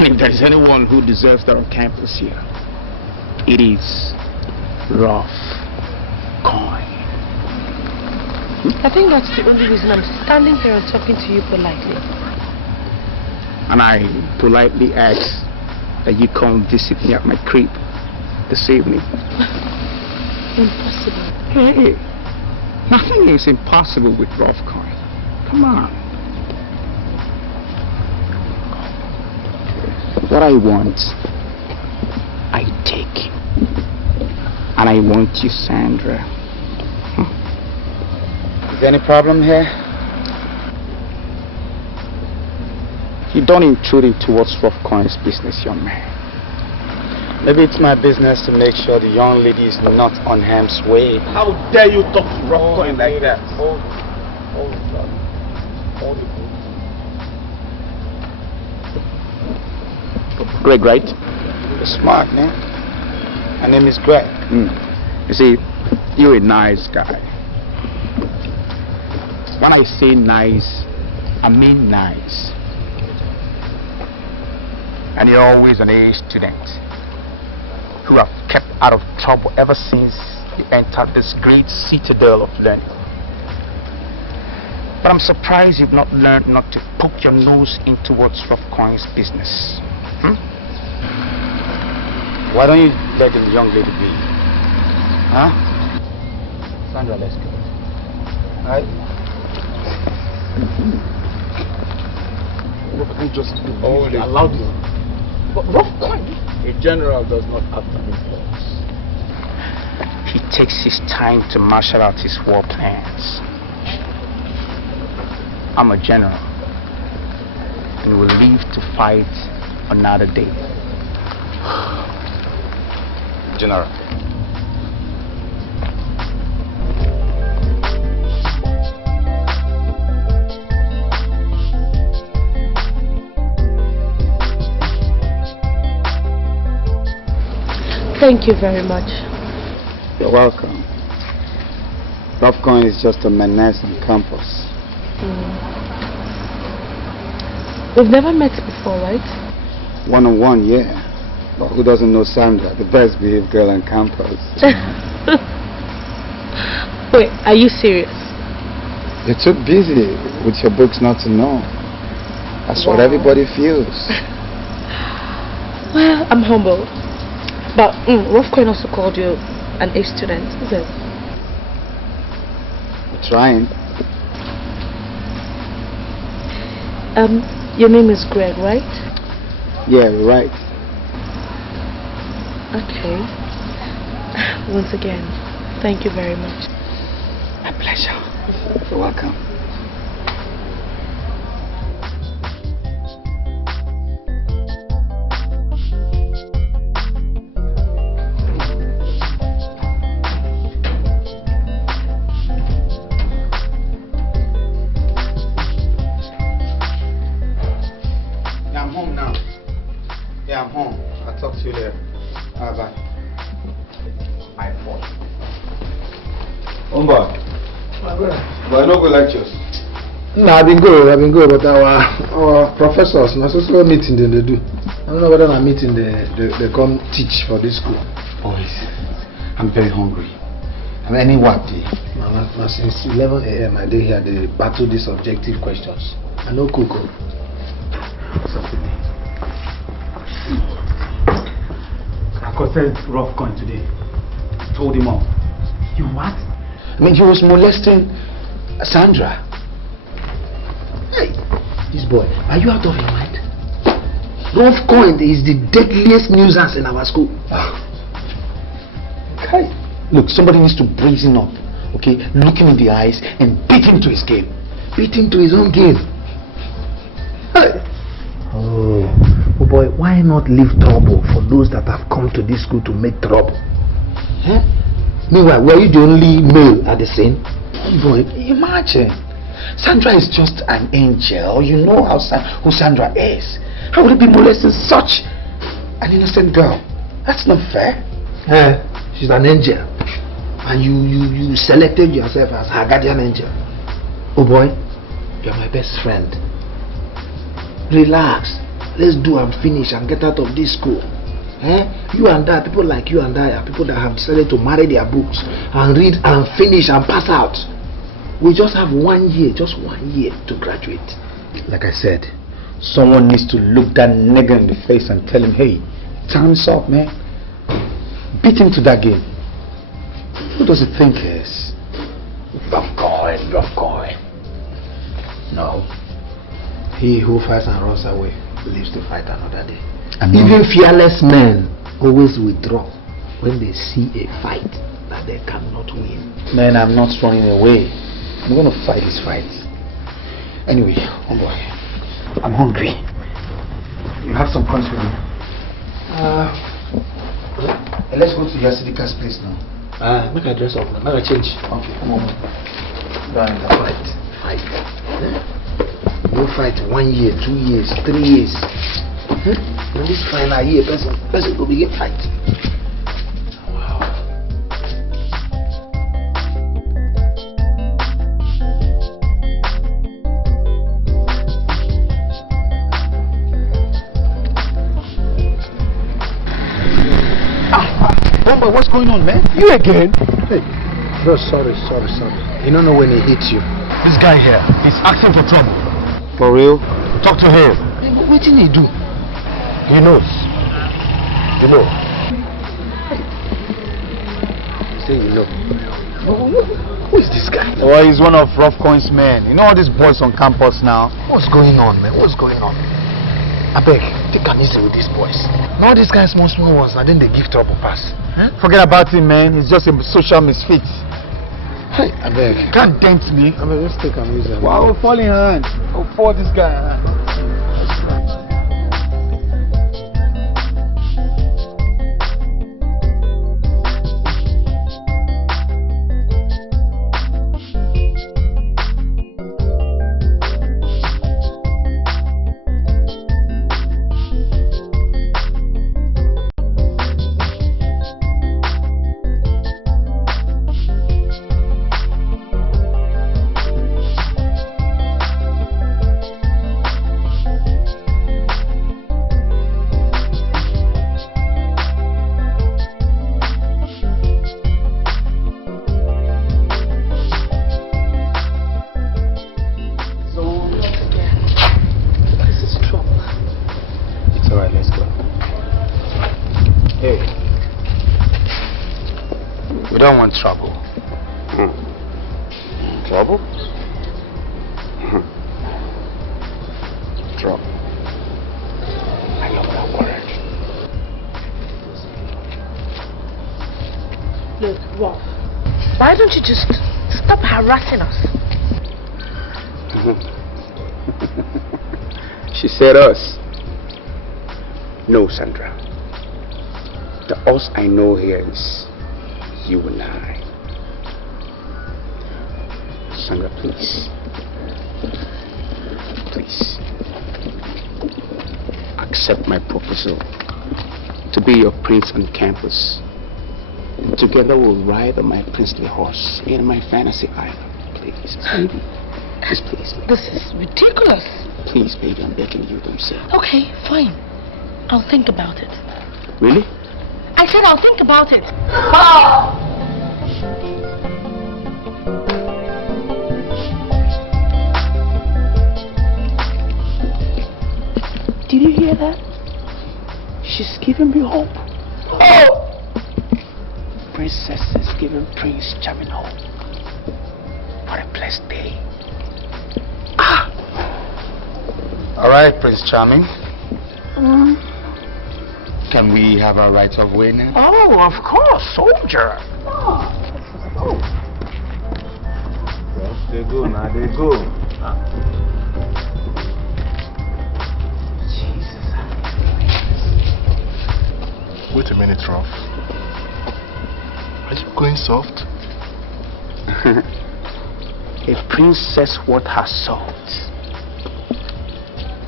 And if there's anyone who deserves that on campus here, it is rough coin. I think that's the only reason I'm standing here and talking to you politely. And I politely ask that you come visit me at my crib this evening. Impossible. Hey, nothing is impossible with rough coin. Come on. What I want, I take. And I want you, Sandra. Is there any problem here? You don't intrude into what's rough coin's business, young man. Maybe it's my business to make sure the young lady is not on harm's way. How dare you talk to rough coin like that? Hold it. Greg, right? You're smart, man. My name is Greg. You see, you're a nice guy. When I say nice, I mean nice. And you're always an A student who have kept out of trouble ever since you entered this great citadel of learning. But I'm surprised you've not learned not to poke your nose into what's rough coin's business. Why don't you let the young lady be? Huh? Sandra, let's go. Alright? You just allow this. But rough coin, a general does not act on impulse. He takes his time to marshal out his war plans. I'm a general, and will live to fight another day. General. Thank you very much. You're welcome. Rough coin is just a menace on campus. We've never met before, right? One-on-one, yeah. But who doesn't know Sandra, the best behaved girl on campus? Wait, are you serious? You're too busy with your books not to know. That's what everybody feels. Well, I'm humbled. But rough coin also called you an A student, is it? We're trying. Your name is Greg, right? Yeah, we're right. Okay. Once again, thank you very much. My pleasure. You're welcome. Yeah, I'm home now. Yeah, I'm home. I'll talk to you later. Bye. My fault. But I don't go lectures. No, I've been good, but our professors, not so meeting they do. I don't know whether I'm meeting they come teach for this school. Boys, I'm very hungry. I'm any what day? Since 11 a.m. I did here they battle these objective questions. I know cook. Something. I confessed rough coin today. Told him off. You what? I mean, he was molesting Sandra. Hey, this boy, are you out of your mind? Rough coin is the deadliest nuisance in our school. Okay. Look, somebody needs to brazen up, okay? Look him in the eyes and beat him to his game. Beat him to his own game. Hey. Oh boy, why not leave trouble for those that have come to this school to make trouble? Huh? Meanwhile, were you the only male at the scene? Boy, imagine. Sandra is just an angel. You know who Sandra is. How would it be molesting such an innocent girl? That's not fair. She's an angel. And you selected yourself as her guardian angel. Oh boy, you're my best friend. Relax. Let's do and finish and get out of this school. You and I, people like you and I are people that have decided to marry their books and read and finish and pass out. We just have 1 year, just 1 year to graduate. Like I said, someone needs to look that nigger in the face and tell him, hey, time's up, man. Beat him to that game. Who does he think he is? Rough going. No. He who fights and runs away lives to fight another day. Even fearless men always withdraw when they see a fight that they cannot win. Man, I'm not running away. I'm going to fight this fight. Anyway, oh boy, I'm hungry. You have some coins with me? Let's go to Yasidika's place now. Make a dress up now. Make a change. Okay, come on. Fight. You fight 1 year, 2 years, 3 years. In this final year, person will begin fight. Wow. Bomba, what's going on, man? You again? Hey, bro, sorry. You don't know when he hits you. This guy here is asking for trouble. For real? Talk to him. Hey, what did he do? He knows. You know. Say you know. Who is this guy? Well, he's one of Rough Coin's men. You know all these boys on campus now? What's going on, man? What's going on? I beg, take an easy with these boys. Now these guys small ones, and then they give trouble pass. Forget about him, man. He's just a social misfit. Hey, I beg. Can't dent me. I mean, let's take an easy. Wow, we're falling hand. I'll fall this guy. Trouble. Trouble? Trouble. I love that word. Look, Rolf, why don't you just stop harassing us? She said us. No, Sandra. The us I know here is you and I. Sandra, please. Please. Accept my proposal to be your prince on campus. Together we'll ride on my princely horse in my fantasy island. Please, baby. Please. This is ridiculous. Please, baby, I'm begging you, don't say. Okay, fine. I'll think about it. Really? I said I'll think about it. Did you hear that? She's giving me hope. Oh! Princess is giving Prince Charming hope for a blessed day. All right, Prince Charming. Can we have our right of way now? Oh, of course, soldier. They go now, they go. Wait a minute, Ralph. Are you going soft? A princess worth her salt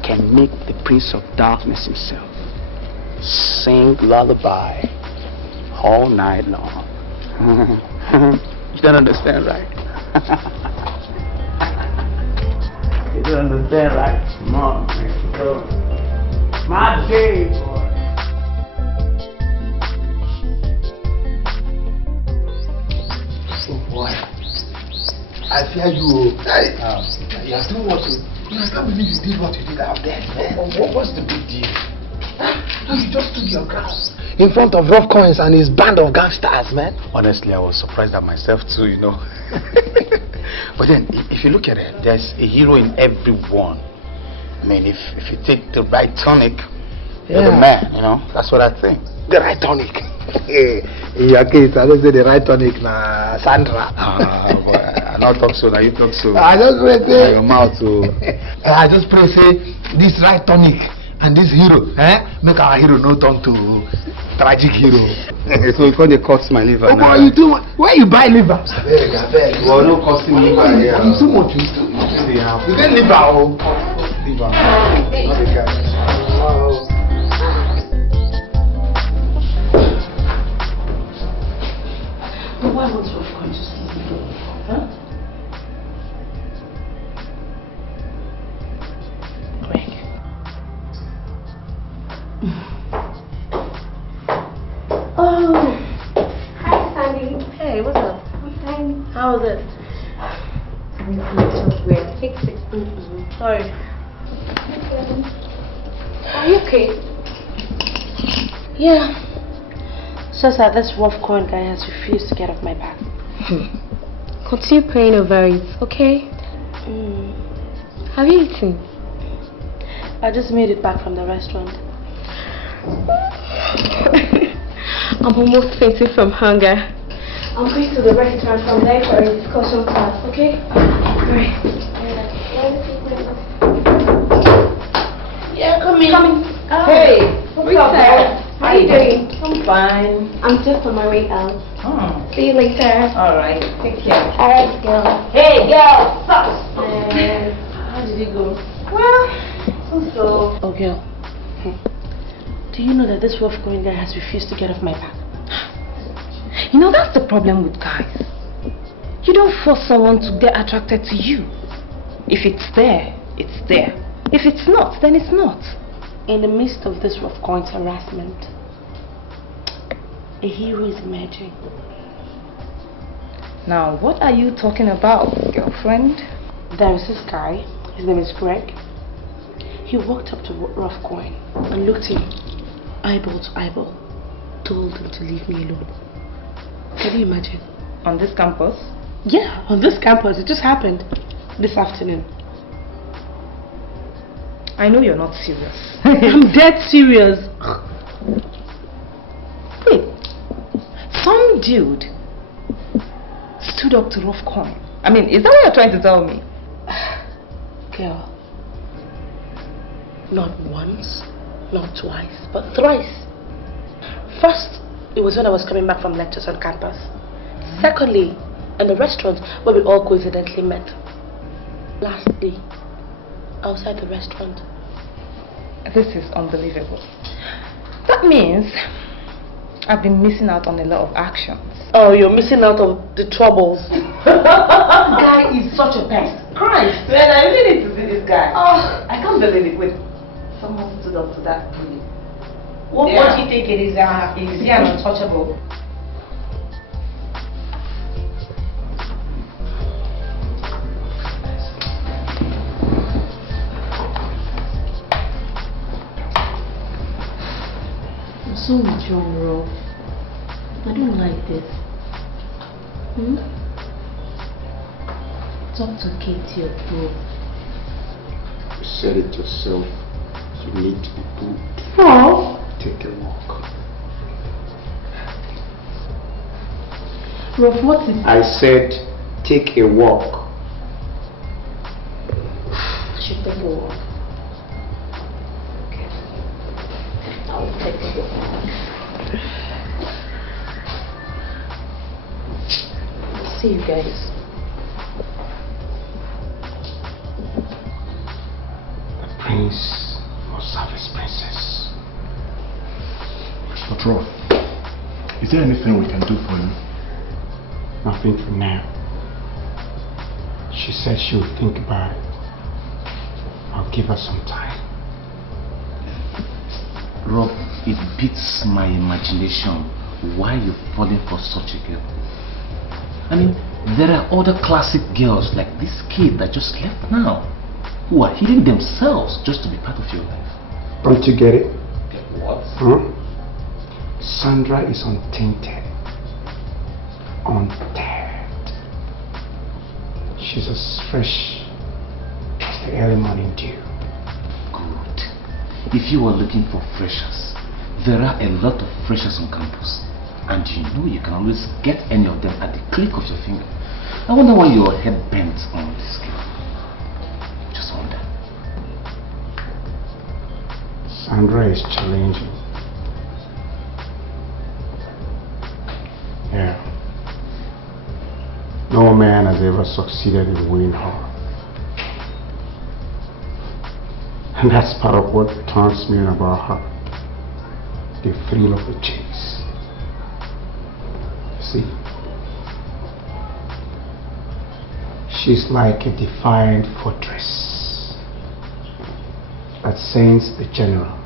can make the Prince of Darkness himself sing lullaby all night long. You don't understand, right? You don't understand, right? Come on, man. Go. My day, boy. Oh boy. I fear you. Hey. You are doing what you... I can't believe you did what you did out there, man. What's the big deal? No, you just stood your ground in front of Rough Coins and his band of gangsters, man. Honestly, I was surprised at myself too, you know. But then, if you look at it, there's a hero in everyone. I mean, if you take the right tonic, you're the man, you know. That's what I think. The right tonic. In your case, I don't say the right tonic, nah, Sandra. Boy, I don't talk so, now you talk so. I just pray, say, your mouth too. I just pray, say, this right tonic and this hero, make our hero no turn to tragic hero. So if they cut my liver Oh now. boy, you do, where you buy liver? I beg. You are not costing liver here. You so much, you get liver, oh. Liver, not the guy. Wow. Why was Rough Coin just leave me alone? Huh? Greg. Oh, hi Sandy. Hey, what's up? I'm fine. How was it? So weird. Take 6. Sorry. Are you okay? Yeah. So sad, this Rough Coin guy has refused to get off my back. Continue praying over it, okay? Have you eaten? I just made it back from the restaurant. I'm almost fainting from hunger. I'm going to the restaurant from there for a discussion class, okay? Alright. Yeah, come in. Oh. Hey, What's up, Dad? How are you doing? I'm fine. I'm just on my way out. Oh. See you later. Alright, take care. Alright, girl. Hey, girl, stop! How did it go? Well, so. Oh, girl. Do you know that this Rough Coin guy has refused to get off my back? You know, that's the problem with guys. You don't force someone to get attracted to you. If it's there, it's there. If it's not, then it's not. In the midst of this Rough Coin's harassment, a hero is emerging. Now, what are you talking about, girlfriend? There is this guy, his name is Greg. He walked up to Rough Coin and looked him eyeball to eyeball, told him to leave me alone. Can you imagine? On this campus? Yeah, on this campus. It just happened this afternoon. I know you're not serious. I'm dead serious. Wait, some dude stood up to Rough Coin. I mean, is that what you're trying to tell me? Girl, not once, not twice, but thrice. First, it was when I was coming back from lectures on campus. Secondly, in the restaurant where we all coincidentally met. Lastly, outside the restaurant. This is unbelievable. That means I've been missing out on a lot of actions. Oh, you're missing out on the troubles. Guy is such a pest. Christ, man, I really need to see this guy. Oh, I can't believe it. Wait, someone stood up to that bully. What do you think it is? Is he an untouchable? There's so much wrong, Rob. I don't like this. Talk to Katie or bro. You said it yourself. You need to be good. Oh. Take a walk. Rob, what is... I said, take a walk. I should take a walk. Okay. I'll take a walk. See you guys. The prince must have his princess. But Rob, is there anything we can do for you? Nothing for now. She said she would think about it. I'll give her some time. Rob, it beats my imagination why you're falling for such a girl. I mean, there are other classic girls like this kid that just left now, who are healing themselves just to be part of your life. Don't you get it? Get what? Sandra is untainted. Untapped. She's as fresh as the early morning dew. Good. If you are looking for freshers, there are a lot of freshers on campus. And you know you can always get any of them at the click of your finger. I wonder why you're head bent on this girl. Just wonder. Sandra is challenging. Yeah. No man has ever succeeded in winning her. And that's part of what turns me on about her. The thrill of the chase. See? She's like a defiant fortress that sends the general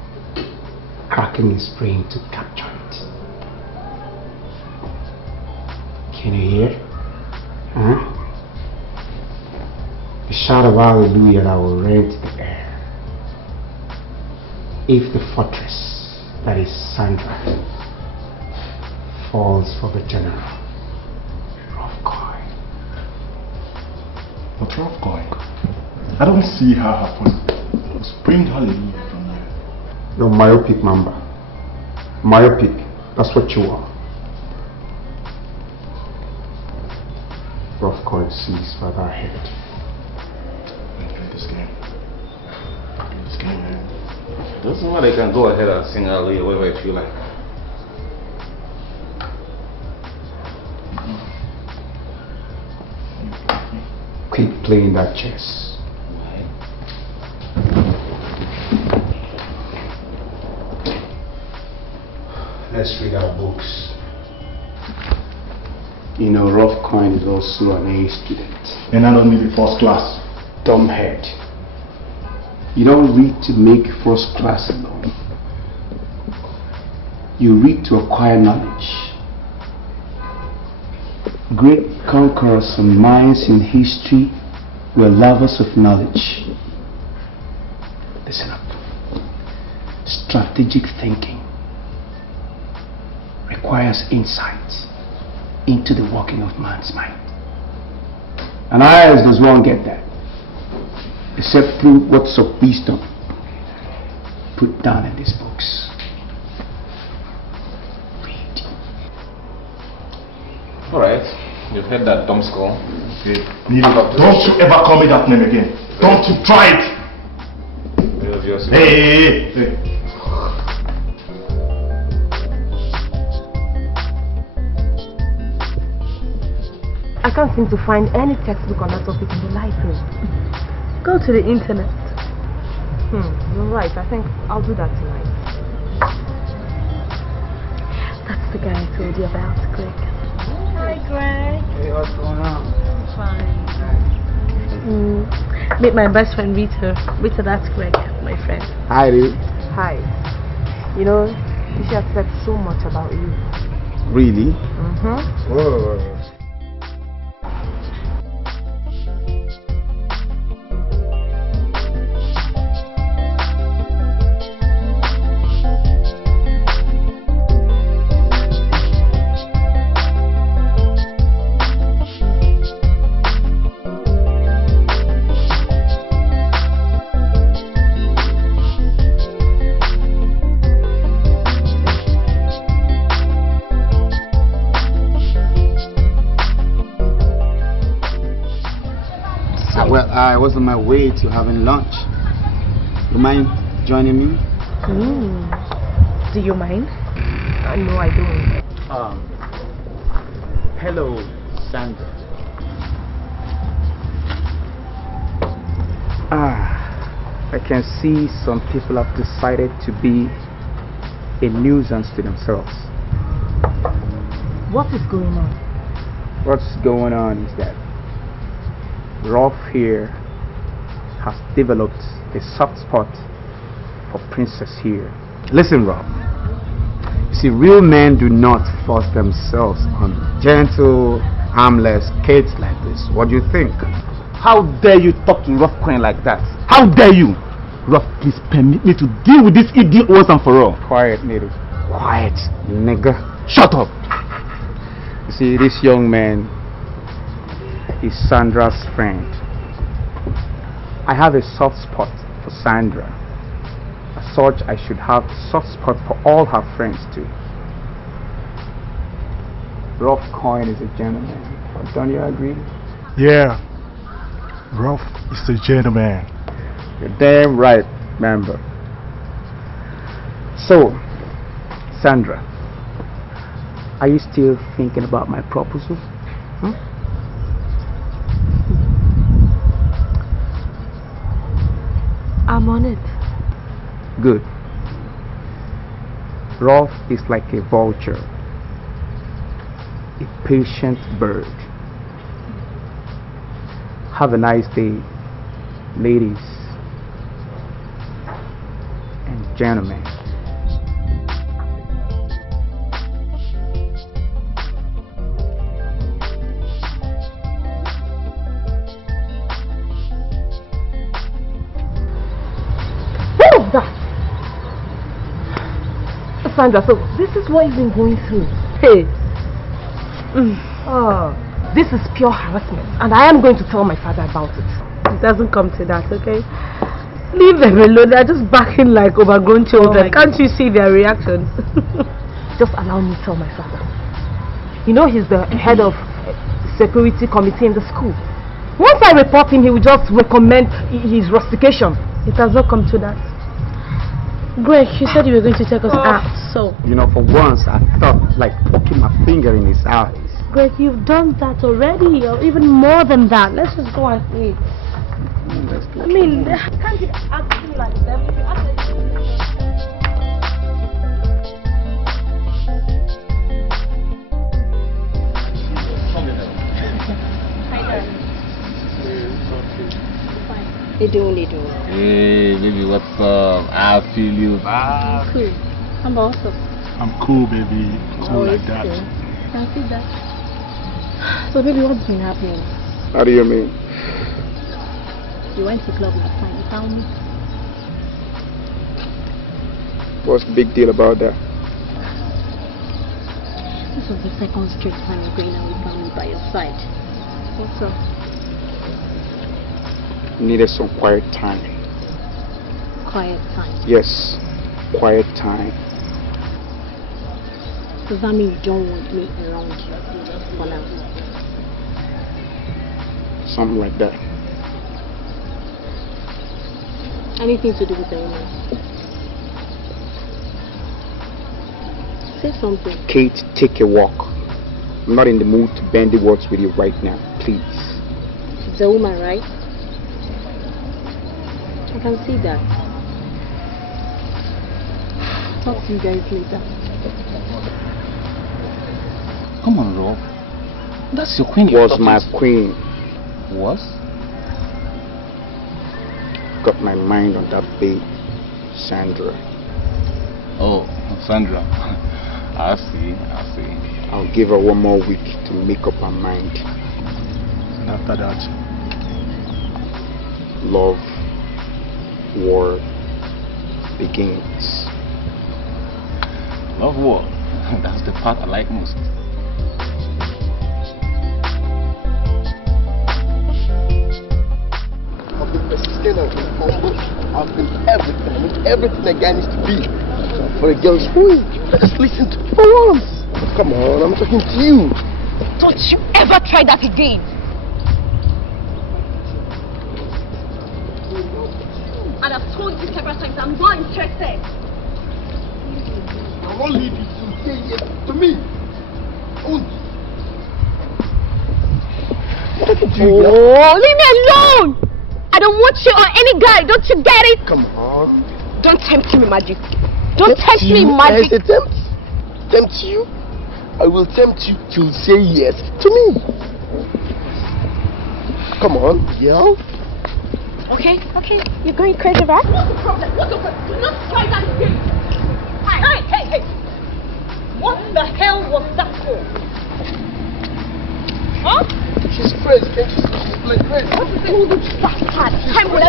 cracking his brain to capture it. Can you hear? Huh? The shout of hallelujah that will rend the air if the fortress, that is Sandra, falls for the general. Rough coin. But rough coin, I don't see how happening. Spring hallelujah from here. You're myopic, Mamba. Myopic. That's what you are. Rough coin sees by thy head. Play this game. Play this game, man. Doesn't matter, you can go ahead and sing hallelujah whatever you feel like. Keep playing that chess. Why? Let's read our books. You know, rough coin is also an A student. And I don't need the first class. Dumbhead. You don't read to make first class alone. You read to acquire knowledge. Great conquerors and minds in history were lovers of knowledge. Listen up. Strategic thinking requires insight into the working of man's mind. And how else does one get that? Except through words of wisdom put down in these books. Read. Alright, you've heard that dumb skull. Okay. Don't you ever call me that name again. Don't you try it. Hey. I can't seem to find any textbook on that topic in the library. Go to the internet. You're right. I think I'll do that tonight. That's the guy I told you about, Greg. Hi, Greg. Hey, what's going on? Fine. Meet my best friend, Rita. Rita, that's Greg, my friend. Hi, dude. Hi. You know, she has said so much about you. Really? Whoa. Well, I was on my way to having lunch. You mind joining me? Do you mind? No, I don't. Hello, Sandra. I can see some people have decided to be a nuisance to themselves. What is going on? What's going on is that Rolf here has developed a soft spot for Princess here. Listen, Rob. See, real men do not force themselves on gentle, harmless kids like this. What do you think? How dare you talk to Rough Coin like that? How dare you? Rough, please permit me to deal with this idiot once and for all. Quiet, native. Quiet, nigga. Shut up. You see, this young man is Sandra's friend. I have a soft spot for Sandra. As such, I should have a soft spot for all her friends too. Rough Coin is a gentleman. Don't you agree? Yeah. Rough is a gentleman. You're damn right, member. So, Sandra, are you still thinking about my proposal? Huh? I'm on it. Good. Rolf is like a vulture, a patient bird. Have a nice day, ladies and gentlemen. What was that? Sandra, so this is what you've been going through. Hey. Oh, this is pure harassment, and I am going to tell my father about it. It doesn't come to that, okay? Leave them alone. They're just backing like overgrown children. Can't you see their reactions? Just allow me to tell my father. You know, he's the head of security committee in the school. Once I report him, he will just recommend his rustication. It has not come to that. Greg, you said you were going to take us out, so... You know, for once, I felt like poking my finger in his eyes. Greg, you've done that already, or even more than that. Let's just go and eat. I mean, can't you act like them? They do. Hey, baby, what's up? I feel you. I'm cool. I'm awesome. I'm cool, baby. Cool like that. Cool. Can I see that? So, baby, what's been happening? How do you mean? You went to the club last time. You found me. What's the big deal about that? This was the second straight time you're going out with family by your side. What's up? Needed some quiet time. Quiet time. Yes, quiet time. Does that mean you don't want me around you for now? Something like that. Anything to do with the woman? Say something. Kate, take a walk. I'm not in the mood to bend the words with you right now, please. She's a woman, right? I can see that. Talk to you guys later. Come on, Rob. That's your queen. Was my queen. Was? Got my mind on that babe, Sandra. Oh, Sandra. I see. I'll give her one more week to make up her mind. And after that, love, war begins. Love war. That's the part I like most. I've been persistent and humble. I've been everything a guy needs to be for a girl's queen. Just listen to me for once. Come on, I'm talking to you. Don't you ever try that again. And I've told you several times I'm not interested. I won't leave you to say yes to me. Oh, leave me alone! I don't want you or any guy, don't you get it? Come on. Don't tempt me, Magic. Don't tempt me, Magic. I say tempt you? I will tempt you to say yes to me. Come on, girl. Okay. You're going crazy, right? What's the problem? Do not try that again.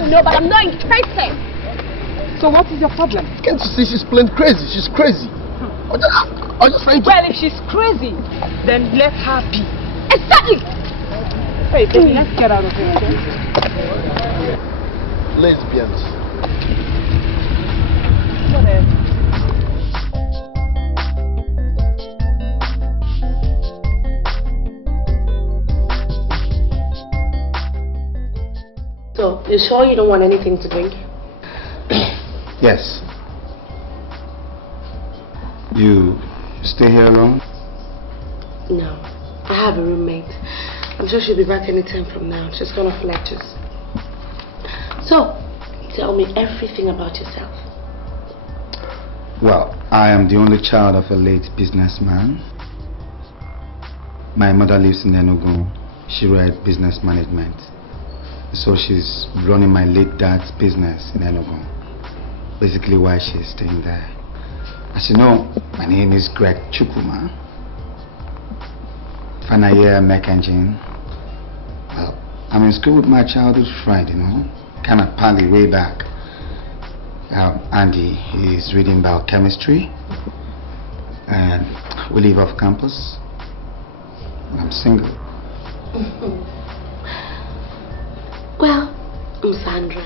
know, but I'm not interested. So what is your problem? Can't you see she's plain crazy? She's crazy. I'm just trying to... Well, if she's crazy, then let her be. Exactly! Hey, baby, let's get out of here, okay? Lesbians. Whatever. So, you sure you don't want anything to drink? Yes. You stay here alone? No. I have a roommate. I'm sure she'll be back anytime from now. She's gone off lectures. So, tell me everything about yourself. Well, I am the only child of a late businessman. My mother lives in Enugu. She read business management. So she's running my late dad's business in Enugu. Basically why she's staying there. As you know, my name is Greg Chukuma. Final year mech engine. Well, I'm in school with my childhood friend, you know. Kind of pally way back. Andy is reading biochemistry. And we live off campus. I'm single. Well, I'm Sandra.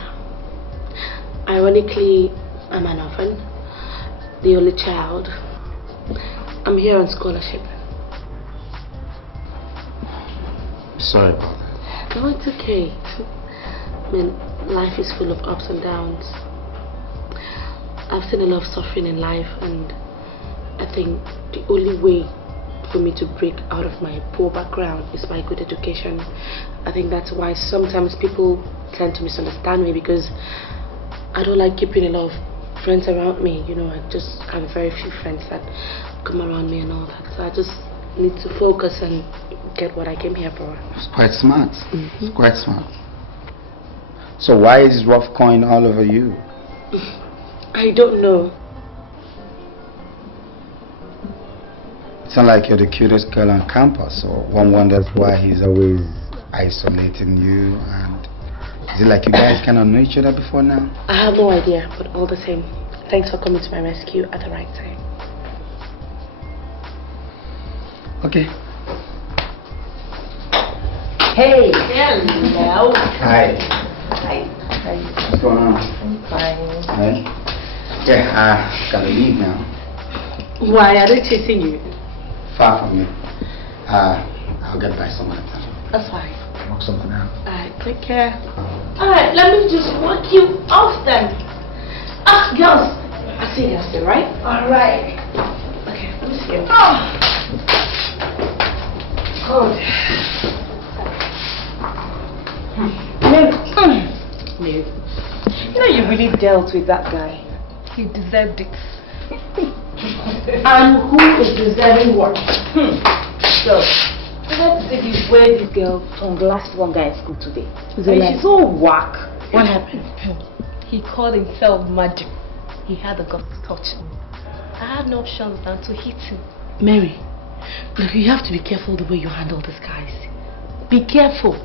Ironically, I'm an orphan, the only child. I'm here on scholarship. Sorry about that. No, it's okay. I mean, life is full of ups and downs. I've seen a lot of suffering in life, and I think the only way for me to break out of my poor background is by good education. I think that's why sometimes people tend to misunderstand me, because I don't like keeping a lot of friends around me. You know, I just have very few friends that come around me and all that. So I just need to focus and get what I came here for. It's quite smart. It's quite smart. So why is rough coin all over you? I don't know. It's not like you're the cutest girl on campus, or one wonders why he's always isolating you. And is it like you guys cannot know each other before now? I have no idea, but all the same, thanks for coming to my rescue at the right time. Okay. Hey, hello. Hi. Hi. What's going on? I'm fine. Hi. Yeah, gotta leave now. Why are they chasing you? Far from me. I'll get by some other time. That's fine. Work something out. Alright, take care. Alright, let me just walk you off then. Ah, girls. I see you still, right? Alright. Okay, let me see you. Oh. Good. Babe, you know you really dealt with that guy. He deserved it. And who is deserving what? So, let's see this way this girl tongue last one guy in school today. She's so whack. What happened? He called himself Magic. He had the guts to touch me. I had no option than to hit him. Mary, look, you have to be careful the way you handle these guys. Be careful.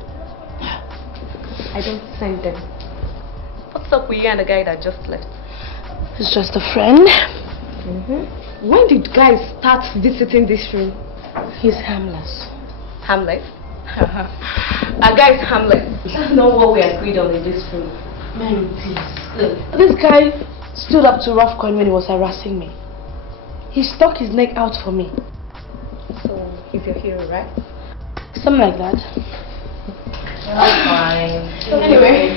I don't send them. What's up with you and the guy that just left? He's just a friend. When did guys start visiting this room? He's harmless. Harmless? A guy is harmless. That's not what we agreed on in this room. Mary, please. Look, this guy stood up to Rough Coin when he was harassing me. He stuck his neck out for me. So, he's your hero, right? Something like that. That's fine. So anyway,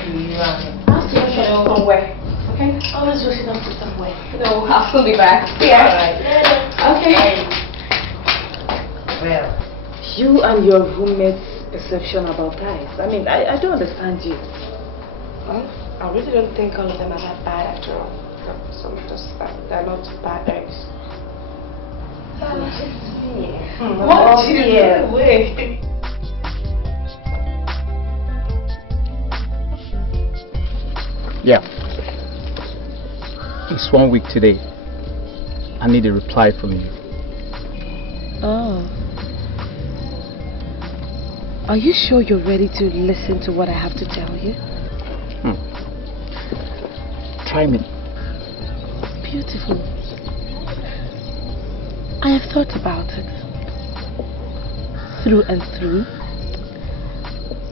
I'll see you somewhere. Okay? Always rushing off to somewhere. No, I'll soon be back. Yeah. Alright. Okay. Well, you and your roommate's perception about guys. I mean, I don't understand you. Well, I really don't think all of them are that bad after all. Some just they're not bad eggs. What do you do? Yeah. It's 1 week today. I need a reply from you. Oh. Are you sure you're ready to listen to what I have to tell you? try me. Beautiful. I have thought about it through and through,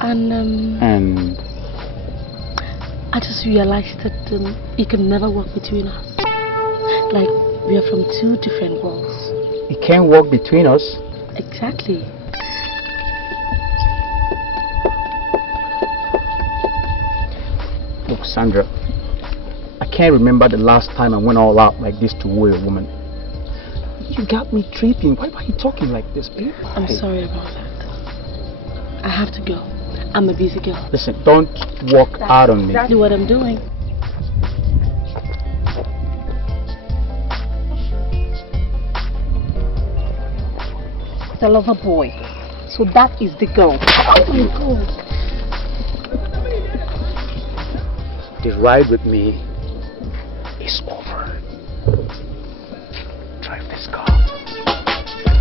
and I just realized that it can never work between us. Like we are from two different worlds. It can't work between us. Exactly. Look, Sandra, I can't remember the last time I went all out like this to woo a woman. You got me tripping. Why are you talking like this, babe? I'm sorry about that. I have to go. I'm a busy girl. Listen, don't walk out on me. That's exactly what I'm doing. The lover boy. So that is the girl. Oh my God. The ride with me is over. Drive this car.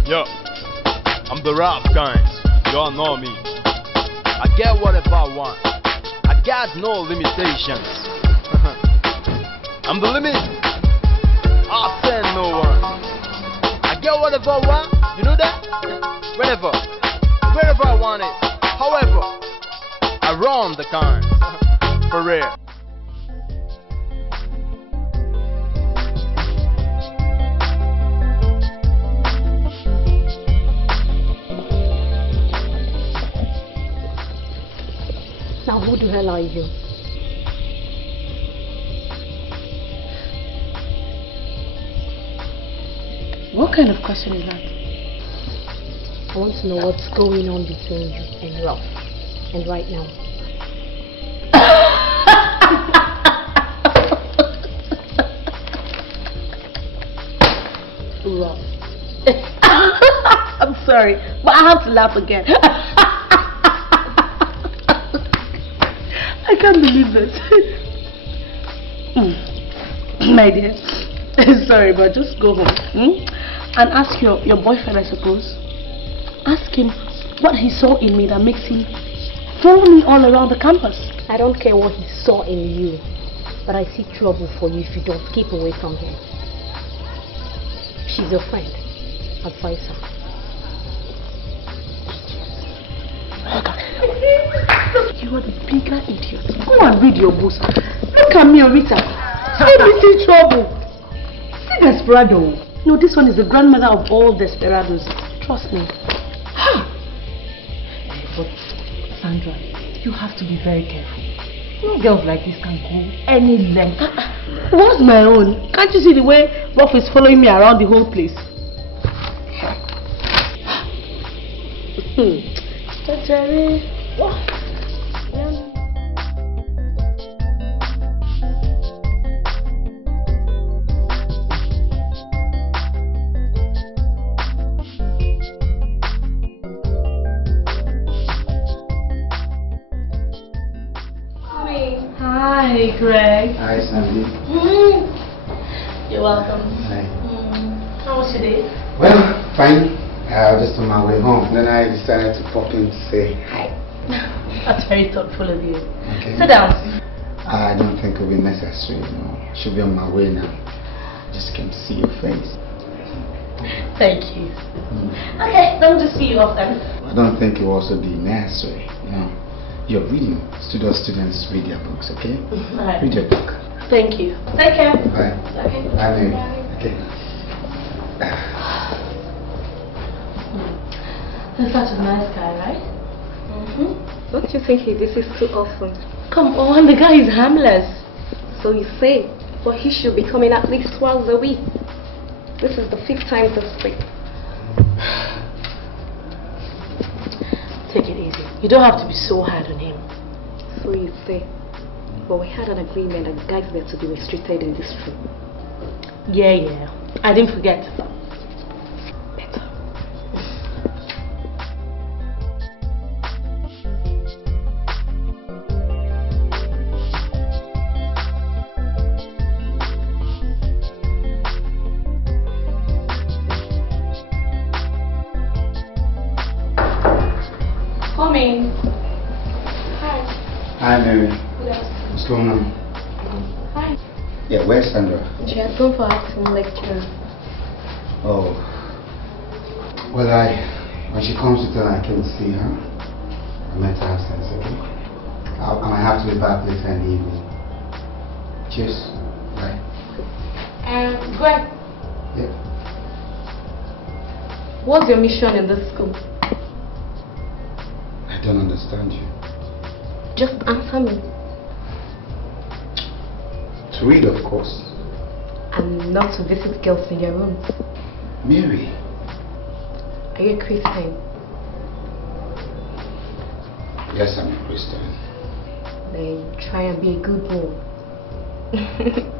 Yo, I'm the rap kind. Y'all know me. I get whatever I want. I got no limitations. I'm the limit. I'll send no one. I get whatever I want. You know that? Whenever. Wherever I want it. However, I run the kind. For real. Now who the hell are you? What kind of question is that? I want to know what's going on between you and Ralph. And right now. Ralph. I'm sorry, but I have to laugh again. I can't believe this. My dear, sorry, but just go home and ask your boyfriend, I suppose. Ask him what he saw in me that makes him follow me all around the campus. I don't care what he saw in you, but I see trouble for you if you don't keep away from him. She's your friend. Advise her. You are the bigger idiot. Go and read your books. Look at me, Rita. Let me see trouble. See desperado. No, this one is the grandmother of all desperados. Trust me. But Sandra, you have to be very careful. No girls like this can go any length. What's my own? Can't you see the way Ruff is following me around the whole place? Hi, Greg. Hi, Sandy. You're welcome. Hi. How was your day? Well, fine. I was just on my way home. Then I decided to pop in to say hi. That's very thoughtful of you. Okay. Sit down. I don't think it will be necessary. I should be on my way now. Just came to see your face. Thank you. Okay, let me just see you off then. I don't think it will also be necessary. You're reading. Students read their books, okay? Right. Read your book. Thank you. Take care. Bye. Okay. Bye, Mary. Okay. He's such a nice guy, right? Don't you think he visits too often? Come on, the guy is harmless. So you say, but he should be coming at least twice a week. This is the 5th time this week. Take it easy. You don't have to be so hard on him. So you say, but we had an agreement that guys were to be restricted in this room. Yeah. I didn't forget. Better. Coming. Hi. Hi, Mary. Yes. What's going on? Hi. where's Sandra? She has gone for acting lecture. Oh. Well, when she comes to town, I can see her. I met her upstairs, okay? I might have to be back later in the evening. Cheers. Bye. Greg. Yeah. What's your mission in this school? I don't understand you. Just answer me. To read, of course. And not to visit girls in your rooms. Mary. Are you a Christian? Yes, I'm a Christian. Then try and be a good boy.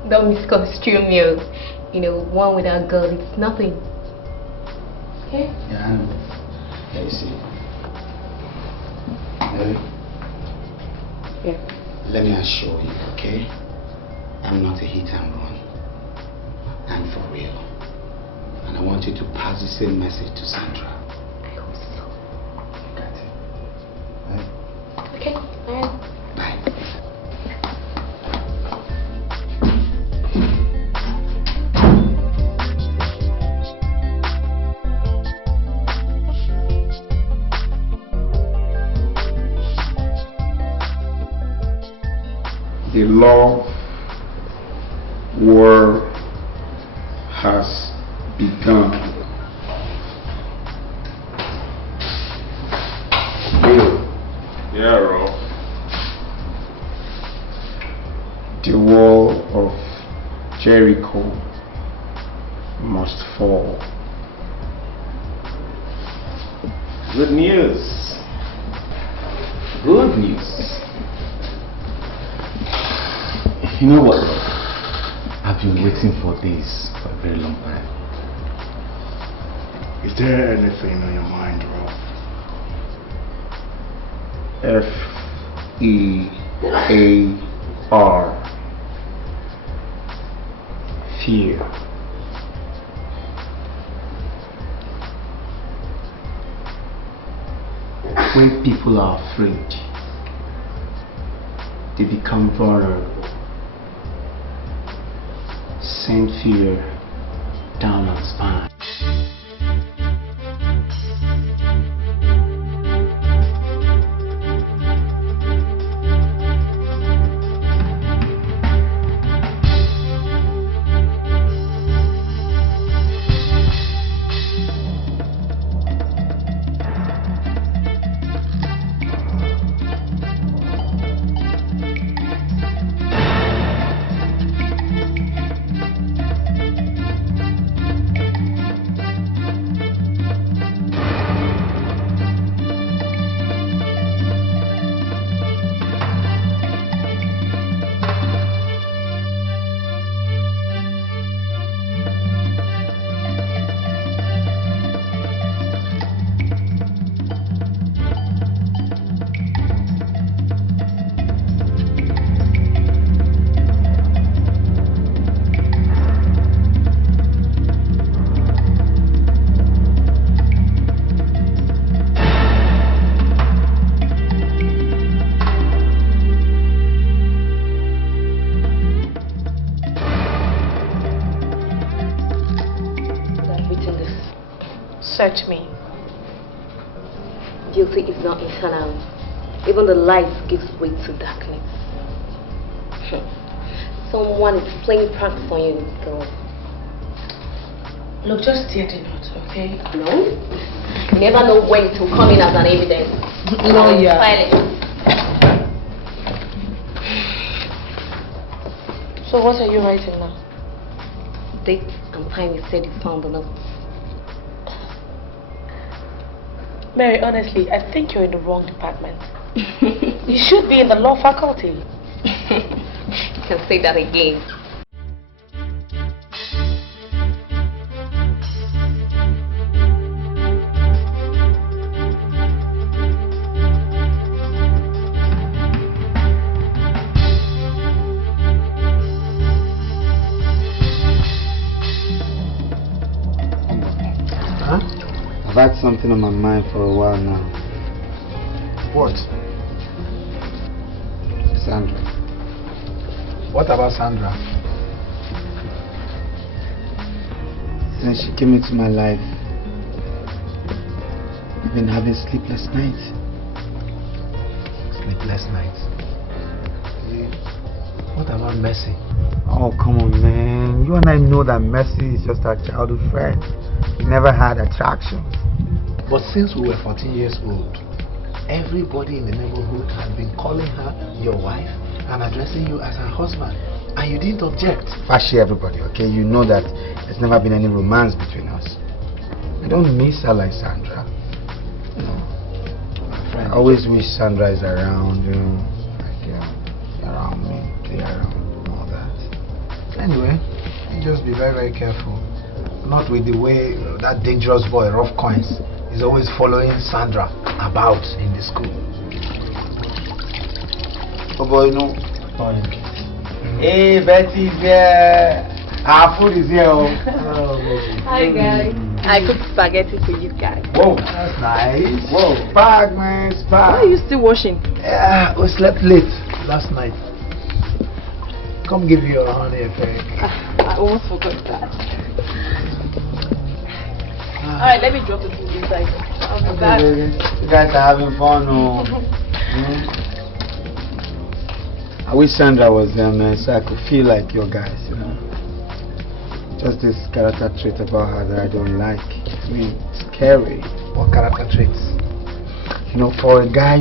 Don't misconstrue me. You know, one without God, it's nothing. Okay? Yeah, I know. Yeah, you see. Mary? Yeah. Let me assure you, okay? I'm not a hit and run. I'm for real. And I want you to pass the same message to Sandra. I hope so. Got it. Right? Okay, alright. Bye. The love war has begun. Yeah, Rolf. The wall of Jericho must fall. Good news. Good news. You know what? I've been waiting for this for a very long time. Is there anything on your mind, Rolf? F-E-A-R. Fear. When people are afraid, they become vulnerable. Send fear down our spine. Search me. Guilty is not eternal. Even the light gives way to darkness. Someone is playing pranks on you, girl. Look, just tear the note, okay? No? You never know when it will come in as an evidence. No, yeah. Silence. So what are you writing now? Date and time you said you found the note. Mary, honestly, I think you're in the wrong department. You should be in the law faculty. You can say that again. I've had something on my mind for a while now. What? Sandra. What about Sandra? since she came into my life, I've been having sleepless nights. Sleepless nights? What about Mercy? Oh, come on, man. You and I know that Mercy is just our childhood friend. We never had attractions. But since we were 14 years old, everybody in the neighborhood had been calling her your wife and addressing you as her husband. And you didn't object. Fashi, everybody, okay? You know that there's never been any romance between us. I don't miss her like Sandra. You know, I always wish Sandra is around, you know, like around me, play around, all that. Anyway, you just be very, very careful. Not with the way that dangerous boy, Rough Coins, is always following Sandra about in the school. Oh boy, no. Hey, Betty's here. Our food is here. Hi guys. I cooked spaghetti for you guys. Whoa, that's nice. Whoa, spag, man, spag. Why are you still washing? Yeah, we slept late last night. Come give you a honey effect. I almost forgot that. Alright, let me drop the food inside. I'll be back. You guys are having fun, oh. I wish Sandra was there, man, so I could feel like your guys, you know. Just this character trait about her that I don't like. I mean, scary. What character traits? You know, for a guy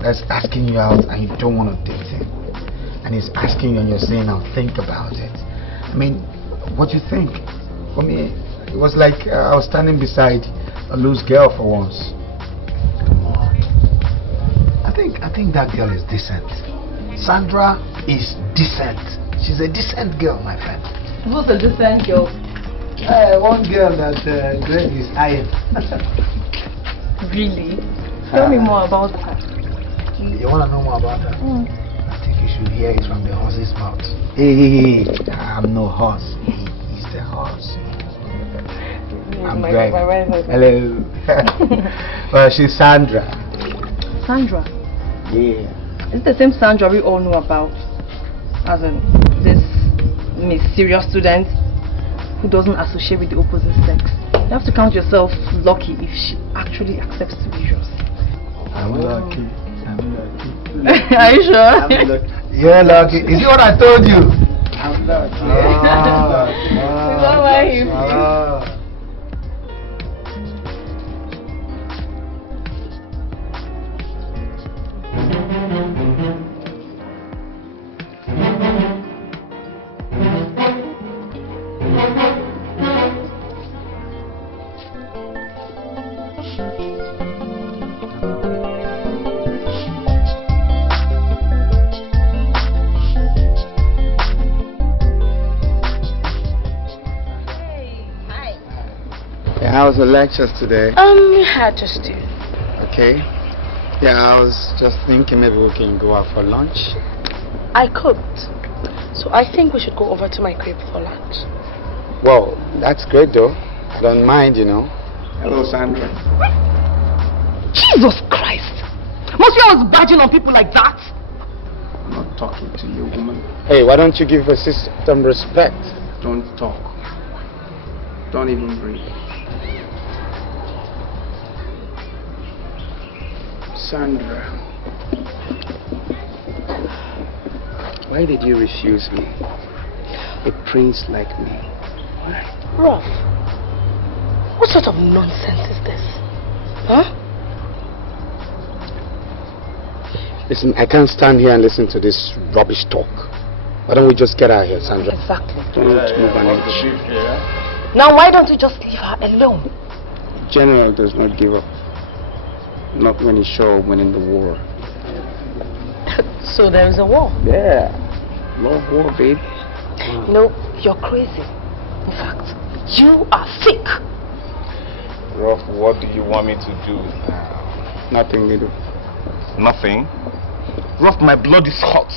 that's asking you out and you don't want to date him, and he's asking you and you're saying, "I'll think about it." I mean, what do you think? For me, it was like I was standing beside a loose girl for once. Come on. I think that girl is decent. Sandra is decent. She's a decent girl, my friend. Who's a decent girl? One girl that Greg is eyeing. Really? Tell me more about her. You want to know more about her? I think you should hear it from the horse's mouth. Hey, I'm no horse. He's the horse. I'm Greg. Hello. Well, she's Sandra. Sandra? Yeah. It's the same Sandra we all know about. As in, this mysterious student who doesn't associate with the opposite sex. You have to count yourself lucky if she actually accepts to be yours. I'm lucky. Are you sure? I'm lucky. You're lucky. Is it what I told you? I'm lucky. How was the lectures today? We had just two. Okay. Yeah, I was just thinking maybe we can go out for lunch. I cooked, so I think we should go over to my crib for lunch. Well, that's great though. I don't mind, you know. Hello, Sandra. Jesus Christ! Must you always badging on people like that? I'm not talking to you, woman. Hey, why don't you give your sister some respect? Don't talk. Don't even breathe. Sandra, why did you refuse me? A prince like me. Why? Ruff, what sort of nonsense is this? Huh? Listen, I can't stand here and listen to this rubbish talk. Why don't we just get out of here, Sandra? Exactly. Don't move an inch. Now why don't we just leave her alone? General does not give up. Not when he's sure of winning the war. So there is a war? Yeah. Love war, baby. You know, you're crazy. In fact, you are sick. Ruff, what do you want me to do now? Nothing, little. Nothing? Ruff, my blood is hot.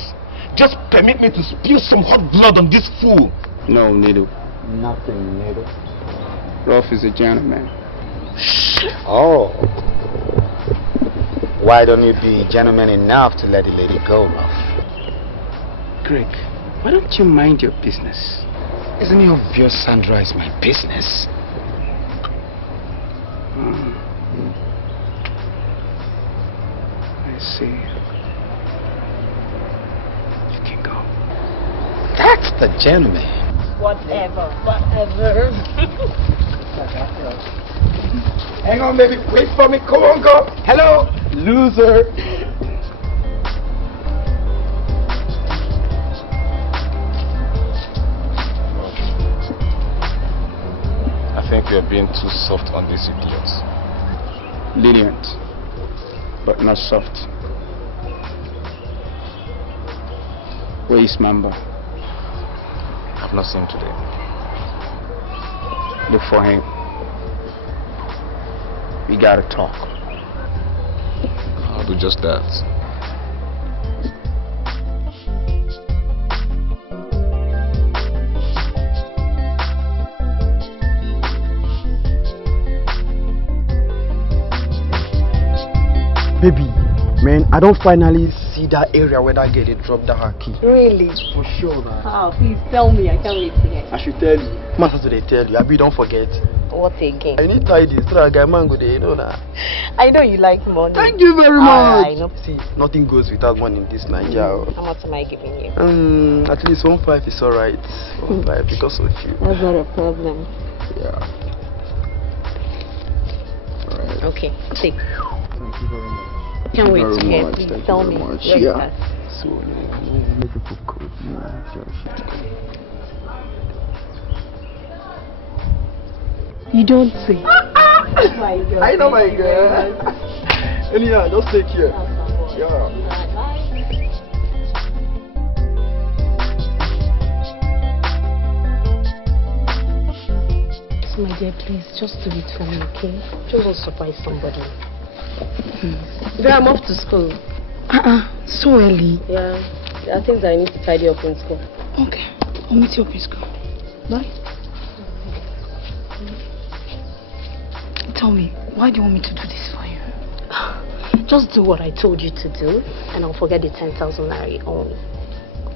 Just permit me to spill some hot blood on this fool. No, Nido. Nothing, Nido. Ruff is a gentleman. Oh. Why don't you be gentleman enough to let the lady go, Ruff? Greg, why don't you mind your business? Isn't it obvious Sandra is my business? I see. You can go. That's the gentleman. Whatever. Hang on, baby. Wait for me. Come on, go. Hello, loser. I think you're being too soft on these idiots. Lenient, but not soft. Where is Mamba? I've not seen him today. Look for him. We gotta talk. I'll do just that. Baby, man, I don't finally see that area where that girl they dropped that her key. Really? For sure, man. Oh, please tell me. I can't wait to hear. I should tell you. Master to they tell you. Abi, don't forget. What again? I need to try this. So that guy man go there, you know that. I know you like money. Thank you very much. I know. See, nothing goes without money in this Nigeria. How much am I giving you? At least 1.5 is alright. 1.5 because of you. That's not a problem. Yeah. Alright. Okay, take. Thank you very much. Can't wait to hear. Thank Please you tell very me. much. Where Yeah. is So, make people code. You don't say. My girl. I know my girl. Anyhow, just take care. Yeah. My dear, please, just do it for me, okay? Just want to surprise somebody. Then I'm off to school. So early. Yeah, there are things I need to tidy up in school. Okay, I'll meet you up in school. Bye. Tell me, why do you want me to do this for you? Just do what I told you to do, and I'll forget the 10,000 naira you owe me.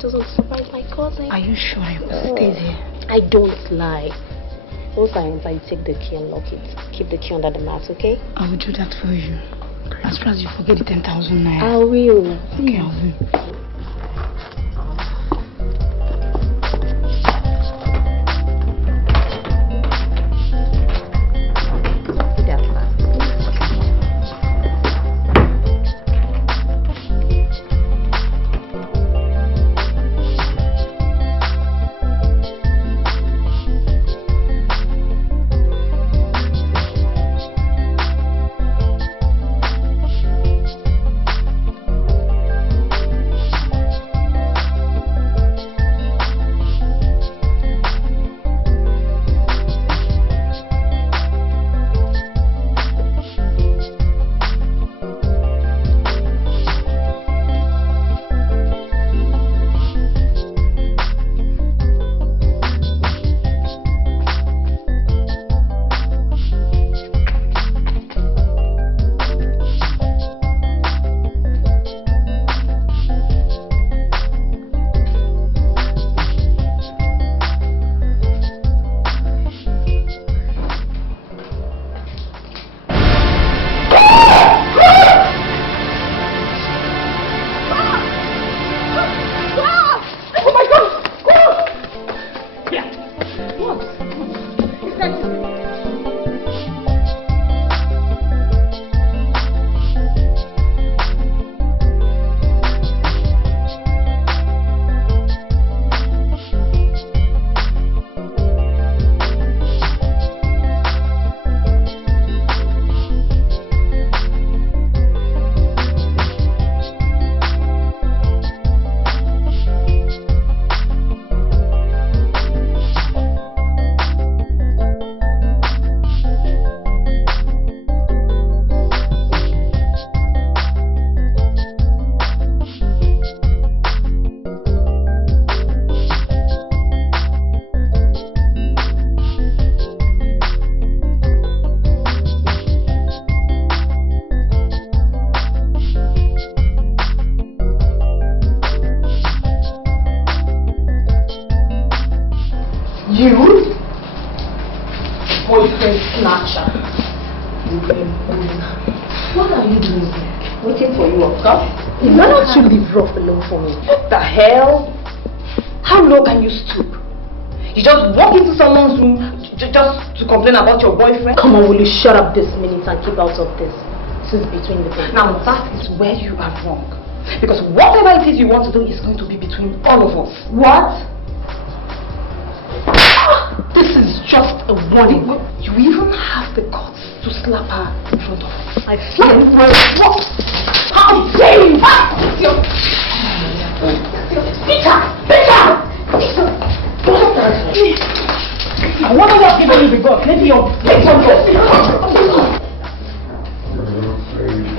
Just want to surprise my cousin. Are you sure you will stay there? I don't lie. Once I enter, you take the key and lock it. Keep the key under the mat, okay? I will do that for you. As far as you forget the 10,000 naira. I will. Okay, I will. You? Boyfriend snatcher. What are you doing here? Waiting for you, of course. Why don't you leave Ruff alone for me? What the hell? How low can you stoop? You just walk into someone's room just to complain about your boyfriend? Come on, will you shut up this minute and keep out of this? This is between the two. Now that is where you are wrong. Because whatever it is you want to do is going to be between all of us. What? This is just a warning. You even have the guts to slap her in front of us. I feel what? How dare you? Rita! I wonder what people you got. Maybe your big one.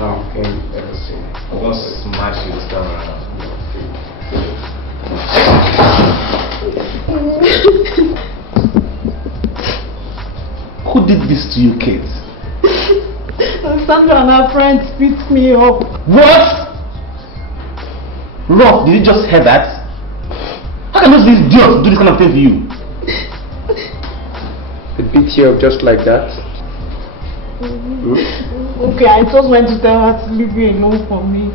I want to smash you this time around. Who did this to you, Kate? Sandra and her friends beat me up. What? Rob, did you just hear that? How can those idiots do this kind of thing to you? They beat you up just like that? Okay, I just went to tell her to leave me alone for me.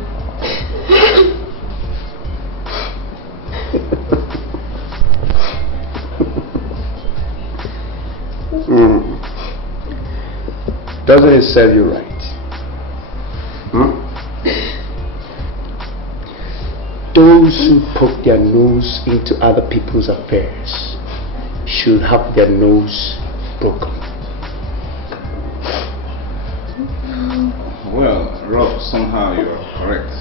Doesn't it serve you right? Those who poke their nose into other people's affairs should have their nose broken. Well, Rob, somehow you're correct.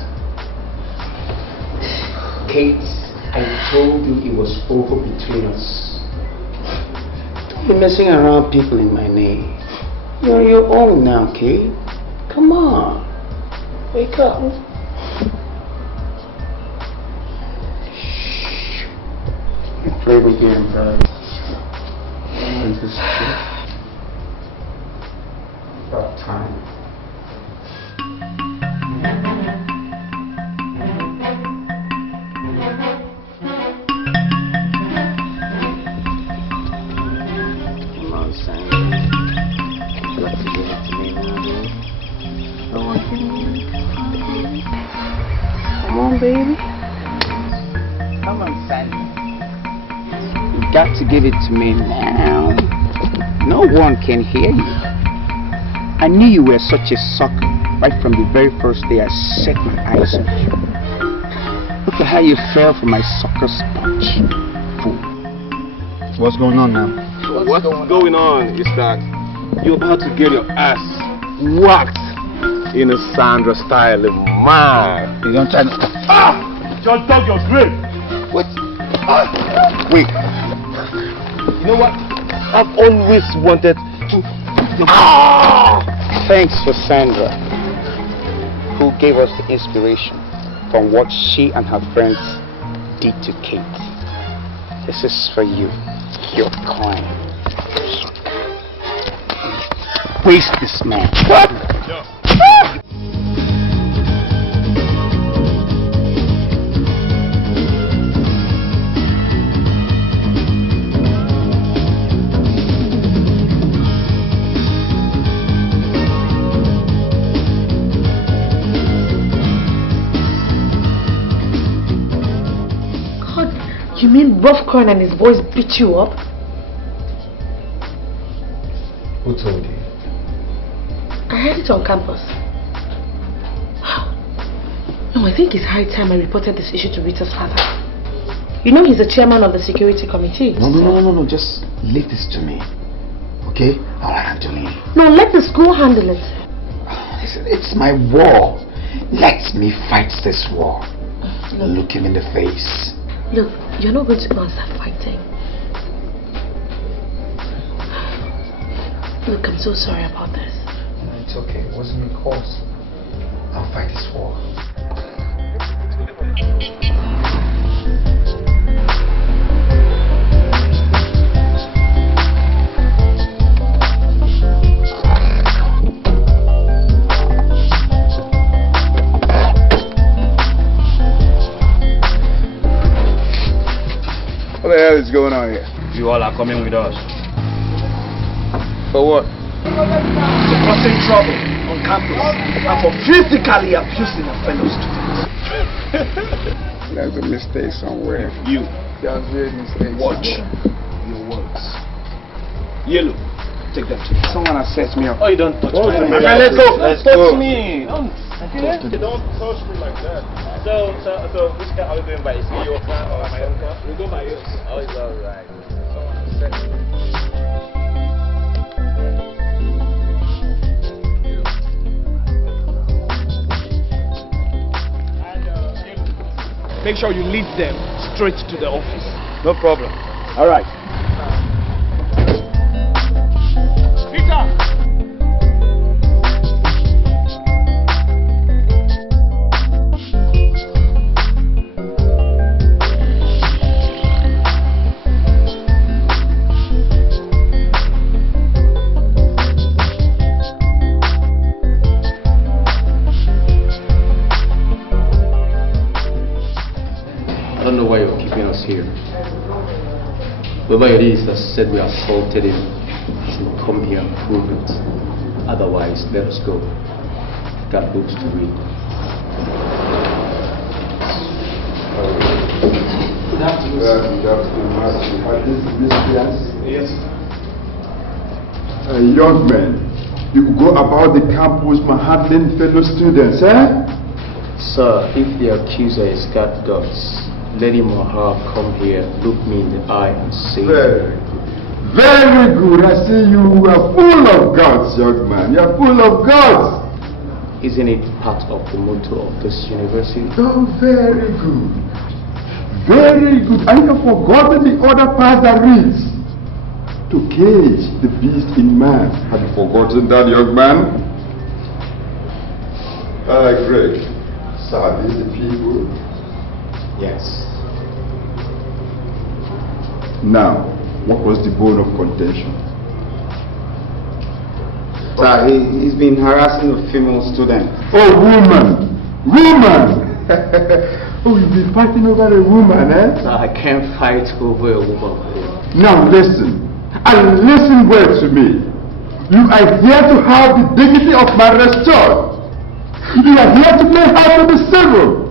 Kate, I told you it was over between us. Don't be messing around people in my name. You're your own now, Kate. Come on. Wake up. Shh. You play the game, guys. This is about time. Come on, Sandra. You got to give it to me now, baby. I want you. Come on, baby. Come on, Sandra. You got to give it to me now. No one can hear you. I knew you were such a sucker right from the very first day I set my eyes on you. Look at how you fell for my sucker sponge. Fool. What's going on now? What's going on is that you're about to get your ass whacked in a Sandra style, man. You don't try to... Just dug your grave. What? Wait. You know what? I've always wanted to... Thanks for Sandra, who gave us the inspiration from what she and her friends did to Kate. This is for you. Your crime. Waste this man. What? You mean Buffcorn and his boys beat you up? Who told you? I heard it on campus. No, I think it's high time I reported this issue to Rita's father. You know he's the chairman of the security committee. No. Just leave this to me. Okay? I'll handle it. No, let the school handle it. Listen, it's my war. Let me fight this war. Look him in the face. Look, you're not going to go and start fighting. Look, I'm so sorry about this. It's okay. It wasn't my cause. I'll fight this war. What the hell is going on here? You all have coming with us. For what? For causing trouble on campus and for physically abusing a fellow student. There's a mistake somewhere. You. There's a mistake. Watch your words. Yellow, take them to me. Someone has set me up. Oh, you don't touch me. Okay, let's go. Let's touch me. Don't touch me like that. So which car are we going by? Is it your car or my own car? We go by yours. Oh, it's alright. Someone has set me up. Make sure you lead them straight to the office. No problem. All right. Rita! I don't know why you're keeping us here. Whoever it is that said we assaulted him should come here and prove it. Otherwise, let us go. Got books to read. Good afternoon. Good afternoon. Yes. Young man, you go about the campus handling fellow students, eh? Sir, if the accuser is got guts, let him or her come here, look me in the eye and say, Very good. I see you are full of guts, young man. You are full of guts. Isn't it part of the motto of this university? Oh, very good. Very good. I have forgotten the other part that reads, to cage the beast in man. Have you forgotten that, young man? Greg. Sir, these the people? Yes. Now, what was the bone of contention? Sir, he's been harassing a female student. Oh, woman! Woman! Oh, you've been fighting over a woman, eh? Sir, I can't fight over a woman. Now listen, and listen well to me. You are here to have the dignity of my restored. You are here to learn how to be civil.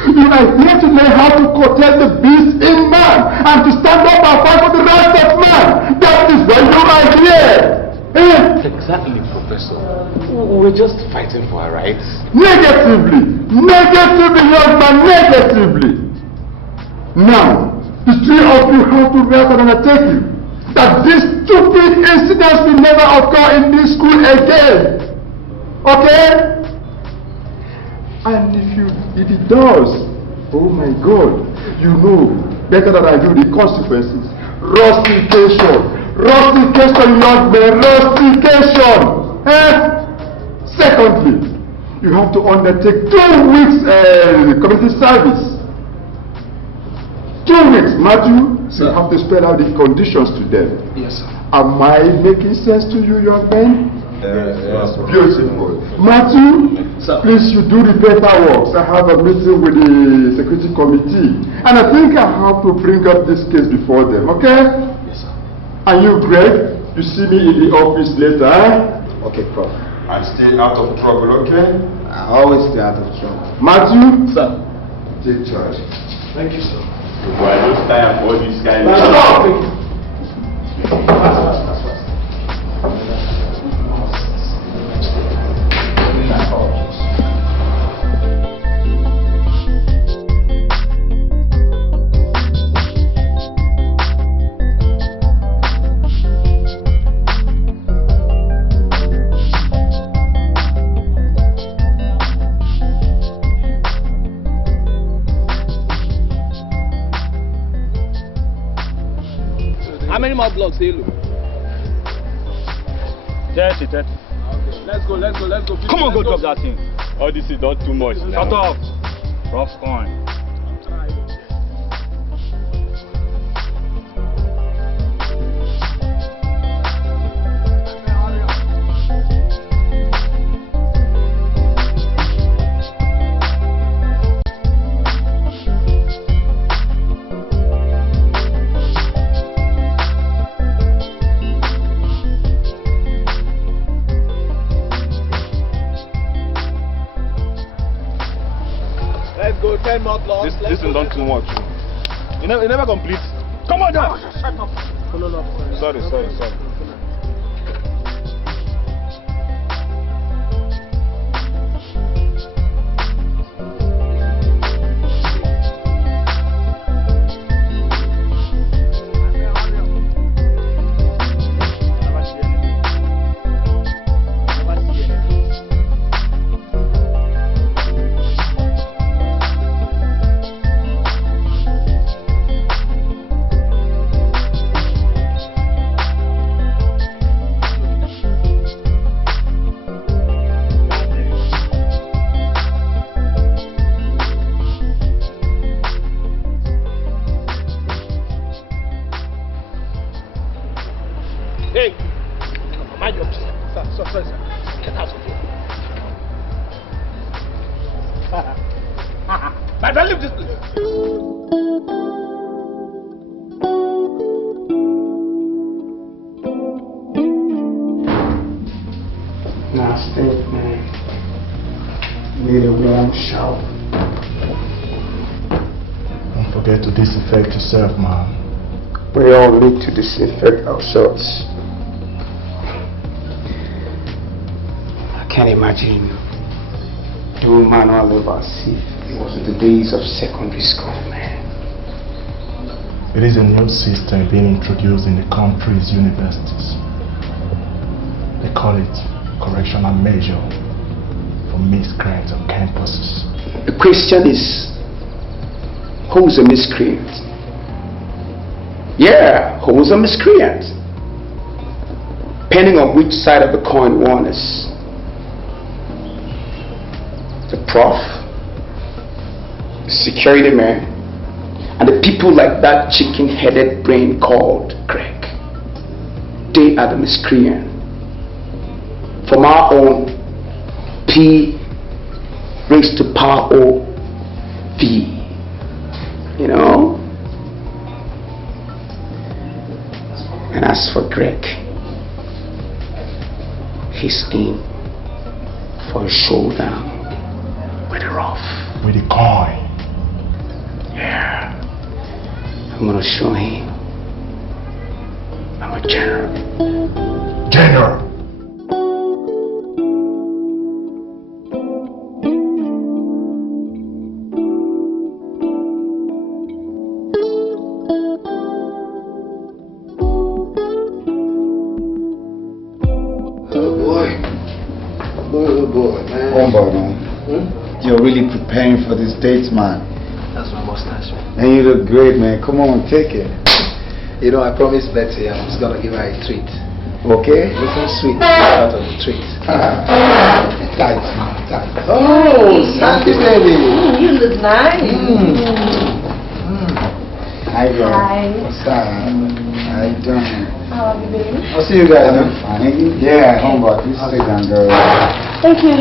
You are here to learn how to protect the beast in man and to stand up and fight for the rights of man. That is why you are here. Exactly, Professor. We're just fighting for our rights. Negatively. Negatively, young man, negatively. Now, the three of you have to record and undertake that these stupid incidents will never occur in this school again. Okay? And if it does, oh my God, you know better than I do the consequences. Rustication. Rustication, young man, rustication. Secondly, you have to undertake 2 weeks community service. 2 weeks, Matthew. Sir. You have to spell out the conditions to them. Yes, sir. Am I making sense to you, young man? Yes. Beautiful. Matthew, sir. Please, you do the paperwork. I have a meeting with the security committee. And I think I have to bring up this case before them, okay? Yes, sir. And you, Greg, you see me in the office later, eh? Okay, Prof. And stay out of trouble, okay? I always stay out of trouble. Matthew? Sir. Take charge. Thank you, sir. Boy, I just tired for this guy. How many more blocks, Halo? 30. Okay, let's go. Come on, go drop that thing. Oh, this is not too much now. Shut up. Rough coin. This thing done too much. You never complete. Come on, down. Shut up. No. Sorry. Hey! Mind your business. Sorry, sir. Get out of here. Man, don't leave this place. Now stink, man. Need a warm shower. Don't forget to disinfect yourself, man. We all need to disinfect ourselves. I can't imagine doing manual labor as if it was the days of secondary school, man. It is a new system being introduced in the country's universities. They call it correctional measure for miscreants on campuses. The question is, who's a miscreant? Yeah, who's a miscreant? Depending on which side of the coin one is. The prof, the security man, and the people like that chicken-headed brain called Greg. They are the miscreant. From our own P raised to power O V. You know? And as for Greg, he's in for a showdown with the rough. With the coin. Yeah. I'm gonna show him I'm a general. General! You're really preparing for this date, man. That's my mustache, man. And you look great, man. Come on, take it. You know, I promised Betty I'm just gonna give her a treat. Okay? Something sweet out of the treat. Tight, man, tight. Oh, Sandy, baby. You look nice. Hi, girl. Hi. What's up? How you doing? How are you, baby? I'll see you guys. I'm fine. Yeah, homeboy. Please sit down, girl. Thank you.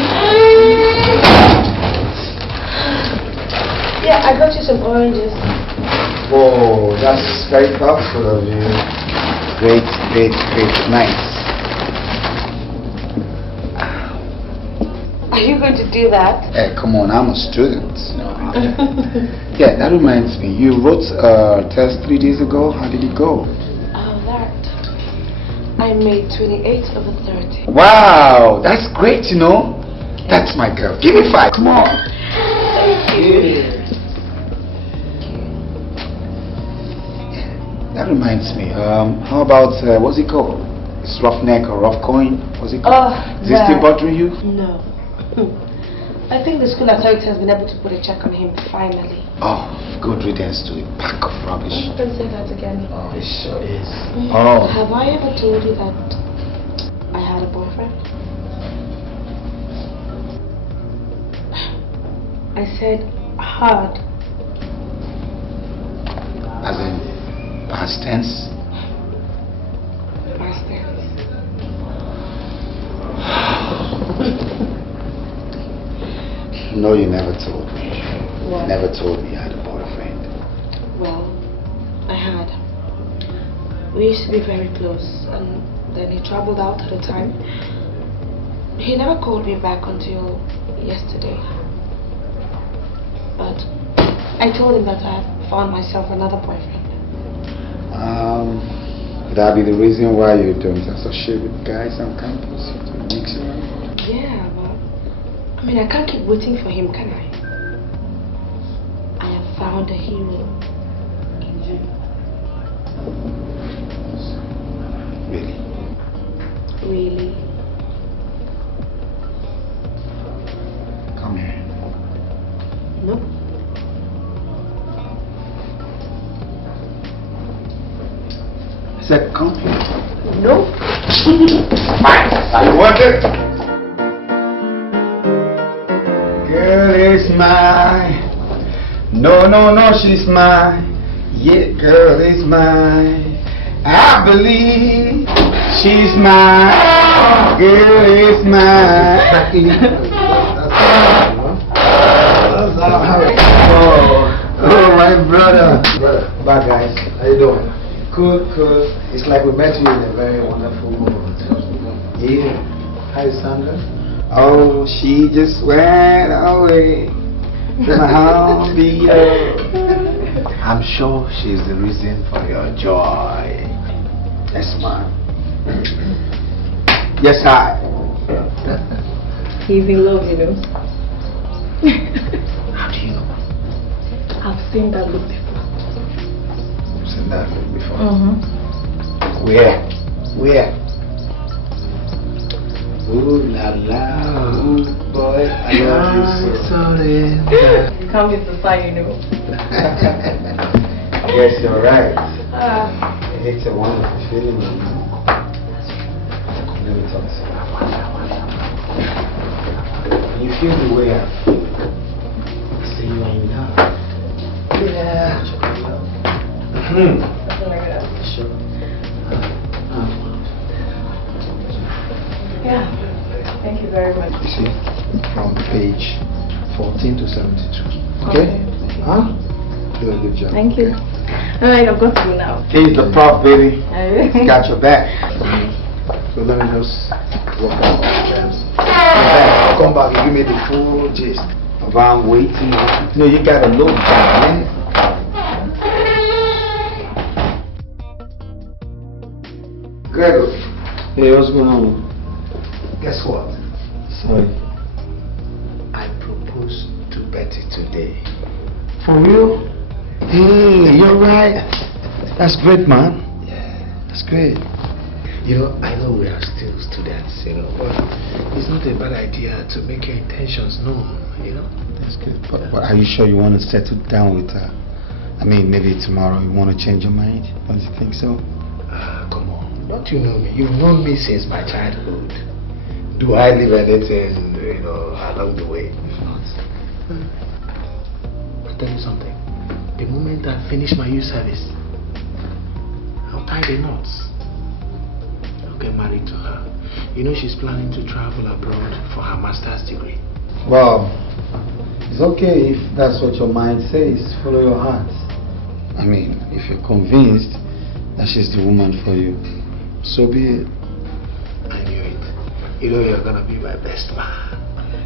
Yeah, I got you some oranges. Oh, that's very thoughtful of you. Great, great, great. Nice. Are you going to do that? Hey, come on, I'm a student. Yeah, that reminds me. You wrote a test 3 days ago. How did it go? That. I made 28 over 30. Wow, that's great, you know. That's my girl. Give me 5. Come on. Thank you. That reminds me. How about what's it called? It's roughneck or rough coin. What's it called? Is it still bothering you? No. I think the school authority has been able to put a check on him finally. Oh, good riddance to a pack of rubbish. Don't say that again. Oh, it sure is. Oh. Have I ever told you that I had a boyfriend? I said hard. As in past tense? Past tense. No, you never told me. What? You never told me you had a boyfriend. Well, I had. We used to be very close, and then he traveled out at a time. He never called me back until yesterday. But I told him that I had found myself another boyfriend. Would that be the reason why you don't associate with guys on campus to mix around? Yeah, but I mean, I can't keep waiting for him, can I? I have found a hero in you. Really? Really? Come here. No. I said come here. No. Fine. I want it. Girl is mine. No, no, no, she's mine. Yeah, girl is mine. I believe she's mine. Girl is mine. Oh, my brother. Bye, guys. How you doing? Good. It's like we met you in a very wonderful mood. Yeah. Hi, Sandra. Oh, she just went away. I'm sure she's the reason for your joy. Yes, ma'am. Yes, hi. He's in love, you know. How do you know? I've seen that look before. You've seen that look before? Mm-hmm. Where? Ooh la la, ooh boy, I love you so. You can't be so far, you know. Yes, you're right. It's a wonderful feeling, you know. Let me talk to you. You feel the way I feel. See you in love. Yeah. Something like that. Sure. Yeah. Thank you very much. You see, from page 14 to 72. Okay? Huh? Do a good job. Thank you. Alright, I've got to go now. He's the prof, baby. Alright. Got your back. So let me just walk out my jams. I'll come back and give me the full gist of how I'm waiting. No, you got a load back, man. Gregor. Hey, what's going on? Guess what? Sorry. I proposed to Betty today. For real? You're right. That's great, man. Yeah, that's great. You know, I know we are still students, you know, but it's not a bad idea to make your intentions known, you know? That's good. But are you sure you want to settle down with her? I mean, maybe tomorrow you want to change your mind? Don't you think so? Come on. Don't you know me? You've known me since my childhood. Do I leave anything, you know, along the way? If not. I'll tell you something. The moment I finish my youth service, I'll tie the knots. I'll get married to her. You know, she's planning to travel abroad for her master's degree. Well, it's okay if that's what your mind says. Follow your heart. I mean, if you're convinced that she's the woman for you, so be it. I knew it. You know you're gonna be my best man.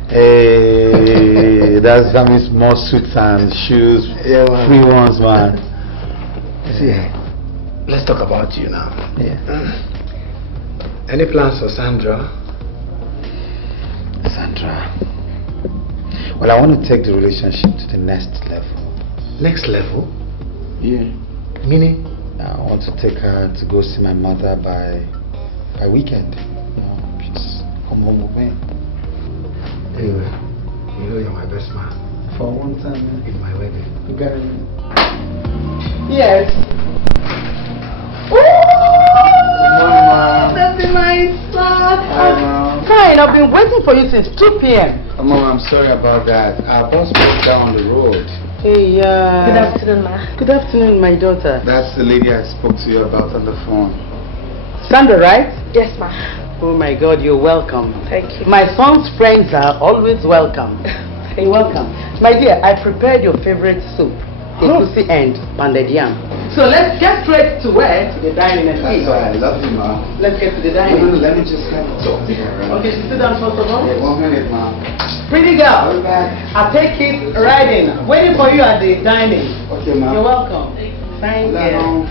Hey, that means more suits and shoes, yeah, free ones, man. See, let's talk about you now. Yeah. Any plans for Sandra? Sandra. Well, I want to take the relationship to the next level. Next level? Yeah. Meaning? I want to take her to go see my mother by weekend. You know, just come home with me. Anyway, you know you're my best man. For one time, man. In my wedding. You got it. Yes. Oh, that's a nice spot. Fine, I've been waiting for you since 2 p.m. Oh, Mom, I'm sorry about that. Our bus broke down the road. Hey, Good afternoon, ma. Good afternoon, my daughter. That's the lady I spoke to you about on the phone. Sandra, right? Yes, ma. Oh my God, you're welcome. Thank you. My son's friends are always welcome. You're welcome. My dear, I prepared your favorite soup, egusi and pounded yam. So let's get straight to where? To the dining and eat. I love you, Ma. Let's get to the dining. Let me just kind of talk to her. Okay, sit down first of all. Yeah, 1 minute, Ma. Pretty girl, I'll take it right in. Waiting for you at the dining. Okay, Ma. You're welcome. Thank you.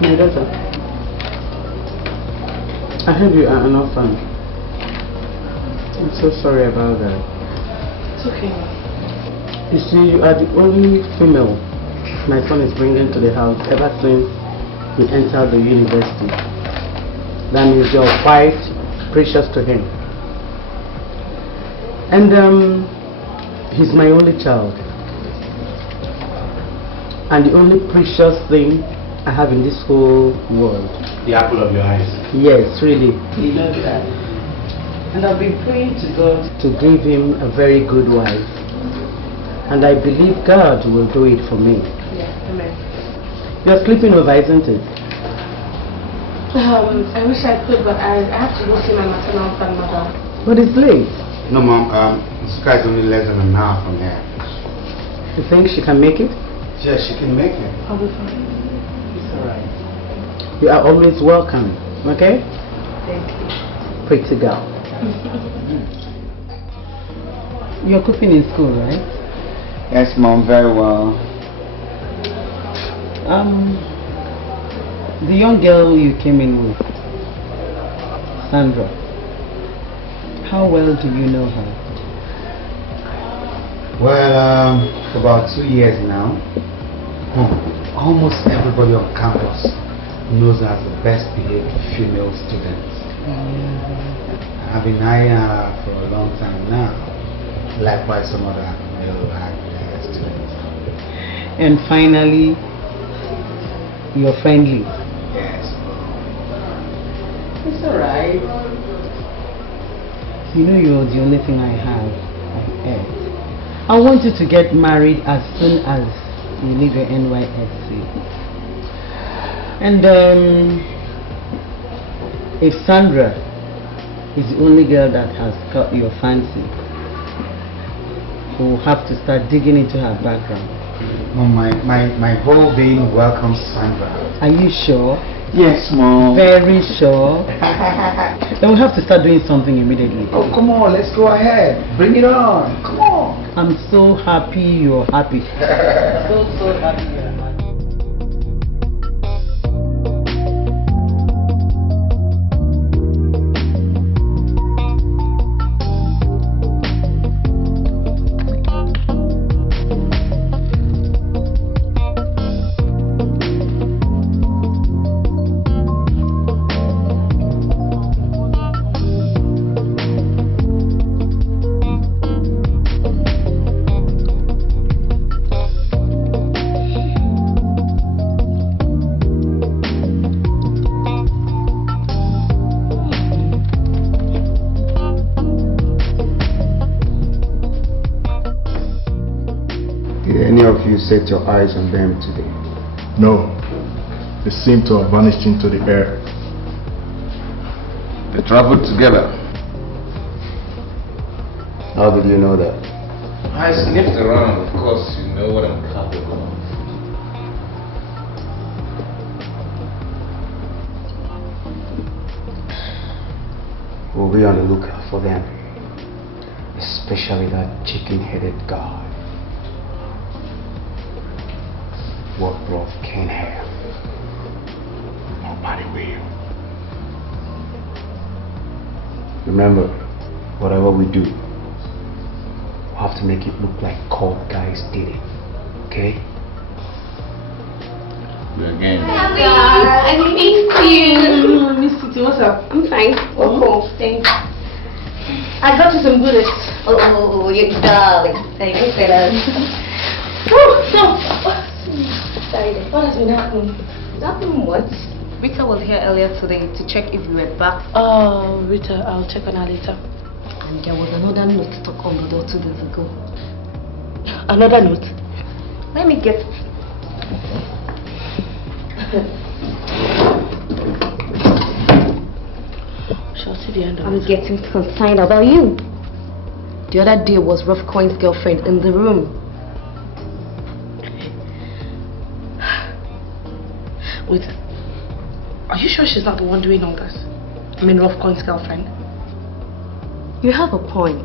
My daughter, I heard you are an orphan. I'm so sorry about that. It's okay. You see, you are the only female my son is bringing to the house ever since he entered the university. That means you're quite precious to him. And he's my only child. And the only precious thing I have in this whole world. The apple of your eyes. Yes, really. He knows that. And I've been praying to God to give him a very good wife. And I believe God will do it for me. Yeah, amen. You're sleeping over, isn't it? I wish I could, but I have to go see my maternal grandmother. But it's late. No, Mom. This guy's only less than an hour from here. You think she can make it? Yeah, she can make it. I'll be fine. It's alright. You are always welcome, okay? Thank you. Pretty girl. You're cooking in school, right? Yes, Mom, very well. The young girl you came in with, Sandra, how well do you know her? Well, for about 2 years now, almost everybody on campus knows her as the best behaved female student. I've been eyeing her for a long time now. Likewise, some other male students. And finally, you're friendly. Yes. It's alright. You know you're the only thing I have on earth. I want you to get married as soon as you leave your NYSC. And if Sandra is the only girl that has caught your fancy, we'll have to start digging into her background. Mom, my whole being welcomes Sandra. Are you sure? Yes, Mom. Very sure. Then we have to start doing something immediately. Oh, come on, let's go ahead. Bring it on. Come on. I'm so happy you're happy. so happy you're happy. Set your eyes on them today? No, they seem to have vanished into the air. They traveled together. How did you know that? I sniffed around, of course, you know what I'm capable of. We'll be on the lookout for them, especially that chicken-headed guy. What Prof can have, nobody will. Remember, whatever we do, we have to make it look like court guys did it, okay? Again. I missed you. I missed you too. What's up? I'm fine. Oh, thanks. I got you some goodies. Oh, you darling. Thank you, Sorry, what has been happening? Nothing much. Rita was here earlier today to check if you were back. Oh, Rita, I'll check on her later. And there was another note stuck on the door 2 days ago. Another note? Let me get it. Shall see the end of it. I'm getting concerned about you. The other day was Rough Coin's girlfriend in the room. Wait, are you sure she's not the one doing all this? I mean, Rough Coin's girlfriend. You have a point.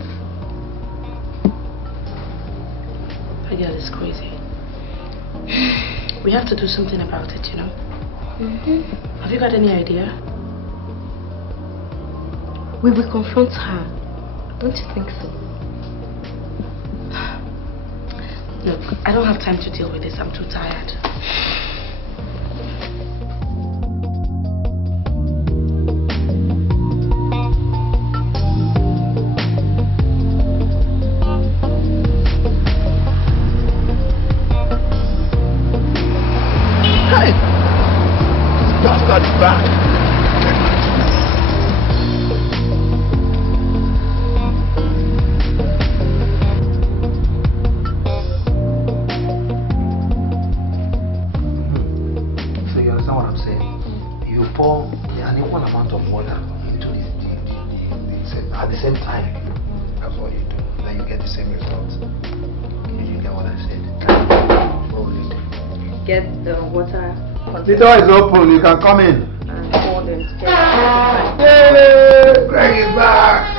That girl is crazy. We have to do something about it, you know. Have you got any idea? We will confront her. Don't you think so? Look, I don't have time to deal with this. I'm too tired. The door is open, you can come in. Yay! Greg is back!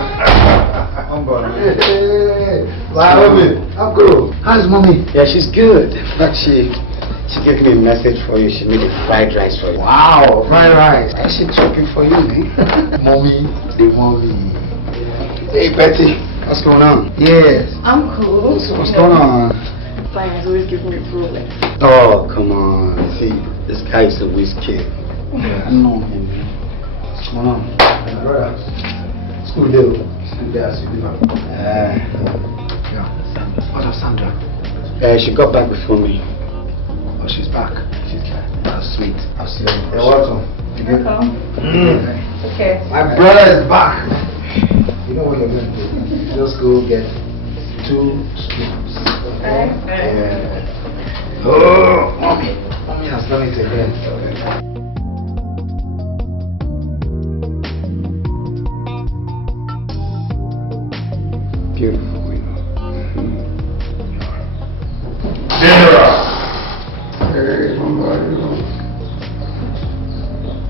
I'm cool. How's mommy? Yeah, she's good. In fact, she gave me a message for you. She made a fried rice for you. Wow, fried rice. I should chopping for you, man. Mommy, the mommy. Hey, Betty, what's going on? Yes. I'm cool. What's going on? Science always gives me problems. Oh, come on. See, this guy is a whiz kid. Yeah, I know him. What's going on? Brother. School day. School day as you live out. Yeah. What of Sandra? She got back before me. Oh, she's back. She's back. That's sweet. I'll see you. You're welcome. Welcome. Okay. My brother is back. You know what you're going to do? Just go get 2 spoons. Okay? Yeah. Oh, mommy. Mommy has done it again. Beautiful, you know. General! Hey,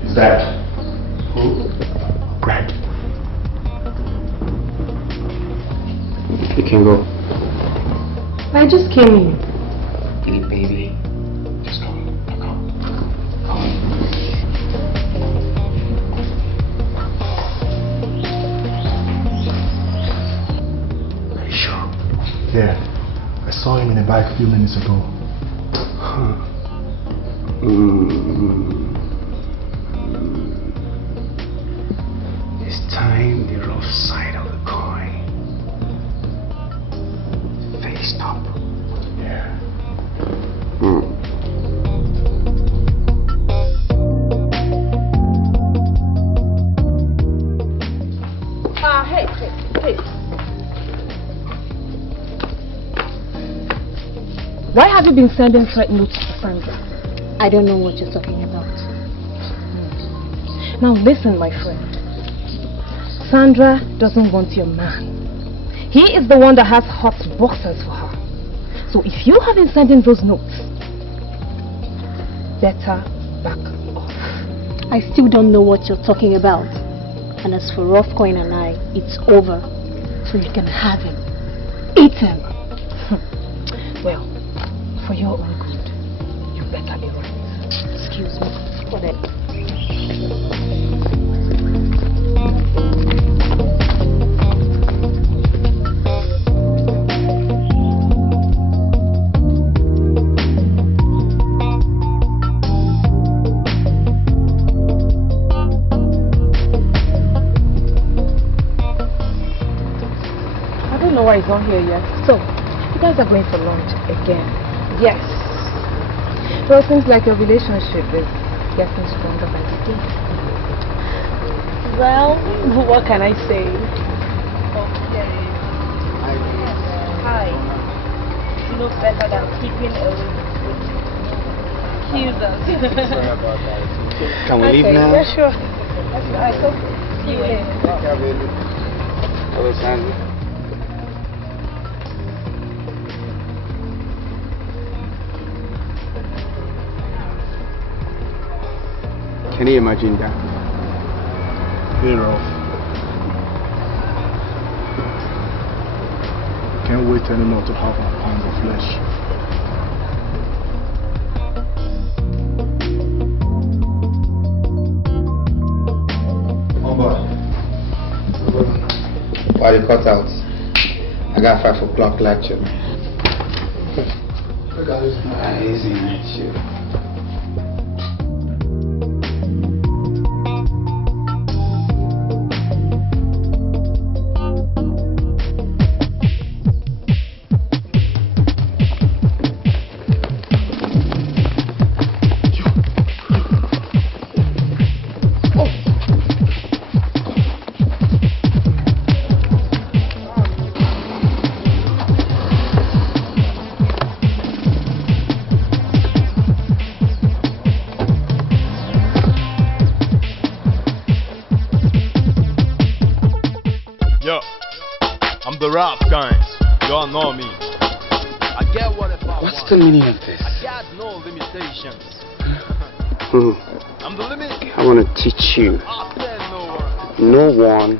Is that who? Greg? You can go. I just came in. Hey, baby. Just come. Come. Are you sure? Yeah. I saw him in a bike a few minutes ago. This time, the rough side of the coin. Face up. Yeah. Hey. Why have you been sending threat notes to Sandra? I don't know what you're talking about. Now listen, my friend. Sandra doesn't want your man. He is the one that has hot boxers for her. So if you have been sending those notes, better back off. I still don't know what you're talking about. And as for Rough Coin and I, it's over. So you can have him. Eat him. Well, for your own good, you better be right. Excuse me. Whatever. I don't know why he's not here yet. So, you guys are going for lunch again. Yes. Well, it seems like your relationship is getting stronger by the day. Well, what can I say? Okay. Hi. You look better than keeping away with accusers. Sorry about that. Can we leave now? Yeah, sure. I hope see you later. Hello, Sandra. Can you imagine that? Hey, Ralph. Can't wait anymore to have our pounds of flesh. While you cut out, I got 5 o'clock lecture. Easy night, you. Y'all know me. I get what if I What's the meaning of this? I got no limitations. I'm the limit. I want to teach you. No one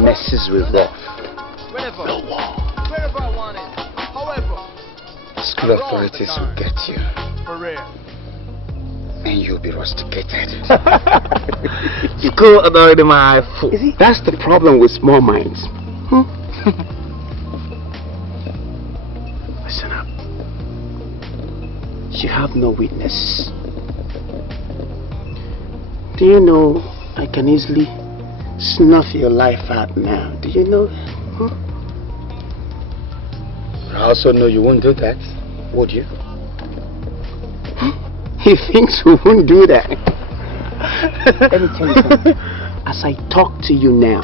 messes with love. Whenever. No one. Wherever I want it. However. School authorities will get you. For real. And you'll be rusticated. School authority, my fool. That's the problem with small minds. Listen up. You have no witness. Do you know I can easily snuff your life out now? Do you know that? I also know you won't do that, would you? He thinks we won't do that. Let me tell you something. As I talk to you now,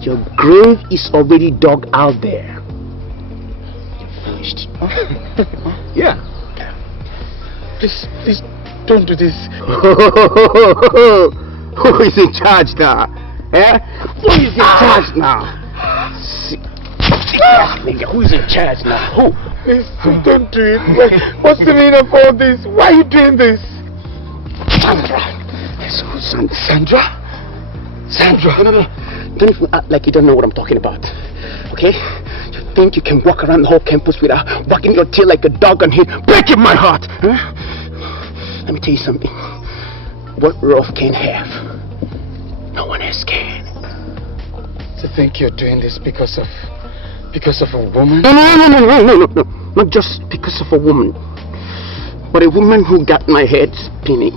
your grave is already dug out there. Yeah. Please, don't do this. Who is in charge now? Eh? Who is in charge now? Who is in charge now? Who? Please, don't do it. What's the meaning of all this? Why are you doing this? Sandra. Yes, who's Sandra? Sandra. No. Don't even act like you don't know what I'm talking about. Okay? Think you can walk around the whole campus without wagging your tail like a dog and here breaking my heart, huh? Let me tell you something. What Rolf can have, no one else can. To think you're doing this because of a woman? No. Not just because of a woman, but a woman who got my head spinning.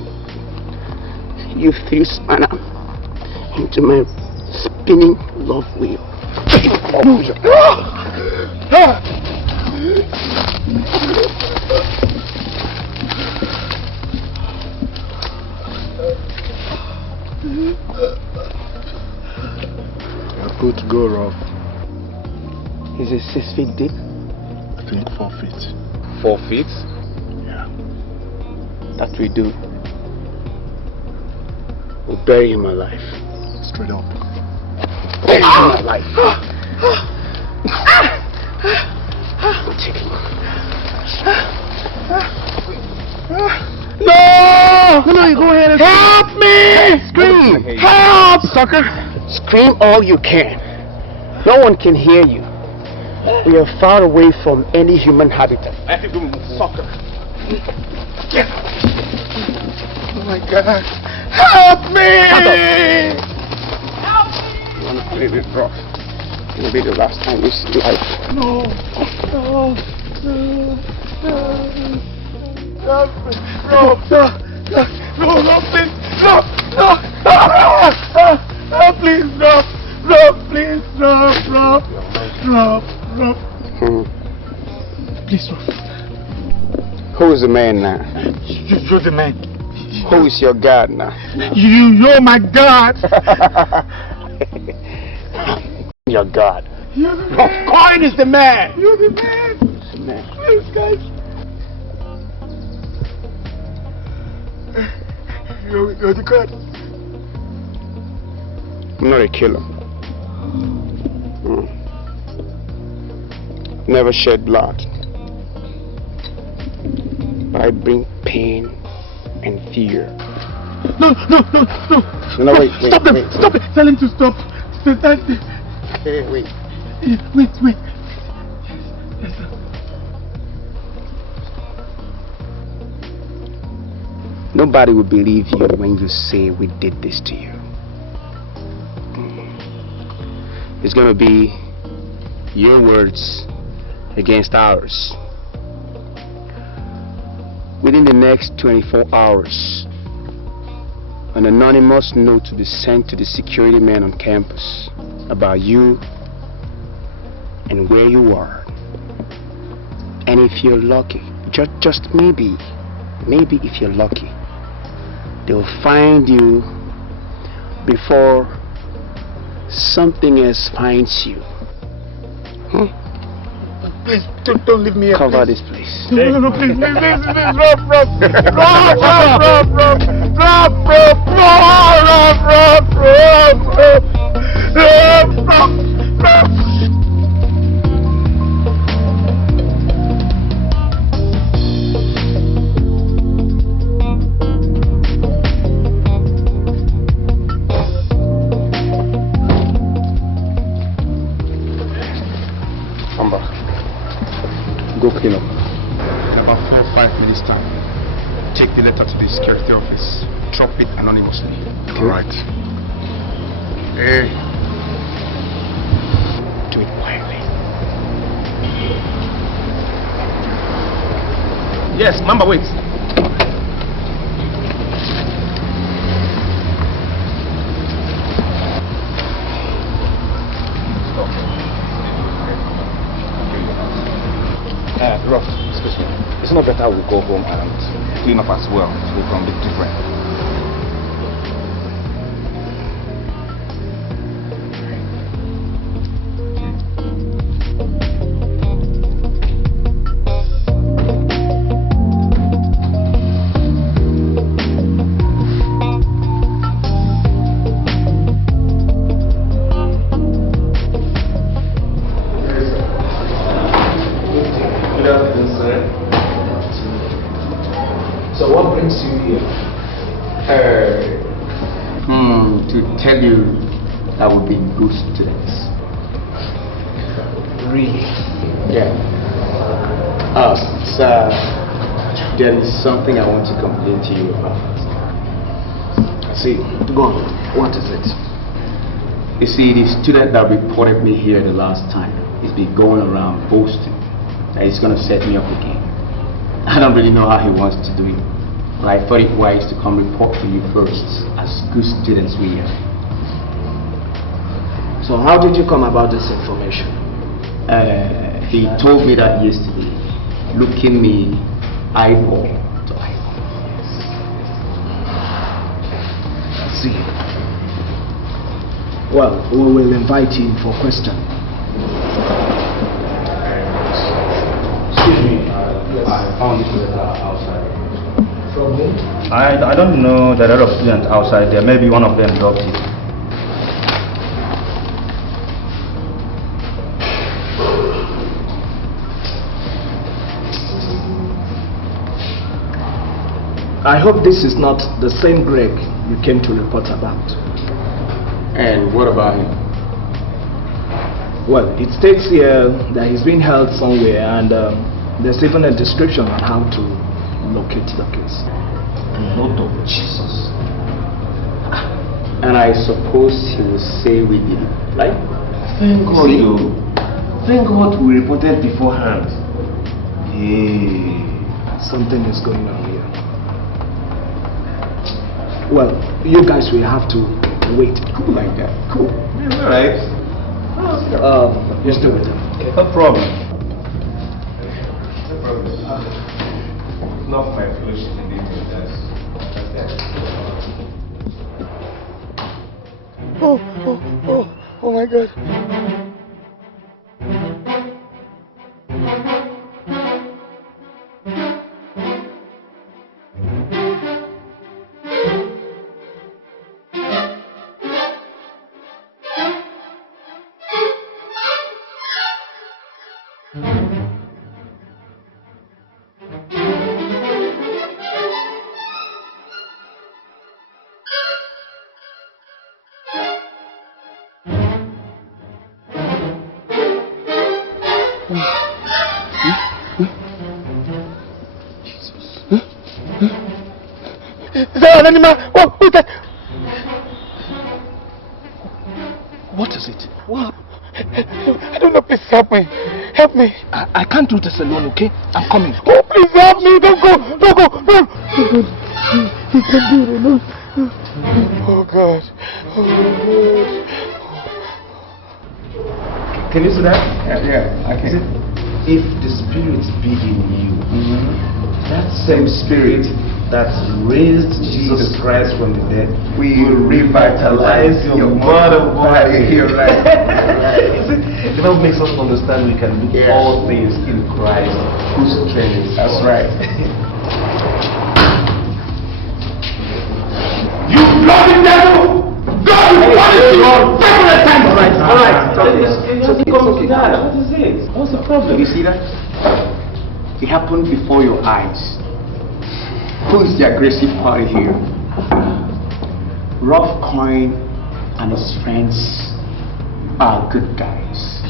You threw spanner into my spinning love wheel. You're good to go, Rob. Is it 6 feet deep? I think 4 feet. 4 feet? Yeah. That we do. We'll bury him alive. Straight up. Bury him alive. No, you go ahead and help me! Scream! Help! Sucker! Scream all you can. No one can hear you. We are far away from any human habitat. Sucker! Oh my God! Help me! Help me! You want to play with rough? It'll be the last time you see life. No. Please, Who is the man now? You're the man. Who is your God now? You're my God. Your God. You're the man. Of course is the man. You're the man. Please, guys. You're the God. I'm not a killer. Never shed blood. But I bring pain and fear No, no, no, no. No, wait. Stop them. Stop it. Tell him to stop. Hey, wait. Wait. Yes, sir. Nobody will believe you when you say we did this to you. It's going to be your words against ours. Within the next 24 hours, an anonymous note to be sent to the security man on campus about you and where you are. And if you're lucky, just maybe if you're lucky, they'll find you before something else finds you. Please, don't leave me here. Cover please. this place. No, please. Rob. Go clean up. In about 4 or 5 minutes time, take the letter to the security office. Drop it anonymously. Okay. All right. Hey. Do it quietly. Yes, Mamba, wait. Ross, excuse me. It's not better we go home and clean up as well, so we can be different. So what brings you here? To tell you that we've been good students. Really? Yeah. Sir, there is something I want to complain to you about. See, go on. What is it? You see, the student that reported me here the last time is been going around boasting that he's going to set me up again. I don't really know how he wants to do it, but I thought it wise to come report to you first, as good students we are. So how did you come about this information? He told me that yesterday, looking me eyeball to eyeball. See. Well, we will invite you for question. Excuse me, I found this letter outside. From whom? I don't know the other students outside there. Maybe one of them dropped it. I hope this is not the same Greg you came to report about. And what about him? Well, it states here that he's being held somewhere, and there's even a description on how to locate the case. Lord of Jesus. And I suppose he will say we did it, right? Thank God, you. Thank God we reported beforehand. Hey, something is going on here. Well, you guys will have to wait. Cool like that. Cool. Yeah, all right. You stay with him. Okay. No problem. No problem. Not my fellowship in the Oh my God. Is that an animal? What's that? What is it? What? I don't know. Please help me. Help me. I can't do this alone, okay? I'm coming. Oh, please help me. Don't go. Don't go. No. He can do it alone. Oh, God. Oh, God. Can you see that? Yeah, I can. If the spirit be in you, that same spirit that raised Jesus Christ from the dead will revitalize your mortal body. You're right. The Bible makes us understand we can do all things in Christ who strengthens us. That's right. You bloody devil! God will punish you several times! Alright. What is it? What's the problem? You see that? It happened before your eyes. Who is the aggressive party here? Rough Coin and his friends are good guys.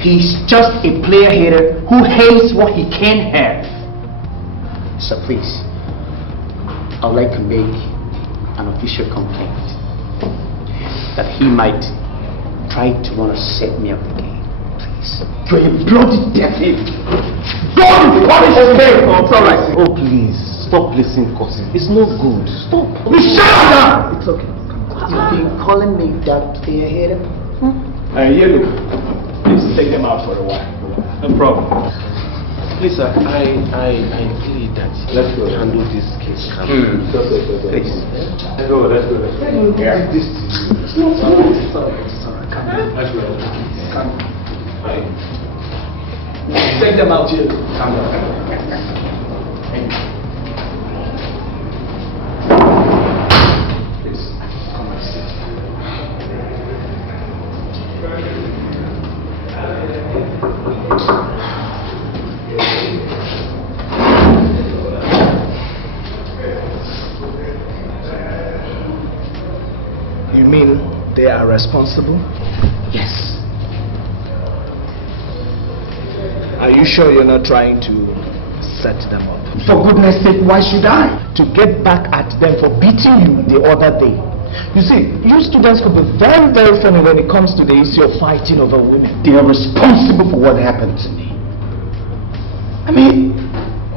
He's just a player hater who hates what he can't have. So please, I'd like to make an official complaint that he might try to want to set me up again. Please. You're a bloody devil! God will punish him! It's alright. Oh, please. Stop listening, cause it's no good. Stop. You shut up! It's okay. You've been calling me that player hater? Yellow, please take them out for a while. No problem. Please, sir, I plead that let's go handle this case calmly. Please. Let's go. Yeah. This to you. It's alright. Come on. Let's go. Come on. Right. Take them out here. Come on. Please, come and sit. You mean they are responsible? Yes. Are you sure you're not trying to set them up? For goodness sake, why should I? To get back at them for beating you the other day. You see, you students could be very, very funny when it comes to the issue of fighting over women. They are responsible for what happened to me. I mean,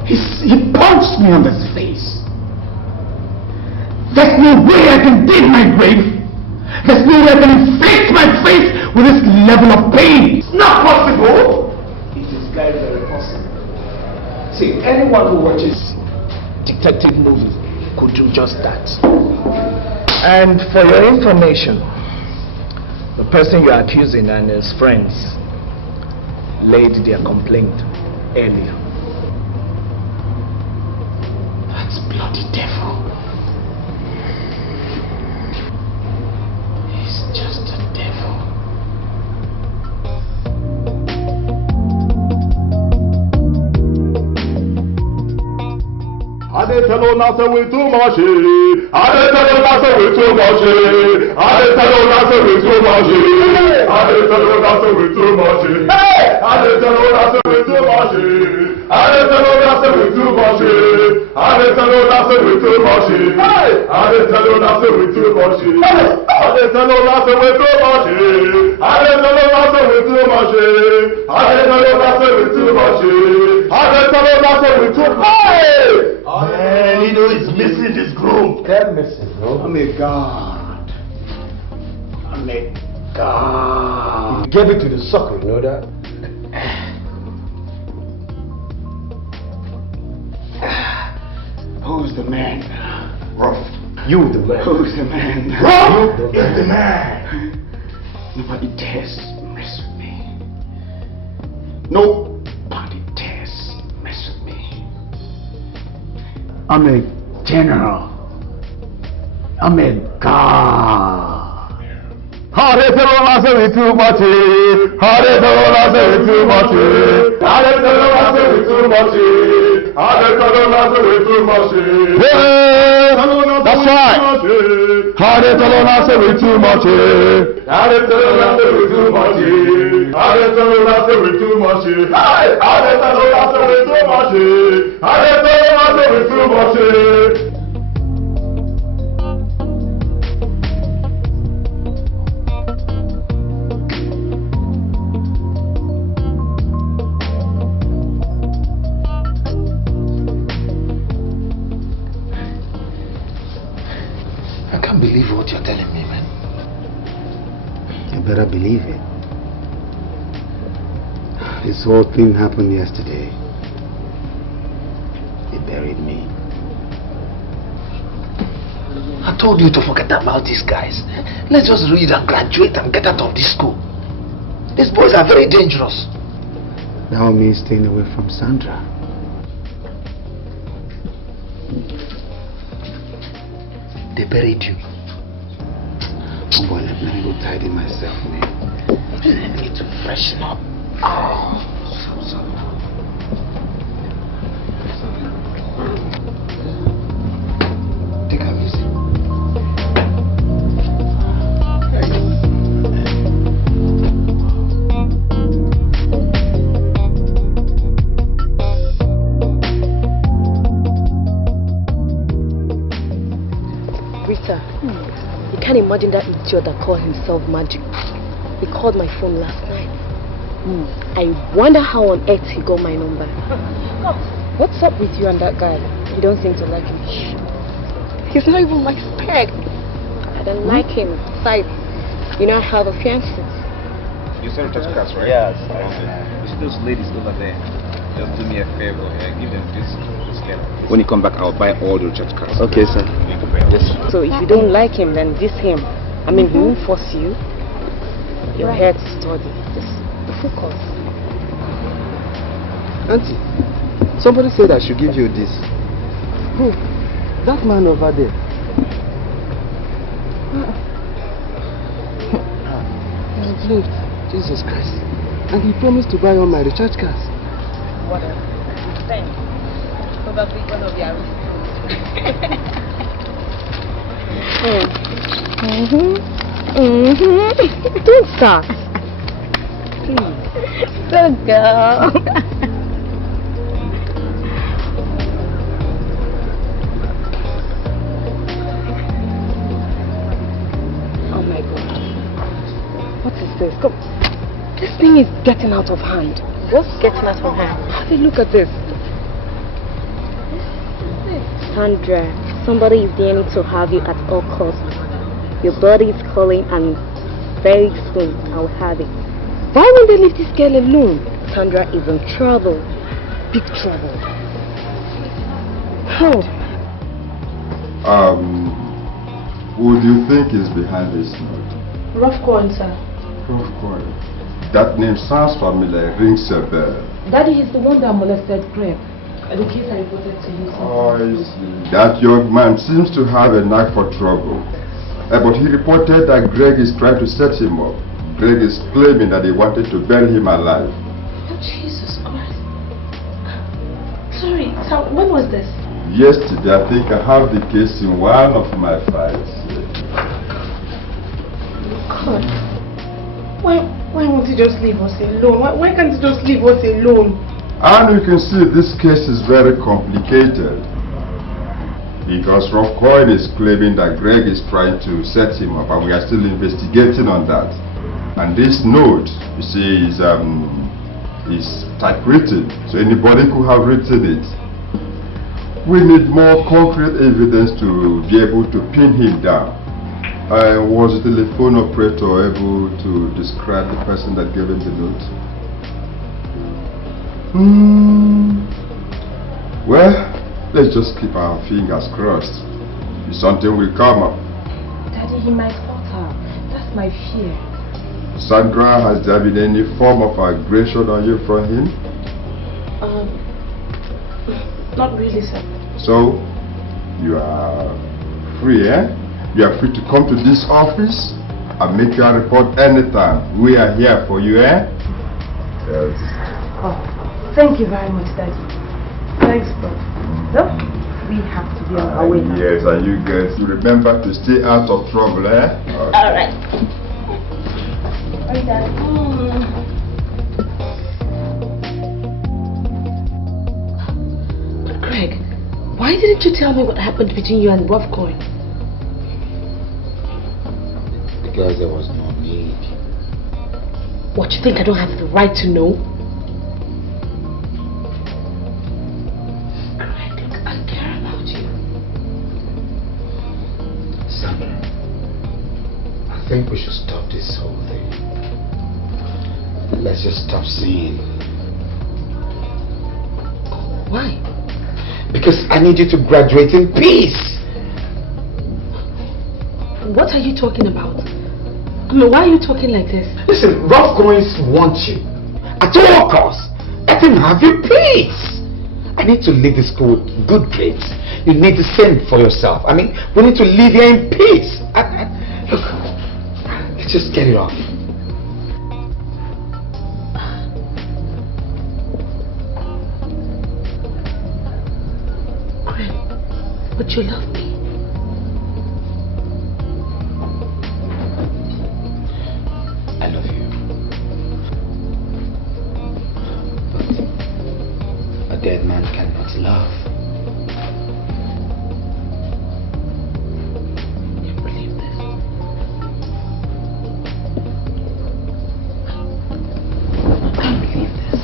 he punched me on the face. There's no way I can dig my grave. There's no way I can inflict my face with this level of pain. It's not possible. It is very, very possible. See, anyone who watches detective movies could do just that. And for your information, the person you're accusing and his friends laid their complaint earlier. That's bloody devil. He's just a devil. I didn't tell you nothing with too much. I didn't tell you nothing with too much. I didn't tell you nothing with too much. I didn't tell you nothing with too much. I didn't tell you nothing with too much. I didn't tell you nothing with too much. I didn't tell you nothing with too much. I didn't tell you nothing with too much. I didn't tell you nothing with too much. I didn't tell you nothing with too much. I didn't tell you nothing with too much. I didn't tell you nothing with too much. Man, you know he's missing this group. They're missing, bro. I'm a god. I'm a god. You gave it to the sucker, you know that? Who's the man? Rough. You the man. Who's the man? Rough is the man. Nobody dares mess with me. Nobody dares mess with me. I'm a general. I'm a god. How they tell us we too much. How they tell us we too much. How they tell us we too much. How they tell us we too much. That's right. How they tell us we too much. How they tell us we too much. How they tell us we too much. How they tell us we too much. How they tell us we too much. can't believe what you're telling me, man. You better believe it. This whole thing happened yesterday. They buried me. I told you to forget about these guys. Let's just read and graduate and get out of this school. These boys are very dangerous. That would mean staying away from Sandra. They buried you. Oh boy, let me go tidy myself, man. I need to freshen up. Oh, so. Take her easy. Rita, you can't imagine that idiot that called himself Magic. He called my phone last night. I wonder how on earth he got my number. What's up with you and that guy? You don't seem to like him. He's not even my spec. I don't like him. Besides, you know I have a fiancé. You sent touch cards, right? Yes. You see those ladies over there? Just do me a favor. Give them this letter. When you come back, I'll buy all the recharge cards. Okay, sir. Yes. So if you don't like him, then diss him. I mean, he won't force you. You're here to study. Just focus. Auntie, somebody said I should give you this. Who? That man over there. He's blinked. Jesus Christ. And he promised to buy all my recharge cards. Whatever. Thanks. Probably one of the Don't start. Please. Good girl. Oh my God. What is this? Come. This thing is getting out of hand. What's getting out of hand? Have a look at this. Sandra, somebody is yearning to have you at all costs. Your body is calling and very soon I'll have it. Why won't they leave this girl alone? Sandra is in trouble. Big trouble. How? Who do you think is behind this note? Rough coin, sir. Rough coin. That name sounds familiar, rings a bell. Daddy is the one that molested Greg. The case I reported to you. Oh, I see. That young man seems to have a knack for trouble. But he reported that Greg is trying to set him up. Greg is claiming that he wanted to bury him alive. Oh, Jesus Christ. Sorry, so when was this? Yesterday, I think I have the case in one of my files. God. Why won't you just leave us alone? Why can't you just leave us alone? And you can see this case is very complicated. Because Rough Coin is claiming that Greg is trying to set him up, and we are still investigating on that. And this note, you see, is typewritten, so anybody could have written it. We need more concrete evidence to be able to pin him down. Was the telephone operator able to describe the person that gave him the note? Well, let's just keep our fingers crossed. Something will come up. Daddy, he might hurt her. That's my fear. Sandra, has there been any form of aggression on you from him? Not really, sir. So, you are free, eh? You are free to come to this office and make your report anytime. We are here for you, eh? Yes. Oh, thank you very much, Daddy. Thanks, bro. So, we have to be on our way now. Yes, and you guys, remember to stay out of trouble, eh? Okay. Alright. Hey, Daddy. But Greg, why didn't you tell me what happened between you and Rough Coin? Because there was no need. What, you think I don't have the right to know? Sandra, think we should stop this whole thing. Let's just stop seeing. Why? Because I need you to graduate in peace. What are you talking about? I mean, why are you talking like this? Listen, rough coins want you. At all costs. Let him have your peace. I need to leave this school with good grades. You need to send for yourself. I mean, we need to live here in peace. Look, let's just get it off. But you love me. I love you. But a dead man cannot love. I can't believe this. I can't believe this.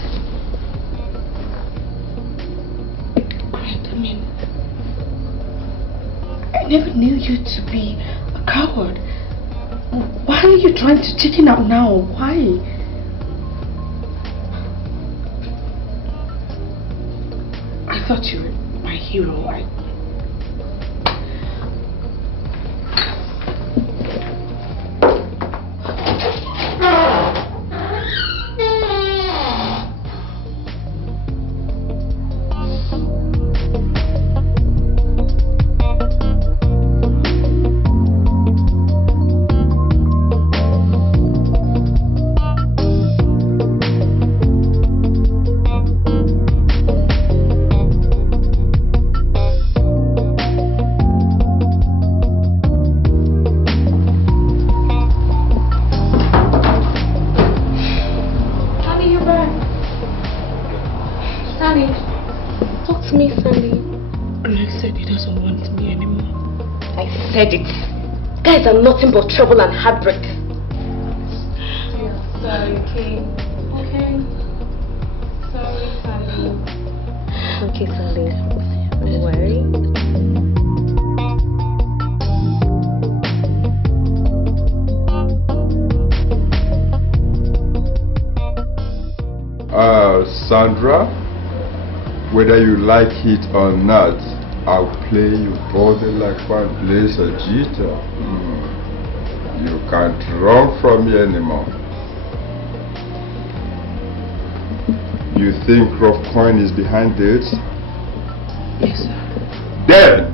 Great, I mean, I never knew you to be a coward. Why are you trying to chicken out now? Why? I thought you were my hero. Guys are nothing but trouble and heartbreak. Yeah, sorry, okay? Okay. Sorry, Sandy. Okay, Sandy. Don't worry. Sandra, whether you like it or not, I'll play you body like one plays a guitar. You can't run from me anymore. You think Rough Coin is behind this? Yes, sir. Then,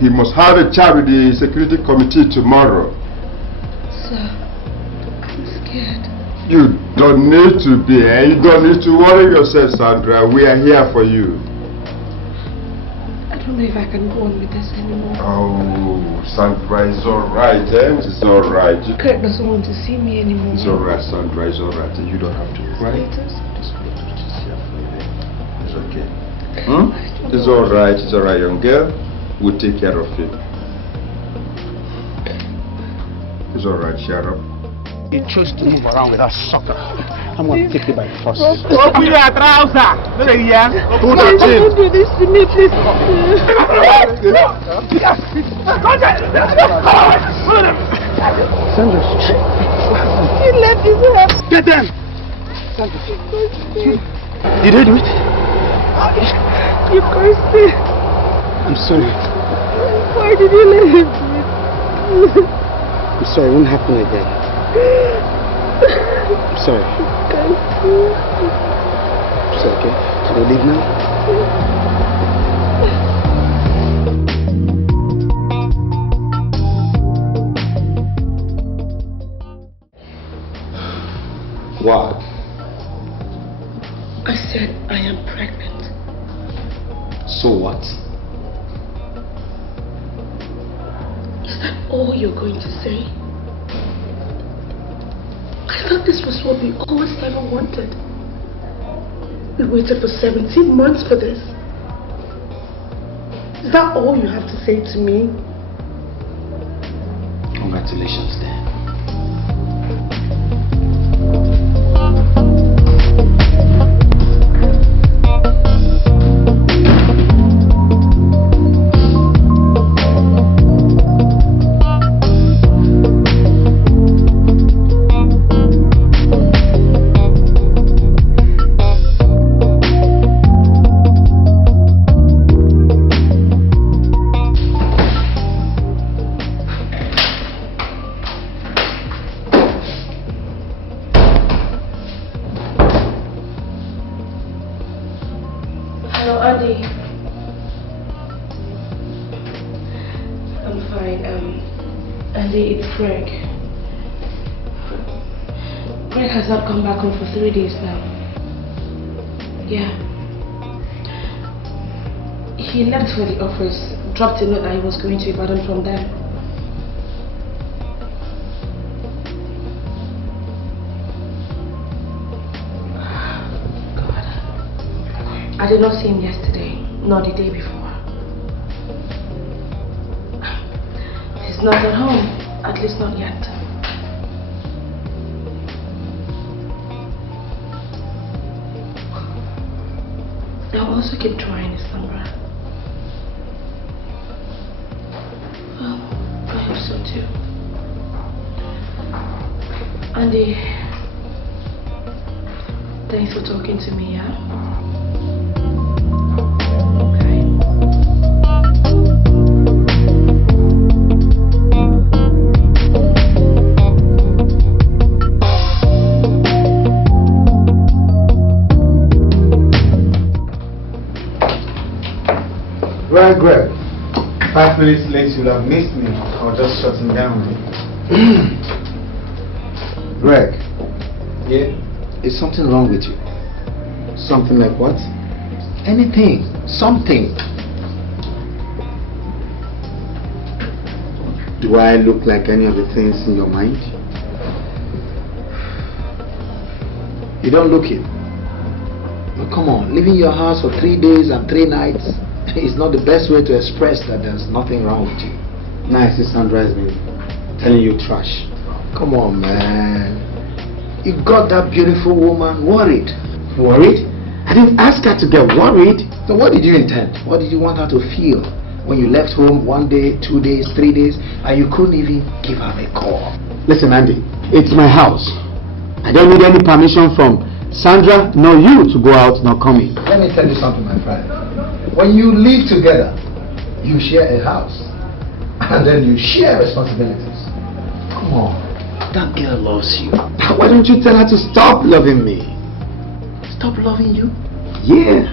he must have a chat with the security committee tomorrow. Sir, I'm scared. You don't need to be, you don't need to worry yourself, Sandra. We are here for you. I don't know if I can go on with this anymore. Oh, Sandra, it's alright, eh? It's alright. Kurt doesn't want to see me anymore. It's alright, Sandra, it's alright. You don't have to cry. It's okay. It's alright, young girl. We'll take care of it. It's alright, shut up. You chose to move around with that sucker. I'm going to take you by force. Open your trouser. Who that chin? Don't do this to me, please. Sandra. He left his house. Get them! You did it? You cursed me. I'm sorry. Why did you let him do it? I'm sorry, it won't happen again. I'm sorry. It's okay. Can we leave now? What? I said I am pregnant. So what? Is that all you're going to say? I thought this was what we always ever wanted. We waited for 17 months for this. Is that all you have to say to me? Congratulations, then. Andy, it's Greg. Greg has not come back home for 3 days now. Yeah. He left for the office, dropped a note that he was going to Ibadan from there. God. I did not see him yesterday, nor the day before. He's not at home, at least not yet. I'll also keep trying, Sandra. Well, I hope so too. Andy, thanks for talking to me, yeah? Right, Greg. 5 minutes late, you'll have missed me. I was just shutting down. Greg. Yeah? Is something wrong with you? Something like what? Anything. Something. Do I look like any of the things in your mind? You don't look it. Now come on, leaving your house for 3 days and 3 nights is not the best way to express that there's nothing wrong with you. Nice, Sandra has been telling you trash. Come on, man. You got that beautiful woman worried. Worried? I didn't ask her to get worried. So what did you intend? What did you want her to feel when you left home 1 day, 2 days, 3 days, and you couldn't even give her a call? Listen, Andy, it's my house. I don't need any permission from Sandra nor you to go out nor come in. Let me tell you something, my friend. When you live together, you share a house, and then you share responsibilities. Come on, that girl loves you. Why don't you tell her to stop loving me? Stop loving you? Yeah.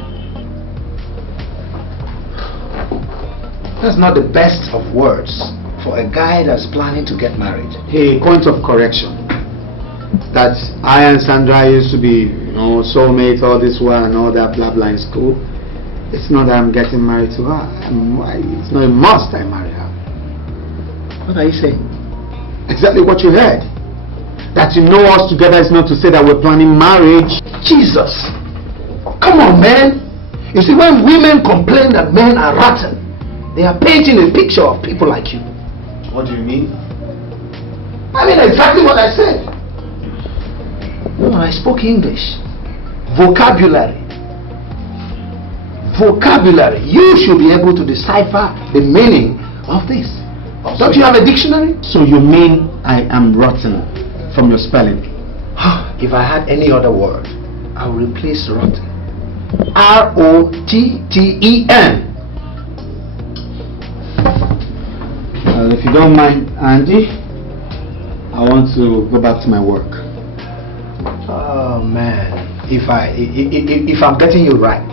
That's not the best of words for a guy that's planning to get married. Hey, point of correction. That I and Sandra used to be, soulmates all this while and all that blah blah in school. It's not that I'm getting married to her. It's not a must I marry her. What are you saying? Exactly what you heard. That you know us together is not to say that we're planning marriage. Jesus! Come on, man! You see, when women complain that men are rotten, they are painting a picture of people like you. What do you mean? I mean exactly what I said. No, I spoke English. Vocabulary. Vocabulary. You should be able to decipher the meaning of this. Don't you have a dictionary? So you mean I am rotten from your spelling? If I had any other word, I would replace rotten. R-O-T-T-E-N. If you don't mind, Andy, I want to go back to my work. Oh man, if I'm getting you right,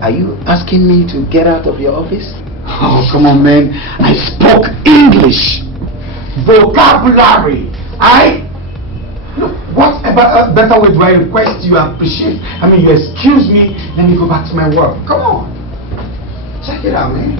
are you asking me to get out of your office? Oh, come on, man. I spoke English. Vocabulary. Look, what better way do I request you appreciate? I mean, you excuse me, let me go back to my work. Come on. Check it out, man.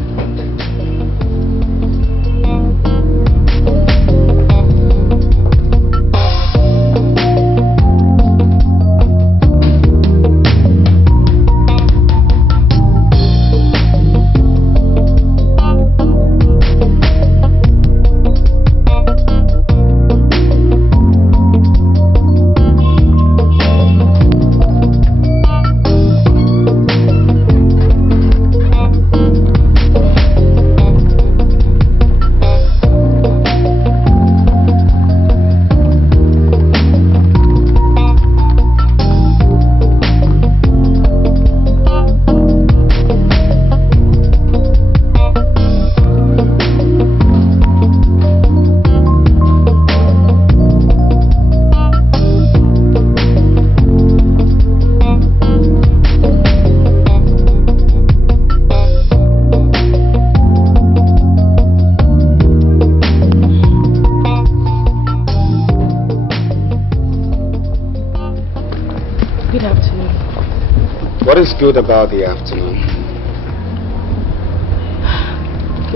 good about the afternoon?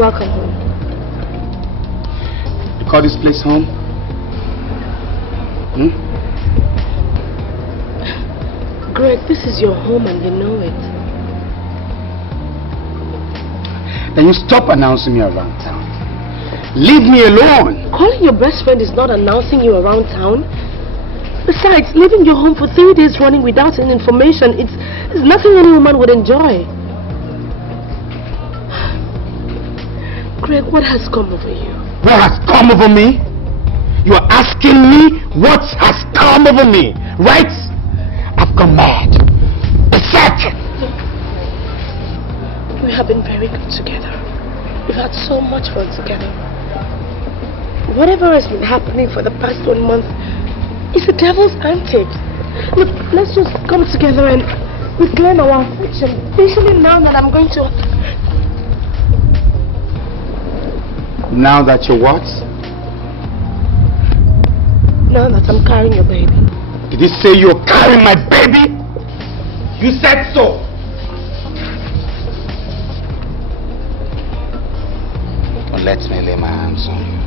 Welcome home. You call this place home? Hmm? Greg, this is your home and you know it. Then you stop announcing me around town. Leave me alone. Calling your best friend is not announcing you around town. Besides, leaving your home for 3 days running without any information, it's nothing any woman would enjoy. Greg, what has come over you? What has come over me? You are asking me what has come over me, right? I've gone mad. Berserk! We have been very good together. We've had so much fun together. Whatever has been happening for the past 1 month is the devil's antics. Look, let's just come together and reclaim our affection, especially now that I'm going to... Now that you're what? Now that I'm carrying your baby. Did you say you're carrying my baby? You said so. Don't let me lay my hands on you.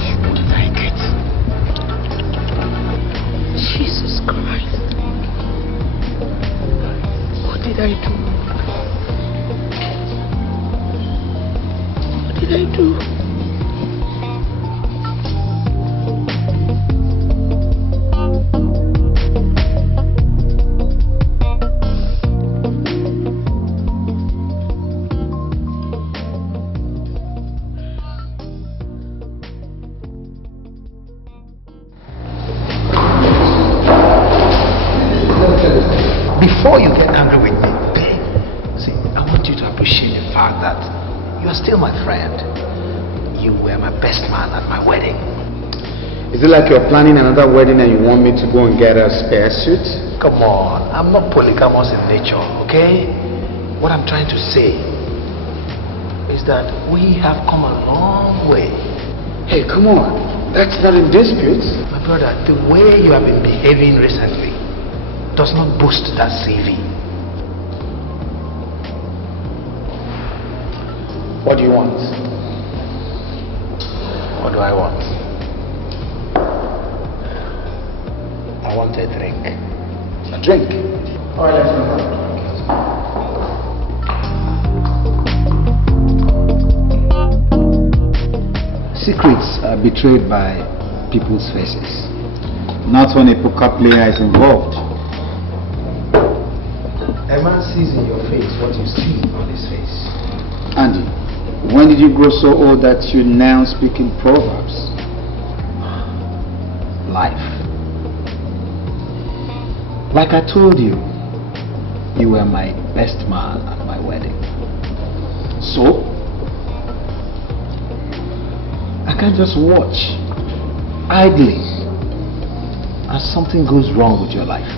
You won't like it. Jesus Christ. What did I do? What did I do? Before you get angry with me, see, I want you to appreciate the fact that you are still my friend. You were my best man at my wedding. Is it like you're planning another wedding and you want me to go and get a spare suit? Come on, I'm not polygamous in nature, okay? What I'm trying to say is that we have come a long way. Hey, come on. That's not in dispute. My brother, the way you have been behaving recently does not boost that CV. What do you want? What do I want? I want a drink. A drink? Alright, let's go. Secrets are betrayed by people's faces, not when a poker player is involved. A man sees in your face what you see on his face. Andy, when did you grow so old that you now speak in proverbs? Life. Like I told you, you were my best man at my wedding. So, I can't just watch idly as something goes wrong with your life.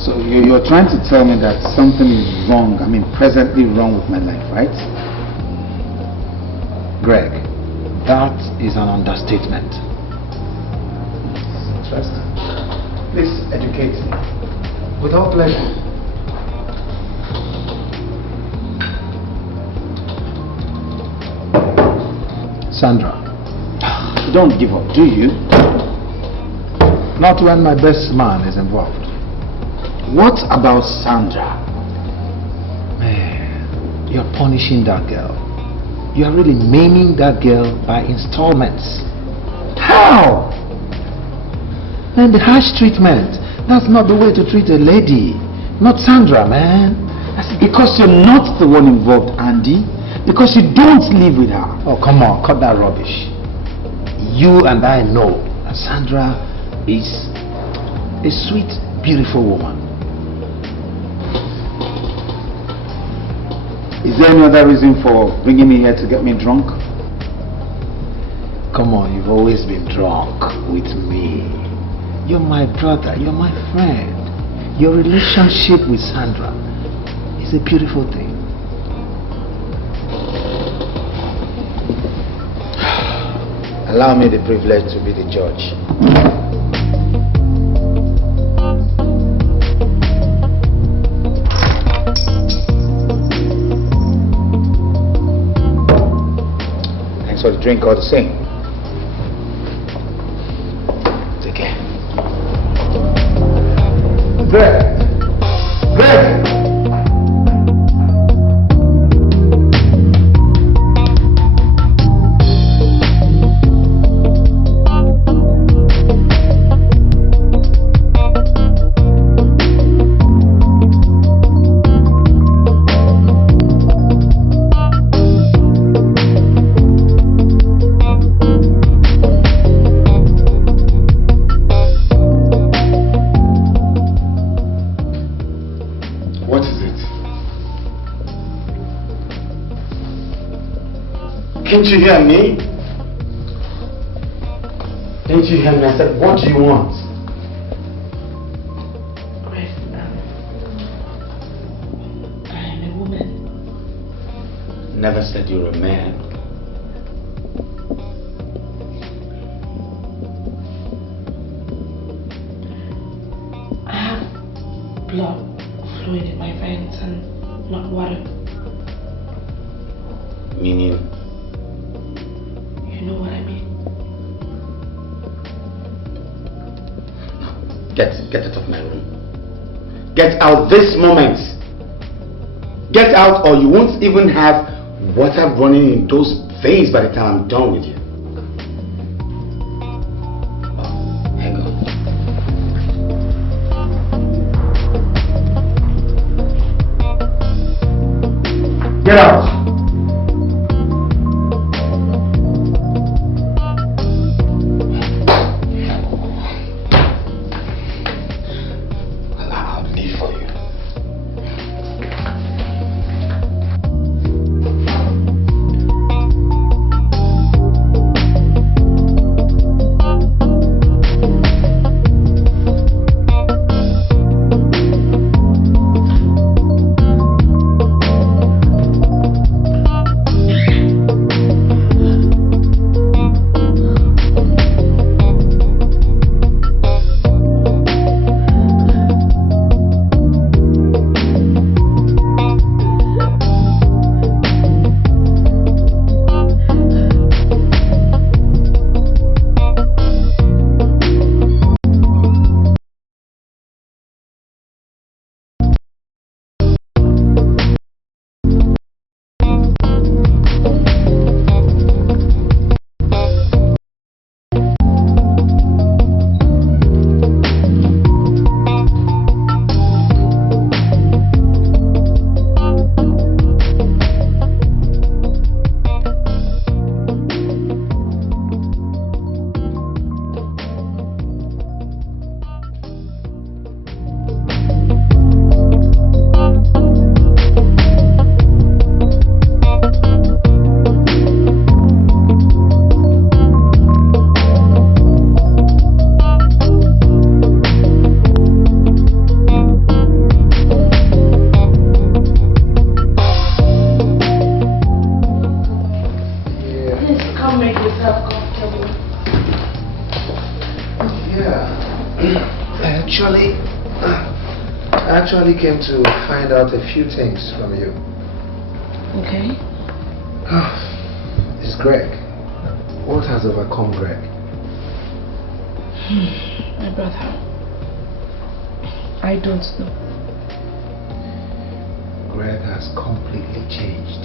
So you're trying to tell me that something is wrong, presently wrong with my life, right? Greg, that is an understatement. Interesting. Please educate me. With all pleasure. Sandra, you don't give up, do you? Not when my best man is involved. What about Sandra? Man, you're punishing that girl. You're really maiming that girl by installments. How? And the harsh treatment, that's not the way to treat a lady. Not Sandra, man. That's because you're not the one involved, Andy. Because you don't live with her. Oh, come on, cut that rubbish. You and I know that Sandra is a sweet, beautiful woman. Is there any other reason for bringing me here to get me drunk? Come on, you've always been drunk with me. You're my brother, you're my friend. Your relationship with Sandra is a beautiful thing. Allow me the privilege to be the judge. drink all the same. Take care. Greg! Didn't you hear me? Didn't you hear me? I said, what do you want? Chris, I am a woman. Never said you were a man. I have blood fluid in my veins and not water. Meaning? You know what I mean? Get out of my room. Get out this moment. Get out or you won't even have water running in those veins by the time I'm done with you. Oh, hang on. Get out! I came to find out a few things from you. Okay. It's Greg. What has overcome Greg? My brother. I don't know. Greg has completely changed.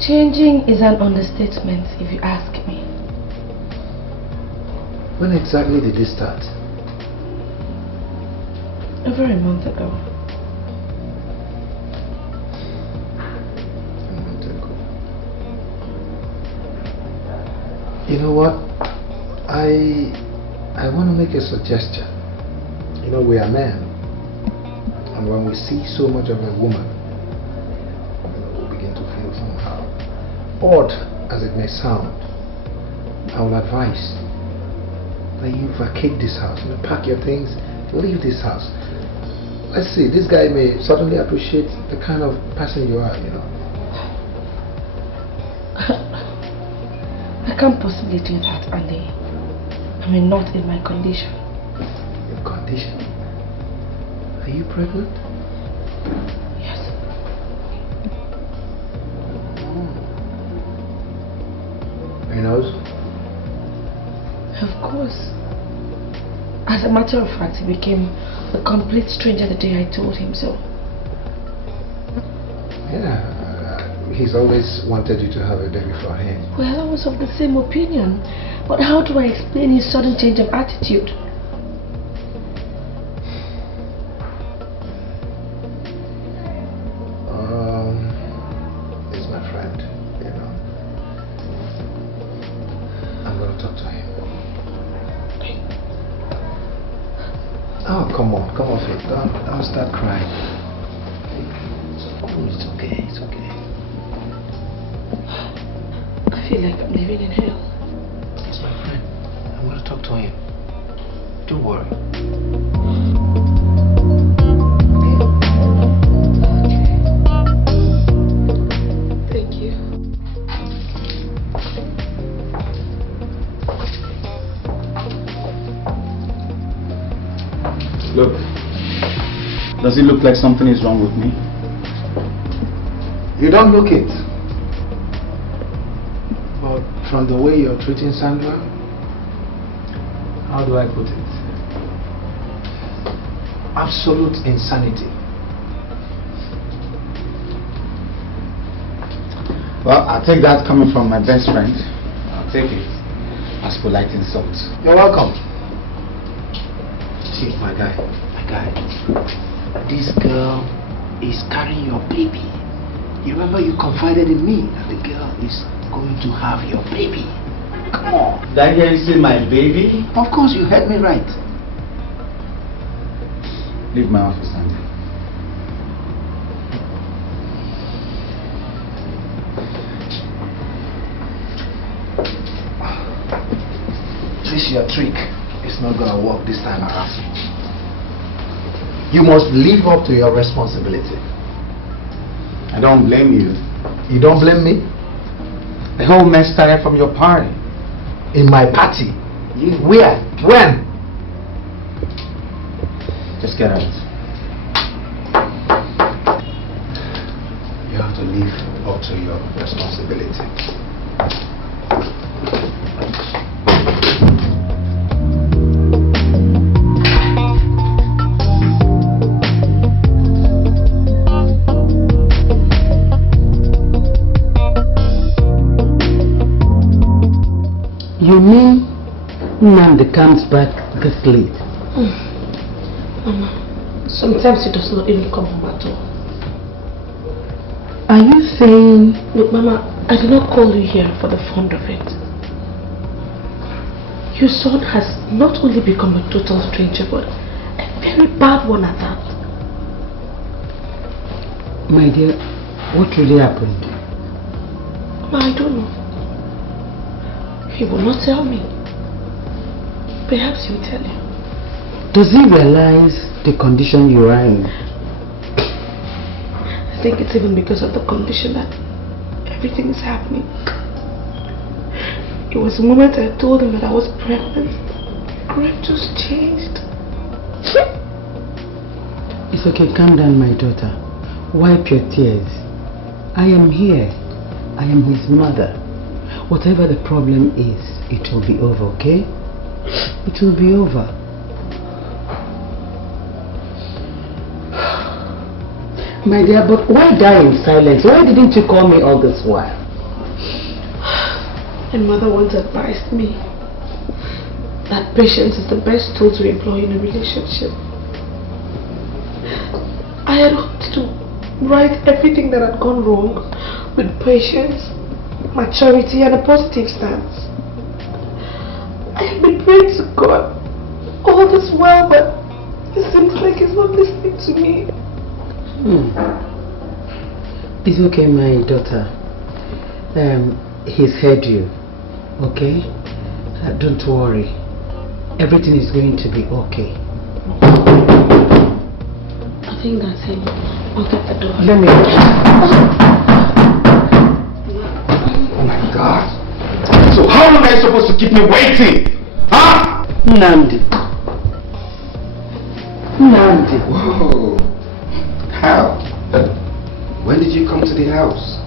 Changing is an understatement if you ask me. When exactly did this start? Over a month ago. A month ago. You know what? I want to make a suggestion. You know, we are men. And when we see so much of a woman, we begin to feel somehow. Odd as it may sound, I will advise that you vacate this house. You know, pack your things, leave this house. Let's see, this guy may certainly appreciate the kind of person you are, you know. I can't possibly do that, Andy. I mean, not in my condition. Your condition? Are you pregnant? Yes. a matter of fact, he became a complete stranger the day I told him so. Yeah, he's always wanted you to have a baby for him. Well, I was of the same opinion. But how do I explain his sudden change of attitude? He's my friend, you know. I'm gonna talk to him. Oh, come on, Faith. Don't start crying. It's okay, it's okay. I feel like I'm living in hell. He's my friend. I'm gonna talk to him. Don't worry. Thank you. Look, does it look like something is wrong with me? You don't look it. But from the way you're treating Sandra, How do I put it? absolute insanity. Well, I'll take that coming from my best friend. I'll take it as polite insult. You're welcome. See, my guy, this girl is carrying your baby. You remember you confided in me that the girl is going to have your baby. Come on. Did I hear you say my baby? Of course, you heard me right. Leave my office, Sandra. This your trick. It's not gonna work this time around. You must live up to your responsibility. I don't blame you. You don't blame me? The whole mess started from your party. In my party? Where? When? Just get out. You have to live up to your responsibility. You mean Nandi comes back this late? Mama, sometimes he does not even come home at all. Are you saying... Look, Mama, I did not call you here for the fun of it. Your son has not only become a total stranger, but a very bad one at that. My dear, what really happened? Mama, I don't know. He will not tell me. Perhaps he'll tell you. Does he realize the condition you are in? I think it's even because of the condition that everything is happening. It was the moment I told him that I was pregnant. Greg just changed. It's okay, calm down, my daughter. Wipe your tears. I am here. I am his mother. Whatever the problem is, it will be over, okay? It will be over. My dear, but why die in silence? Why didn't you call me all this while? And Mother once advised me that patience is the best tool to employ in a relationship. I had hoped to right everything that had gone wrong with patience, maturity, and a positive stance. I have been praying to God all this while, but it seems like He's not listening to me. It's okay, my daughter. He's heard you, okay? Don't worry. Everything is going to be okay. I think that's him. I'll get the door. Let me... Oh my God. So how long are you supposed to keep me waiting? Huh? Nandi. Nandi. Whoa. How? When did you come to the house?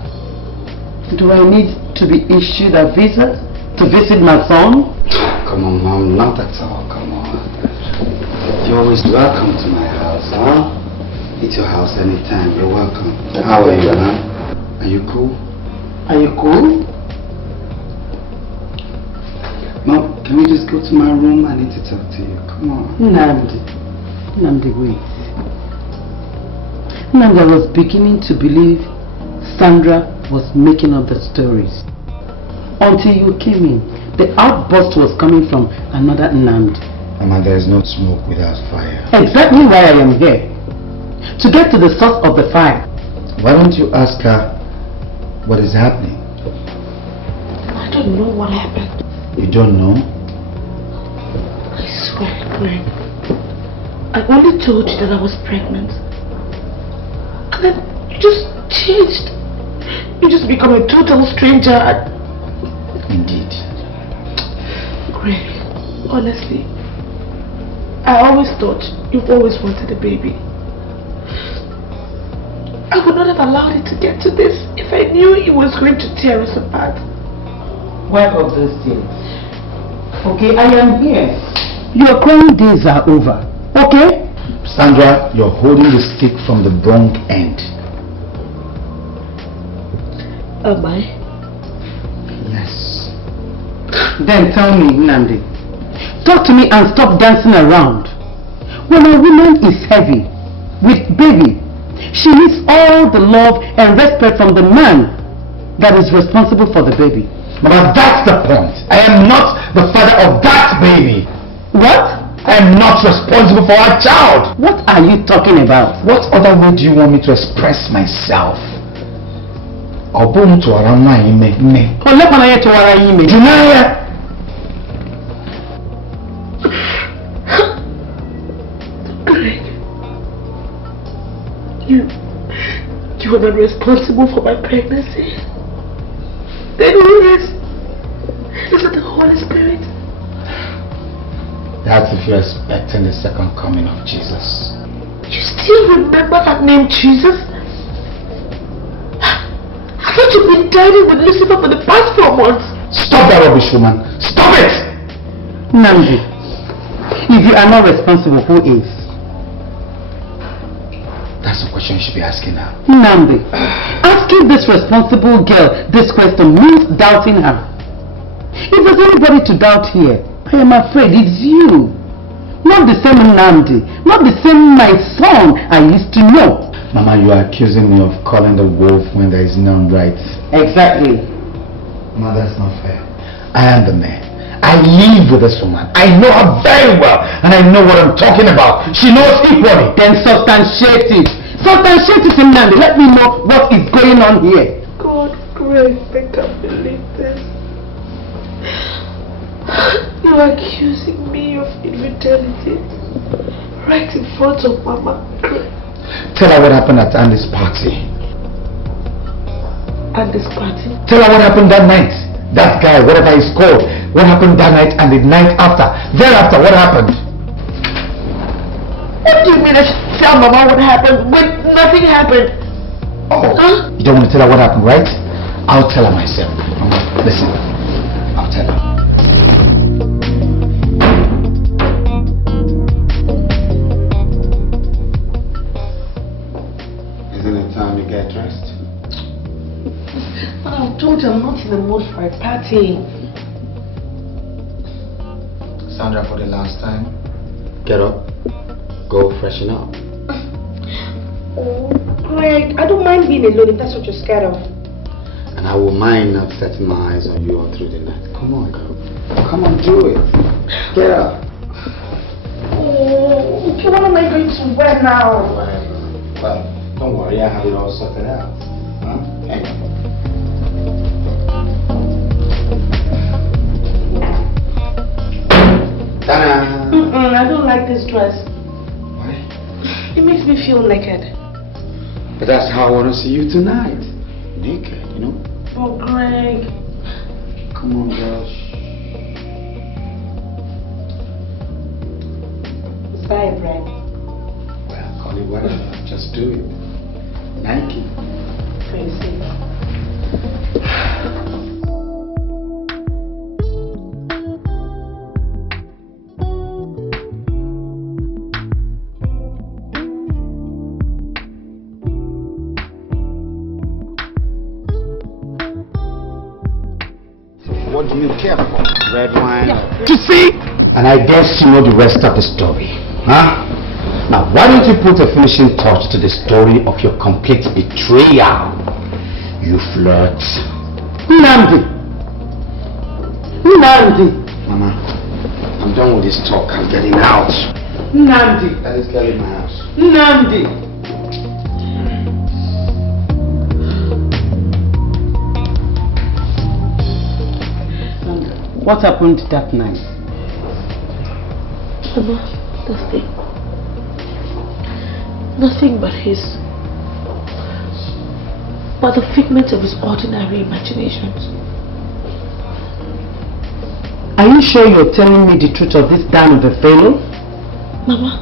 Do I need to be issued a visa to visit my son? Come on, Mom, not at all. Come on. You're always welcome to my house, huh? It's your house anytime. You're welcome. How are you, man? Are you cool? Are you cool? Mom, can we just go to my room? I need to talk to you. Come on. Namdi, wait. Namdi, I was beginning to believe Sandra was making up the stories. Until you came in, the outburst was coming from another Namdi. Mama, there is no smoke without fire. Exactly why I am here. To get to the source of the fire. Why don't you ask her what is happening? I don't know what happened. You don't know? I swear, Greg. I only told you that I was pregnant. And then you just changed. You just become a total stranger. Indeed. Greg, honestly, I always thought you've always wanted a baby. I would not have allowed it to get to this if I knew it was going to tear us apart. Why of those things? Okay, I am here. Your crying days are over. Okay? Sandra, you're holding the stick from the wrong end. Am I? Yes. Then tell me, Namdi. Talk to me and stop dancing around. When a woman is heavy, with baby, she needs all the love and respect from the man that is responsible for the baby. But that's the point. I am not the father of that baby. What? I am not responsible for our child. What are you talking about? What other way do you want me to express myself? Junaya. Greg, you are not responsible for my pregnancy. Then who is? Is it the Holy Spirit? That's if you're expecting the second coming of Jesus. You still remember that name, Jesus? I thought you've been dining with Lucifer for the past 4 months. Stop that rubbish, woman. Stop it! Namdi, if you are not responsible, who is? That's the question you should be asking now. Namdi, asking this responsible girl this question means doubting her. If there's anybody to doubt here, I am afraid it's you. Not the same Namdi, not the same my son I used to know. Mama, you are accusing me of calling the wolf when there is none right. Exactly. Mama, that's not fair. I am the man. I live with this woman. I know her very well, and I know what I'm talking about. She knows equally. Then substantiate it. Substantiate it, Namdi. Let me know what is going on here. God, Greg, I can't believe this. You're accusing me of infidelity right in front of Mama. Greg. Tell her what happened at Andy's party. Andy's party? Tell her what happened that night. That guy, whatever he's called. What happened that night and the night after. Thereafter, what happened? What do you mean I should tell Mama what happened when nothing happened? Oh, huh? You don't want to tell her what happened, right? I'll tell her myself. Listen, I'll tell her. Isn't it time you get dressed? I told you I'm not in the mood for a party. Sandra, for the last time, get up, go freshen up. Oh, Greg, I don't mind being alone if that's what you're scared of. And I will mind not setting my eyes on you all through the night. Come on, girl. Come on, do it. Get up. Oh, okay, what am I going to wear now? Well, don't worry, I have it all sorted out. Huh? Hang on. I don't like this dress. Why? It makes me feel naked. But that's how I want to see you tonight. Naked, you know? Oh, Greg. Come on, girl. Vibrant. Well, call it whatever. Just do it. Nike. Crazy. What do you care for? Red wine? You see? And I guess you know the rest of the story, huh? Now, why don't you put a finishing touch to the story of your complete betrayal? You flirt. Nnamdi! Mama, I'm done with this talk. I'm getting out. Nnamdi! That is getting my house. Nnamdi! What happened that night? Mama, nothing. Nothing but the figment of his ordinary imaginations. Are you sure you're telling me the truth of this damn of a fellow? Mama,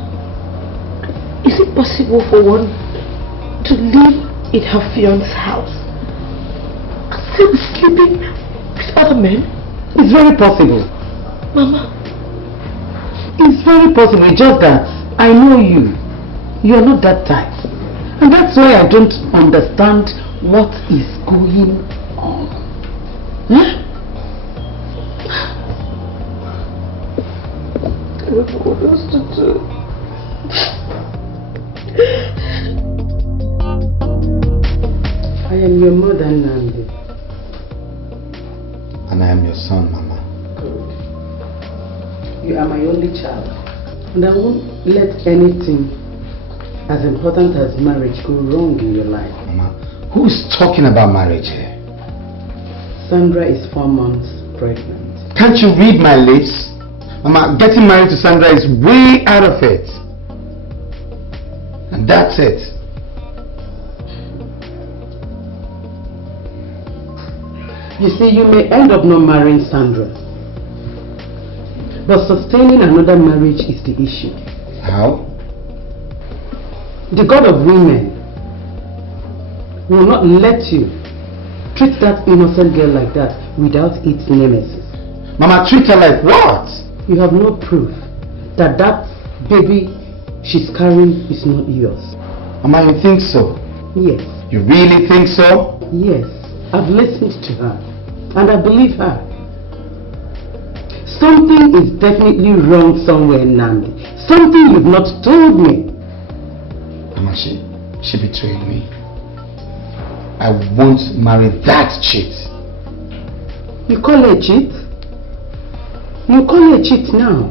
is it possible for one to live in her fiance's house and still be sleeping with other men? It's very possible. Mama. It's very possible. It's just that I know you. You're not that type. And that's why I don't understand what is going on. Huh? I don't know what else to do. I am your mother, Nnamdi. And I am your son, Mama. Good. You are my only child. And I won't let anything as important as marriage go wrong in your life. Mama, who is talking about marriage here? Sandra is 4 months pregnant. Can't you read my lips? Mama, getting married to Sandra is way out of it. And that's it. You see, you may end up not marrying Sandra. But sustaining another marriage is the issue. How? The God of women will not let you treat that innocent girl like that without its nemesis. Mama, treat her like what? You have no proof that that baby she's carrying is not yours. Mama, you think so? Yes. You really think so? Yes. I've listened to her and I believe her. Something is definitely wrong somewhere, Nnamdi. Something you've not told me. Mama, she betrayed me. I won't marry that cheat. You call her a cheat? You call her a cheat now?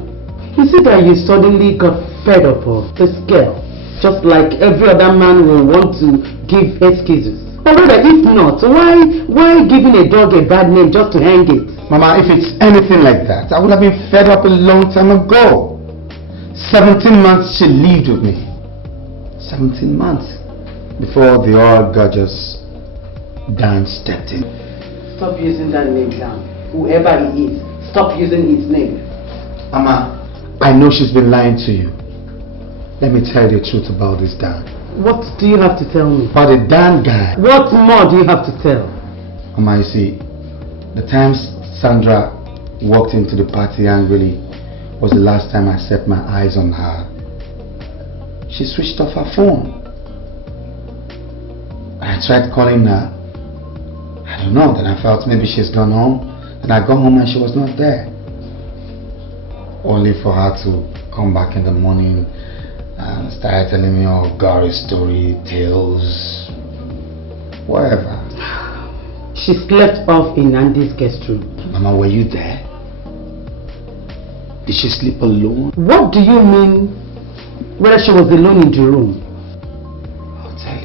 Is it that you suddenly got fed up of this girl? Just like every other man will want to give excuses. Or rather, if not, why giving a dog a bad name just to hang it? Mama, if it's anything like that, I would have been fed up a long time ago. 17 months she lived with me. 17 months before the old gorgeous Dan stepped in. Stop using that name, Dan. Whoever he is, stop using his name. Mama, I know she's been lying to you. Let me tell you the truth about this Dan. What do you have to tell me? About the Dan guy. What more do you have to tell? Mama, you see, the time Sandra walked into the party angrily was the last time I set my eyes on her. She switched off her phone. I tried calling her. I don't know, then I felt maybe she's gone home. Then I got home and she was not there. Only for her to come back in the morning and start telling me all gory story, tales, whatever. She slept off in Andy's guest room. Mama, were you there? Did she sleep alone? What do you mean, whether she was alone in the room? I'll tell you.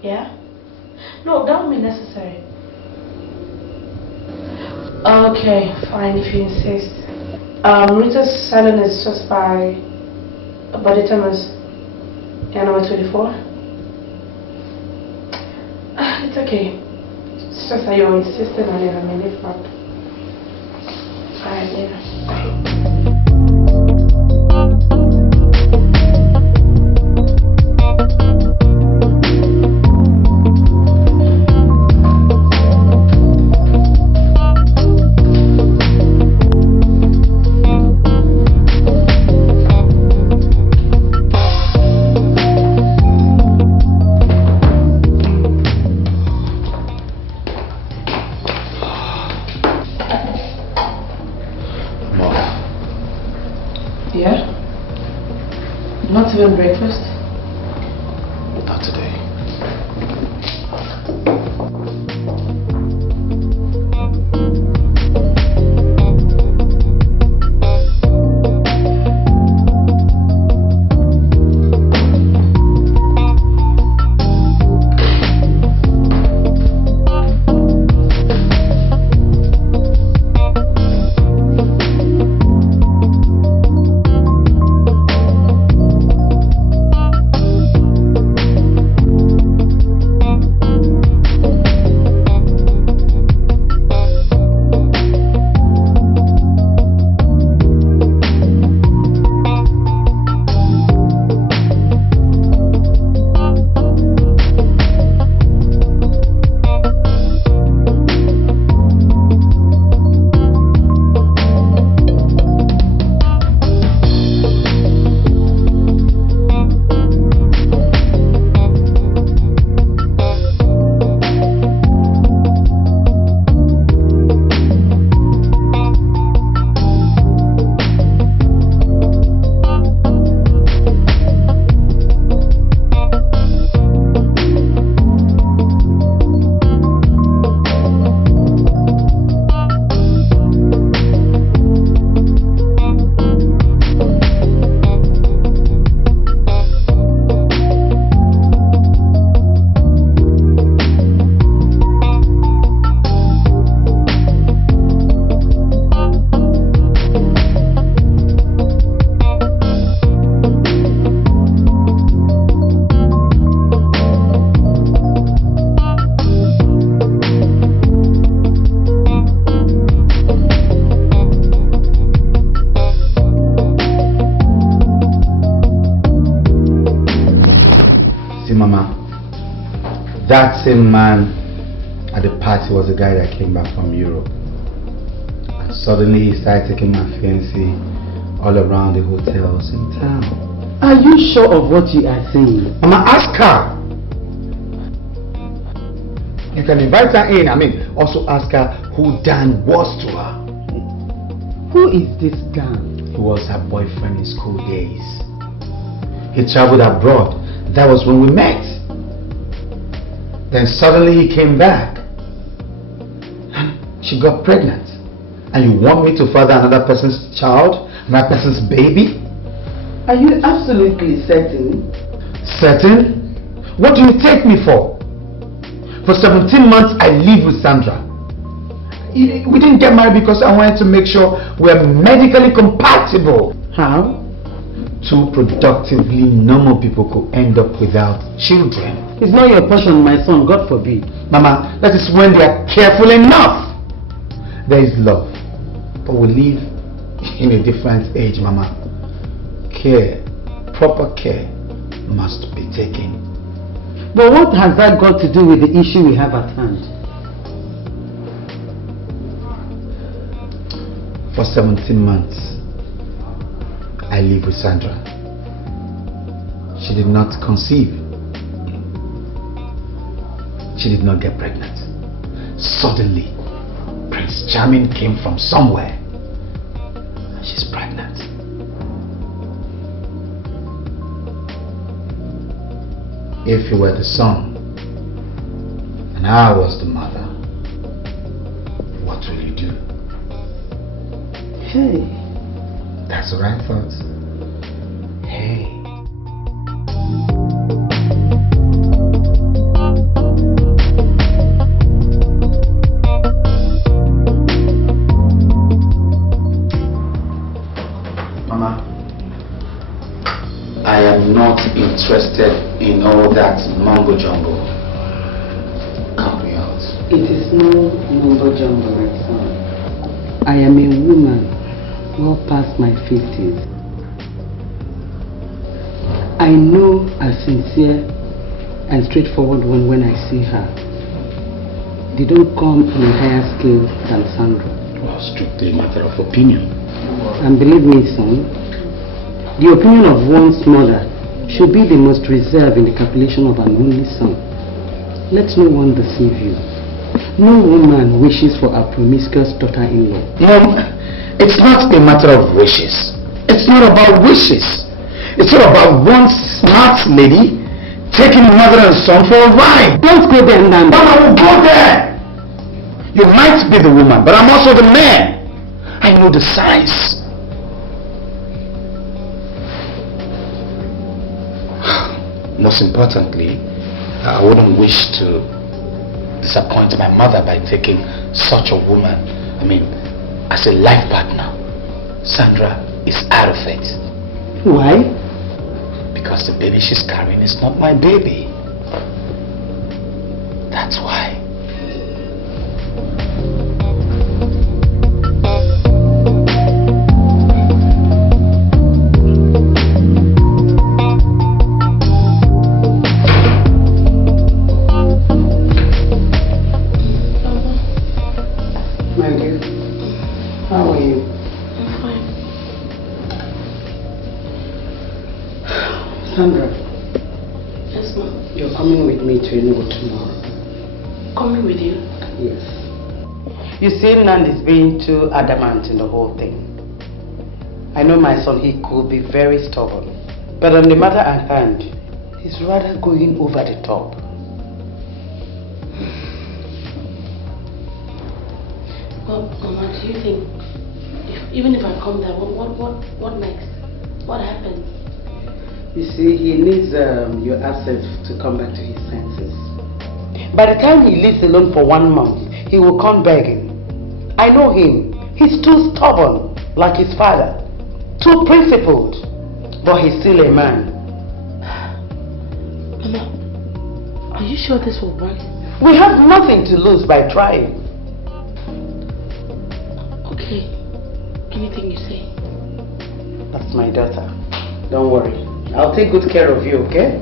Yeah? No, that would be necessary. Okay, fine if you insist. Rita's salon is just by Body Thomas, number 24. It's okay. It's just that you're insisting on it. I mean, if not. Alright, yeah. Bye. Not even breakfast? Not today. That same man at the party was the guy that came back from Europe. And suddenly he started taking my fancy all around the hotels in town. Are you sure of what you are saying? Mama, ask her. You can invite her in. Also ask her who Dan was to her. Who is this Dan? He was her boyfriend in school days. He traveled abroad. That was when we met. Then suddenly he came back and she got pregnant. And you want me to father another person's child? Another person's baby? Are you absolutely certain? Certain? What do you take me for? For 17 months I lived with Sandra. We didn't get married because I wanted to make sure we're medically compatible. How? Two productively normal people could end up without children. It's not your passion, my son, God forbid. Mama, that is when they are careful enough. There is love, but we live in a different age, Mama. Care, proper care must be taken. But what has that got to do with the issue we have at hand? For 17 months, I lived with Sandra. She did not conceive. She did not get pregnant. Suddenly, Prince Charming came from somewhere. And she's pregnant. If you were the son, and I was the mother, what will you do? Hey. That's what I thought. Hey. Mama, I am not interested in all that mumbo jumbo. Count me out. It is no mumbo jumbo, my son. I am a woman well past my 50s. I know a sincere and straightforward one when I see her. They don't come in a higher scale than Sandra. Well, strictly a matter of opinion. And believe me, son, the opinion of one's mother should be the most reserved in the calculation of an only son. Let no one deceive you. No woman wishes for a promiscuous daughter-in-law. No, it's not a matter of wishes. It's not about wishes. It's all about one smart lady taking mother and son for a ride. Let's go there, Nandi. But I will go there. You might be the woman, but I'm also the man. I know the signs. Most importantly, I wouldn't wish to disappoint my mother by taking such a woman, as a life partner. Sandra is out of it. Why? Because the baby she's carrying is not my baby. That's why. Sandra. Yes, ma'am. You're coming with me to Enugu tomorrow. Coming with you? Yes. You see, Nand is being too adamant in the whole thing. I know my son, he could be very stubborn. But on the matter at hand, he's rather going over the top. Well, Mama, do you think, even if I come there, what next? What happens? You see, he needs your absence to come back to his senses. By the time he lives alone for 1 month, he will come begging. I know him. He's too stubborn, like his father. Too principled. But he's still a man. Mama, are you sure this will work? We have nothing to lose by trying. Okay. Anything you say. That's my daughter. Don't worry. I'll take good care of you, okay?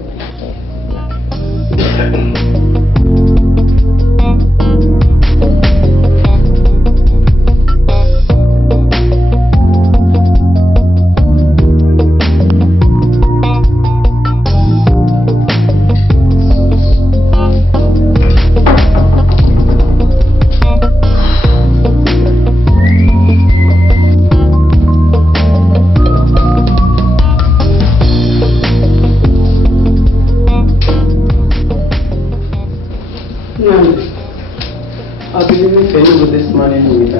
I'll be leaving for you this morning with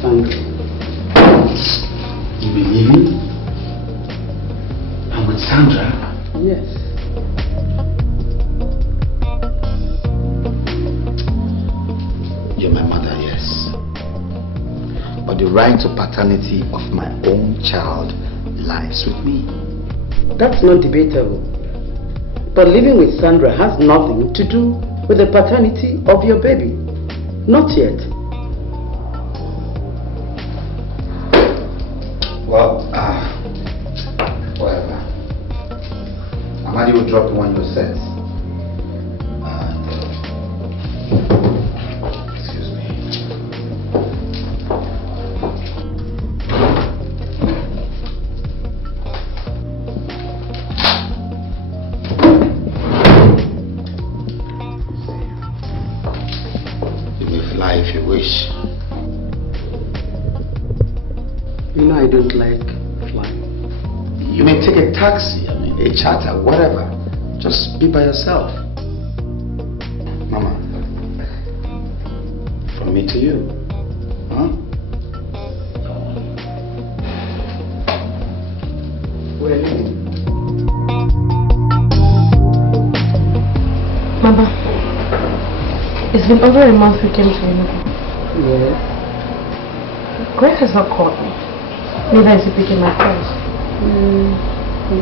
Sandra. You'll be leaving? And with Sandra? Yes. You're my mother, yes. But the right to paternity of my own child lies with me. That's not debatable. But living with Sandra has nothing to do with the paternity of your baby. Not yet. Well, whatever. Amadi will drop you on your set. Excuse me. You may fly if you wish. You know I don't like flying. You may take a taxi, a charter, whatever. Just be by yourself. Mama, from me to you. Huh? We're leaving. Mama, it's been over a month we came to Enugu. Yes. Greg has not called me. Neither is he picking my calls.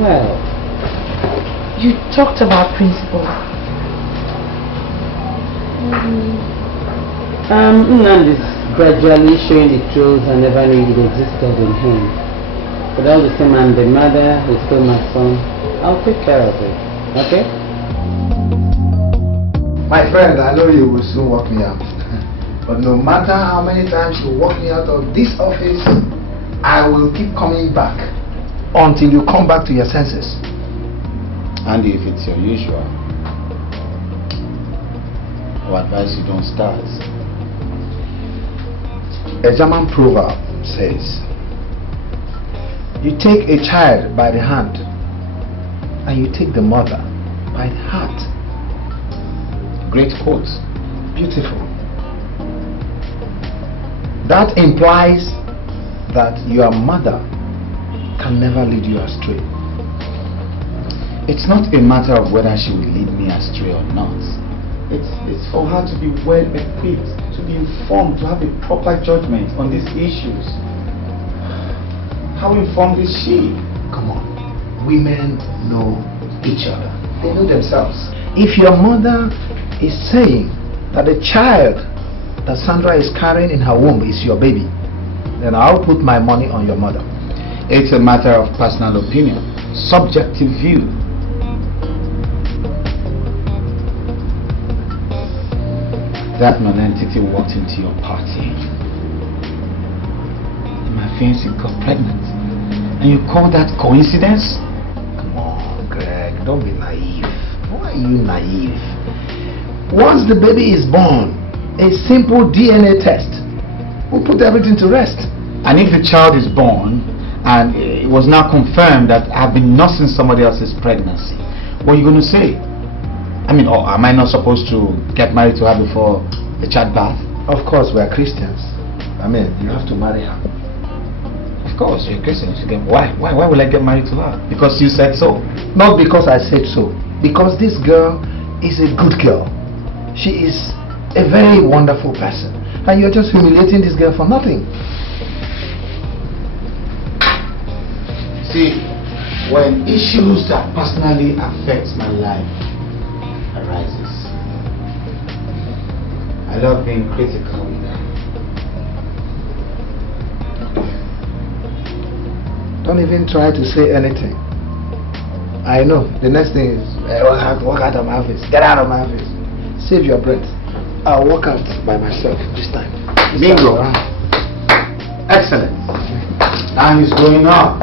Well, you talked about principle. Nand is gradually showing the truth I never knew it existed in him. But all the same, I'm the mother, he's still my son. I'll take care of it. Okay? My friend, I know you will soon walk me out. But no matter how many times you walk me out of this office, I will keep coming back until you come back to your senses. And if it's your usual, I would advise you don't start. A German proverb says, you take a child by the hand and you take the mother by the heart. Great quote. Beautiful. That implies that your mother can never lead you astray. It's not a matter of whether she will lead me astray or not. It's for her to be well equipped, to be informed, to have a proper judgment on these issues. How informed is she? Come on. Women know each other. They know themselves. If your mother is saying that the child that Sandra is carrying in her womb is your baby, then I'll put my money on your mother. It's a matter of personal opinion, subjective view. That non-entity walked into your party. My fiancée got pregnant. And you call that coincidence? Come on, Greg, don't be naive. Why are you naive? Once the baby is born, a simple DNA test will put everything to rest. And if the child is born and it was now confirmed that I've been nursing somebody else's pregnancy, what are you going to say? I mean, am I not supposed to get married to her before the child birth? Of course, we are Christians. I mean, you have to marry her. Of course, you're Christian. Why will I get married to her? Because you said so? Not because I said so. Because this girl is a good girl. She is a very wonderful person. And you're just humiliating this girl for nothing. See, when issues that personally affect my life arises, I love being critical with them. Don't even try to say anything. I know. The next thing is, walk out of my office. Get out of my office. Save your breath. I'll walk out by myself this time. Bingo. Excellent. Time is going up.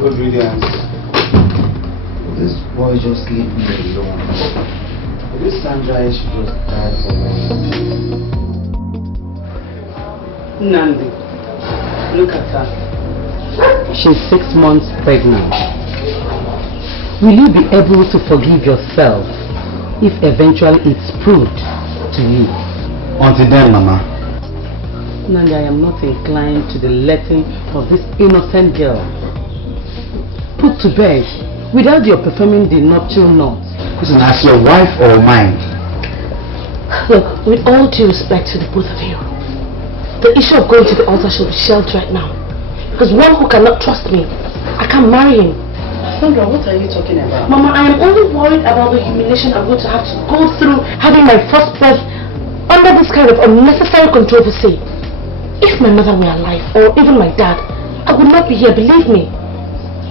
Good riddance. This boy just leave me alone. This Sandra should just die for me. Nandi, look at her. She's 6 months pregnant. Will you be able to forgive yourself if eventually it's proved to you? Until then, Mama. Nandi, I am not inclined to the letting of this innocent girl put to bed without your performing the nuptial knot. Listen, as your wife or mine? Look, with all due respect to the both of you, the issue of going to the altar should be shelved right now. Because one who cannot trust me, I can't marry him. Sandra, what are you talking about? Mama, I am only worried about the humiliation I'm going to have to go through having my first birth under this kind of unnecessary controversy. If my mother were alive, or even my dad, I would not be here, believe me.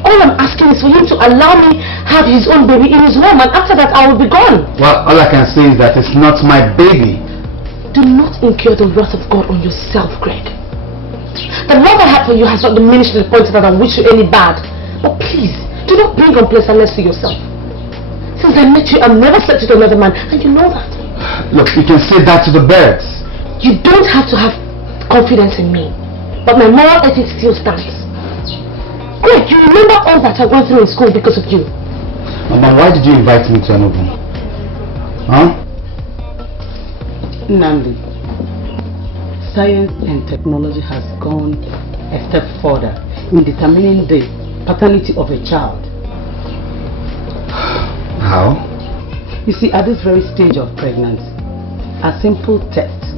All I'm asking is for him to allow me have his own baby in his home, and after that I will be gone. Well, all I can say is that it's not my baby. Do not incur the wrath of God on yourself, Greg. The love I have for you has not diminished to the point that I wish you any bad. But please, do not bring unpleasantness to yourself. Since I met you, I've never slept with another man, and you know that. Look, you can say that to the birds. You don't have to have confidence in me, but my moral ethics still stands. Greg, you remember all that I went through in school because of you. Mama, why did you invite me to an open? Huh? Nandi, science and technology has gone a step further in determining the paternity of a child. How? You see, at this very stage of pregnancy, a simple test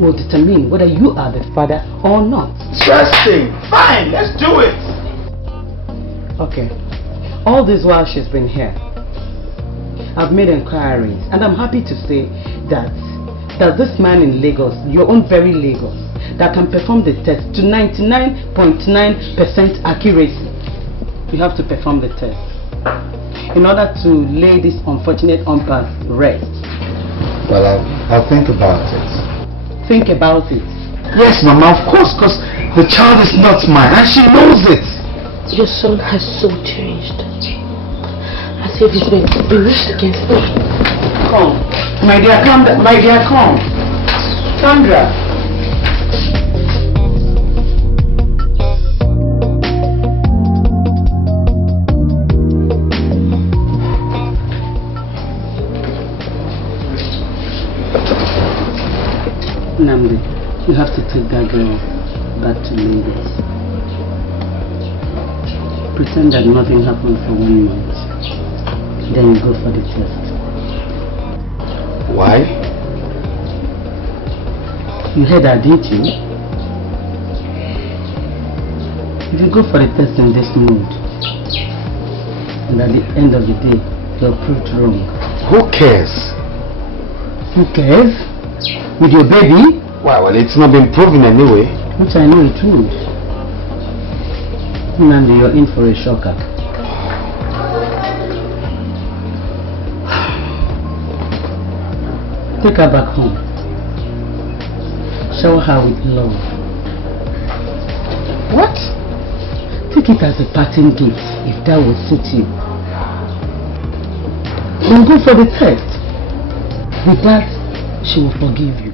will determine whether you are the father or not. Interesting. Fine, let's do it. Okay. All this while she's been here, I've made inquiries, and I'm happy to say that this man in Lagos, your own very Lagos, that can perform the test to 99.9% accuracy. You have to perform the test in order to lay this unfortunate unpath rest. Well, I'll think about it. Think about it. Yes, Mama, of course, because the child is not mine, and she knows it. Your son has so changed. As if he's been bewitched against me. Come. My dear, come. My dear, come. Sandra. Namdi, you have to take that girl back to Lagos. Pretend that nothing happened for 1 month. Then you go for the test. Why? You heard that, didn't you? If you go for the test in this mood, and at the end of the day, you're proved wrong. Who cares? Who cares? With your baby? Well, it's not been proven anyway. Which I know it would. Nandi, you're in for a shocker. Take her back home. Shower her with love. What? Take it as a parting gift, if that would suit you. Then go for the test. With that, she will forgive you.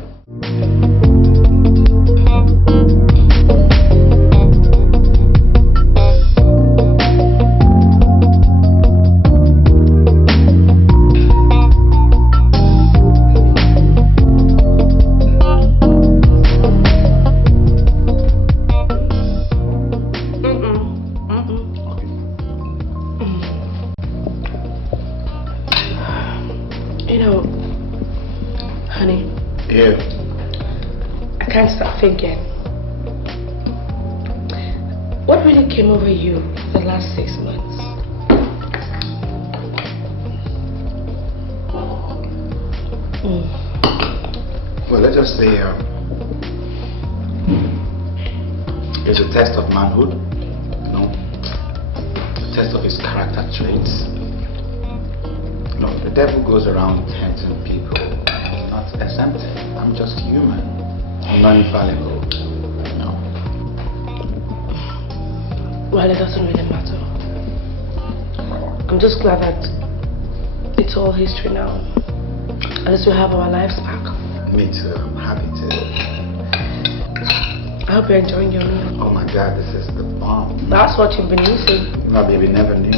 Thinking, what really came over you the last 6 months? Well, let's just say it's a test of manhood, you know, a test of his character traits. You know, the devil goes around tempting people. I'm not exempt. I'm just human. I'm not infallible, no. Well, it doesn't really matter. I'm just glad that it's all history now. At least we have our lives back. Me too, I'm happy to. I hope you're enjoying your meal. Oh my God, this is the bomb. That's what you've been using. My baby never knew.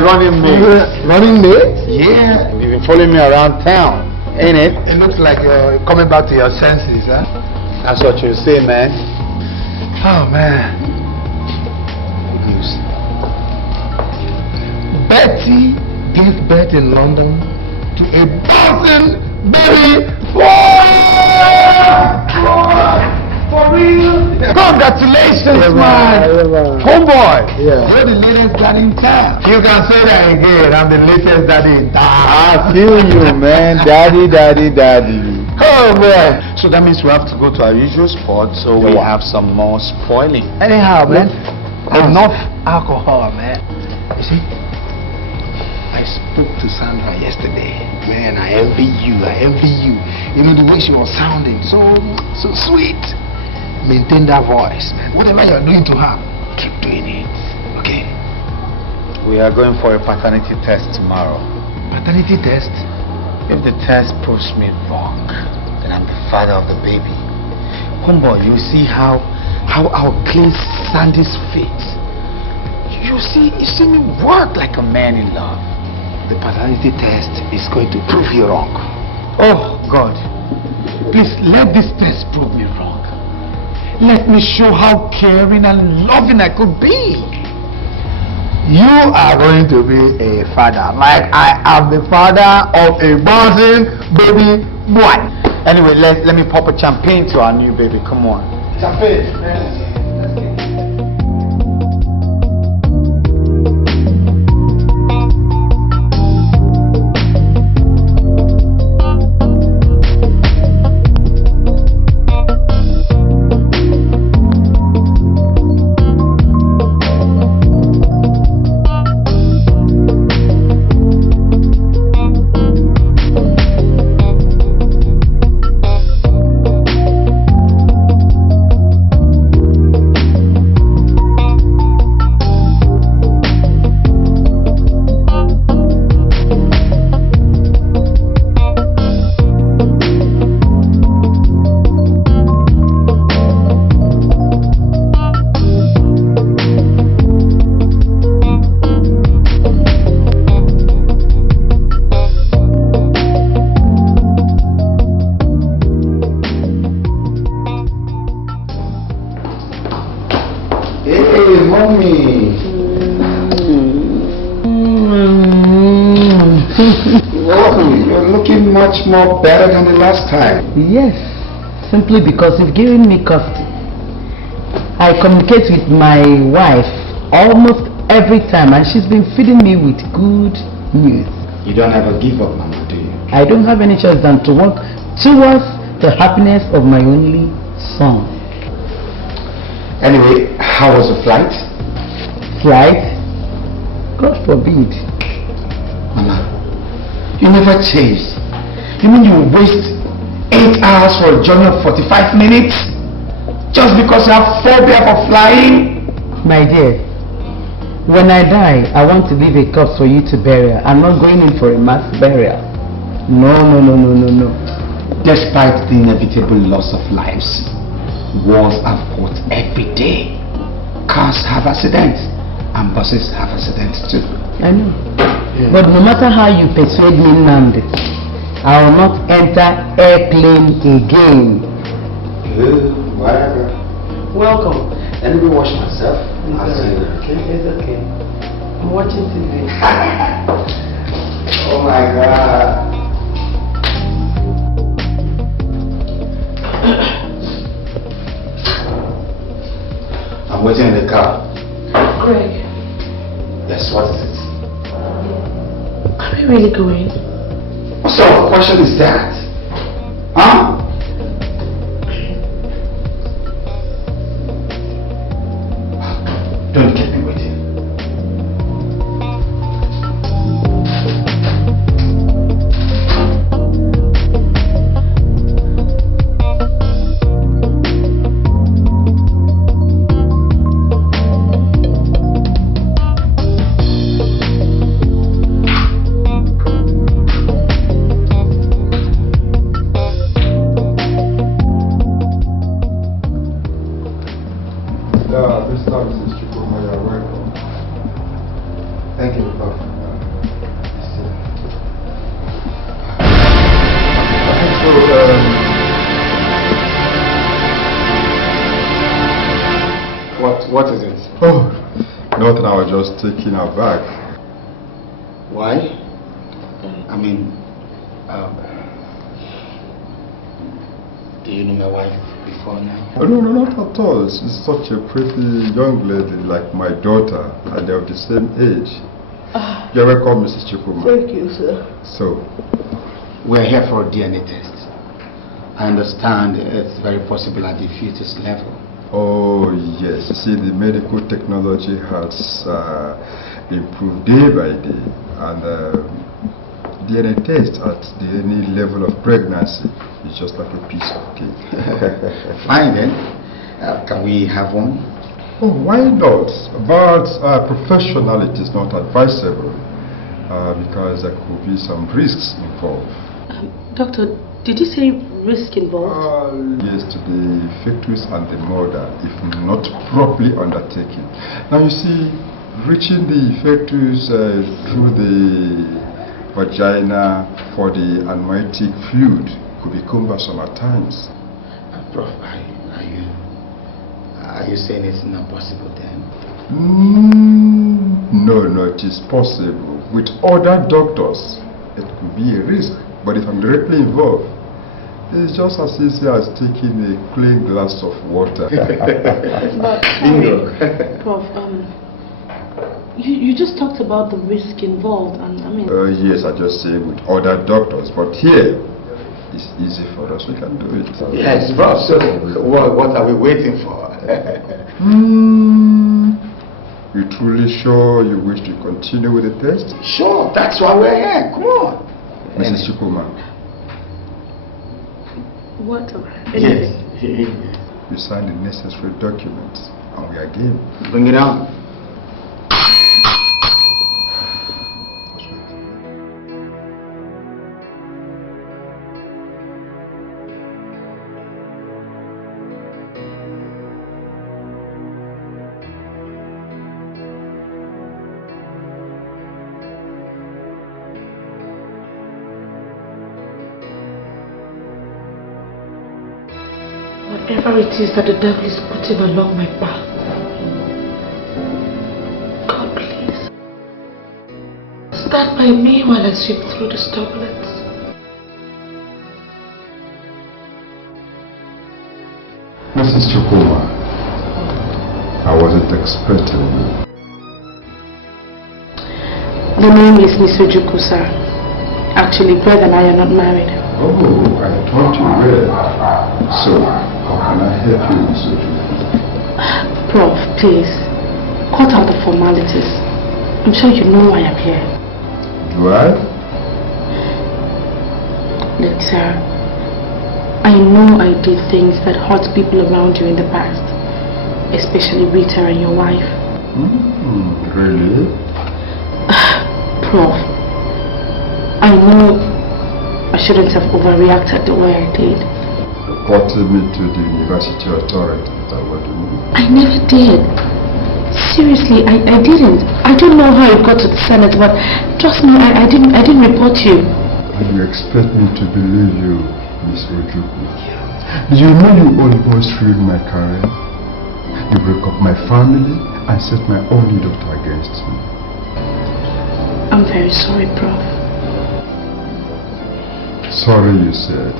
Running mate. Running mate? Yeah. You've been following me around town, ain't it? It looks like you're coming back to your senses, huh? That's what you say, man. Oh, man. Good news. Betty gave birth in London to a bouncing baby boy! For real? Congratulations, man! Homeboy! Yeah. You're the latest daddy in town. You can say that again. I'm the latest daddy in town. I feel you, man. Daddy, daddy, daddy. Oh, boy. So that means we have to go to our usual spot, so we have some more spoiling. Anyhow, man, enough alcohol, man. You see, I spoke to Sandra yesterday. Man, I envy you. I envy you. You know, the way she was sounding, so sweet. Maintain that voice, man. Whatever you're doing to her, keep doing it. Okay? We are going for a paternity test tomorrow. Paternity test? If the test proves me wrong, then I'm the father of the baby. Homeboy, you see how I'll clean Sandy's feet. You see me work like a man in love. The paternity test is going to prove you wrong. Oh, God. Please let this test prove me wrong. Let me show how caring and loving I could be. You are going to be a father, like I am the father of a bouncing baby boy. Anyway, let me pop a champagne to our new baby. Come on. Champagne. Welcome. You're looking much more better than the last time. Yes, simply because you've given me custody. I communicate with my wife almost every time and she's been feeding me with good news. You don't ever give up, Mama, do you? I don't have any choice than to work towards the happiness of my only son. Anyway, how was the flight? Flight? God forbid. Mama, you never changed. You mean you waste 8 hours for a journey of 45 minutes? Just because you have phobia for flying? My dear, when I die, I want to leave a corpse for you to bury. I'm not going in for a mass burial. No. Despite the inevitable loss of lives, wars are fought every day. Cars have accidents, and buses have accidents too. I know. Yeah. But no matter how you persuade me, Nandi, I will not enter airplane again. Whatever. Welcome. Let me go wash myself. It's okay. I'm watching TV. Oh my God. I'm waiting in the car. Greg. Yes, what is it? Are we really going? What sort of question is that? Huh? Don't keep me waiting. What is it? Oh, nothing. I was just taking her back. Why? I mean, do you know my wife before now? Oh, no, not at all. She's such a pretty young lady, like my daughter, and they're of the same age. You're welcome, Mrs. Chukuma. Thank you, sir. So, we're here for a DNA test. I understand it's very possible at the fetus level. Oh yes, you see, the medical technology has improved day by day, and DNA test at any level of pregnancy is just like a piece of cake. Fine then, can we have one? Oh, why not? But professionality is not advisable because there could be some risks involved. Doctor, did you say risk involved? Yes, to the fetus and the mother, if not properly undertaken. Now you see, reaching the fetus through the vagina for the amniotic fluid could be cumbersome at times. Prof, are you saying it's not possible then? No, it is possible. With other doctors, it could be a risk. But if I'm directly involved, it's just as easy as taking a clean glass of water. But sorry, Prof, you just talked about the risk involved, and I mean... yes, I just say with other doctors, but here, it's easy for us, we can do it. Yes, Prof, so what are we waiting for? You truly sure you wish to continue with the test? Sure, that's why we're here, come on. Mrs. Chukuma. What? Yes. You signed the necessary documents, and we are game. Bring it on. Whatever it is that the devil is putting along my path, God please, Stand by me while I sweep through this turbulence. Mrs. Chukuma, I wasn't expecting you. The name is Miss Ojuku, sir. Actually, Brad and I are not married. Oh, I thought you were. So, how can I help you, Miss Ojuku? Prof, please, cut out the formalities. I'm sure you know why I'm here. Do I? Look, sir, I know I did things that hurt people around you in the past, especially Rita and your wife. Really? Prof, I know I shouldn't have overreacted the way I did. Reported me to the university authority. Is that what you mean? I never did. Seriously, I didn't. I don't know how it got to the Senate, but trust me, I didn't report you. And you expect me to believe you, Miss Ojuku? Do you know you almost ruined my career? You broke up my family and set my only daughter against me. I'm very sorry, Prof. Sorry, you said.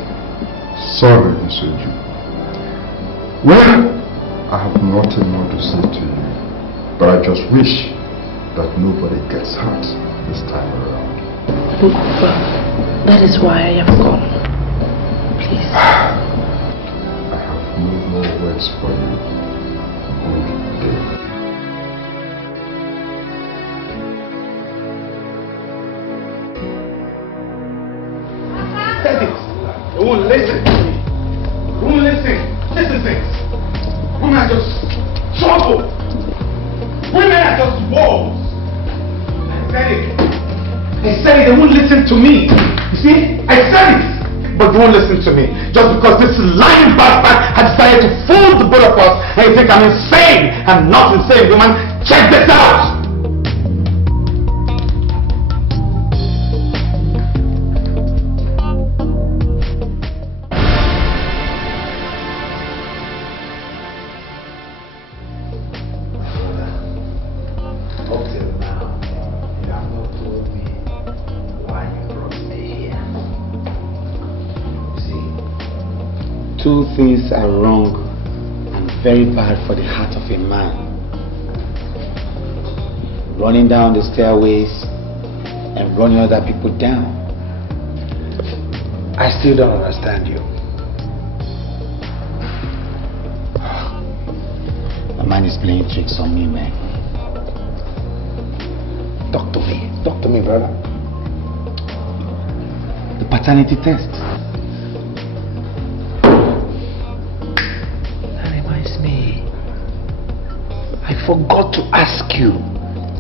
Sorry, Miss Ojuku. Well, I have nothing more to say to you, but I just wish that nobody gets hurt this time around. Look, Prof, that is why I have come. Please. I have no more words for you. Good day. You won't listen to me. You won't listen. Listen things. Women are just trouble. Women are just wolves. I said it. They won't listen to me. You see? I said it. But they won't listen to me. Just because this lying bastard has decided to fool the both of us and you think I'm insane. I'm not insane, woman. Check this out. Two things are wrong and very bad for the heart of a man. Running down the stairways and running other people down. I still don't understand you. The man is playing tricks on me, man. Talk to me, brother. The paternity test. I forgot to ask you.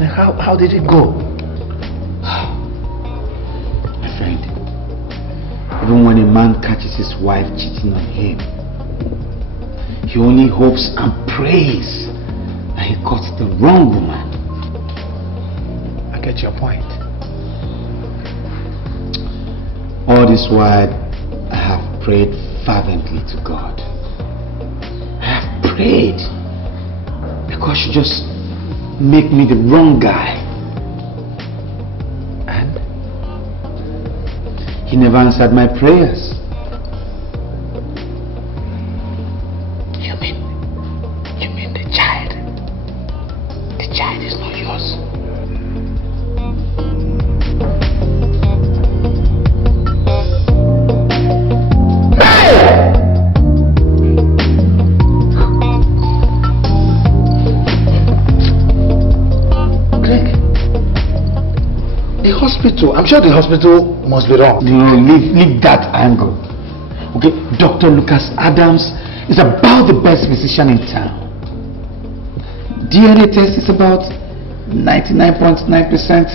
How did it go? My friend, even when a man catches his wife cheating on him, he only hopes and prays that he caught the wrong woman. I get your point. All this while, I have prayed fervently to God. I have prayed because you just make me the wrong guy. And he never answered my prayers. You mean the child? The child is not yours. Hospital. I'm sure the hospital must be wrong. No, leave that angle. Okay, Dr. Lucas Adams is about the best physician in town. DNA test is about 99.9%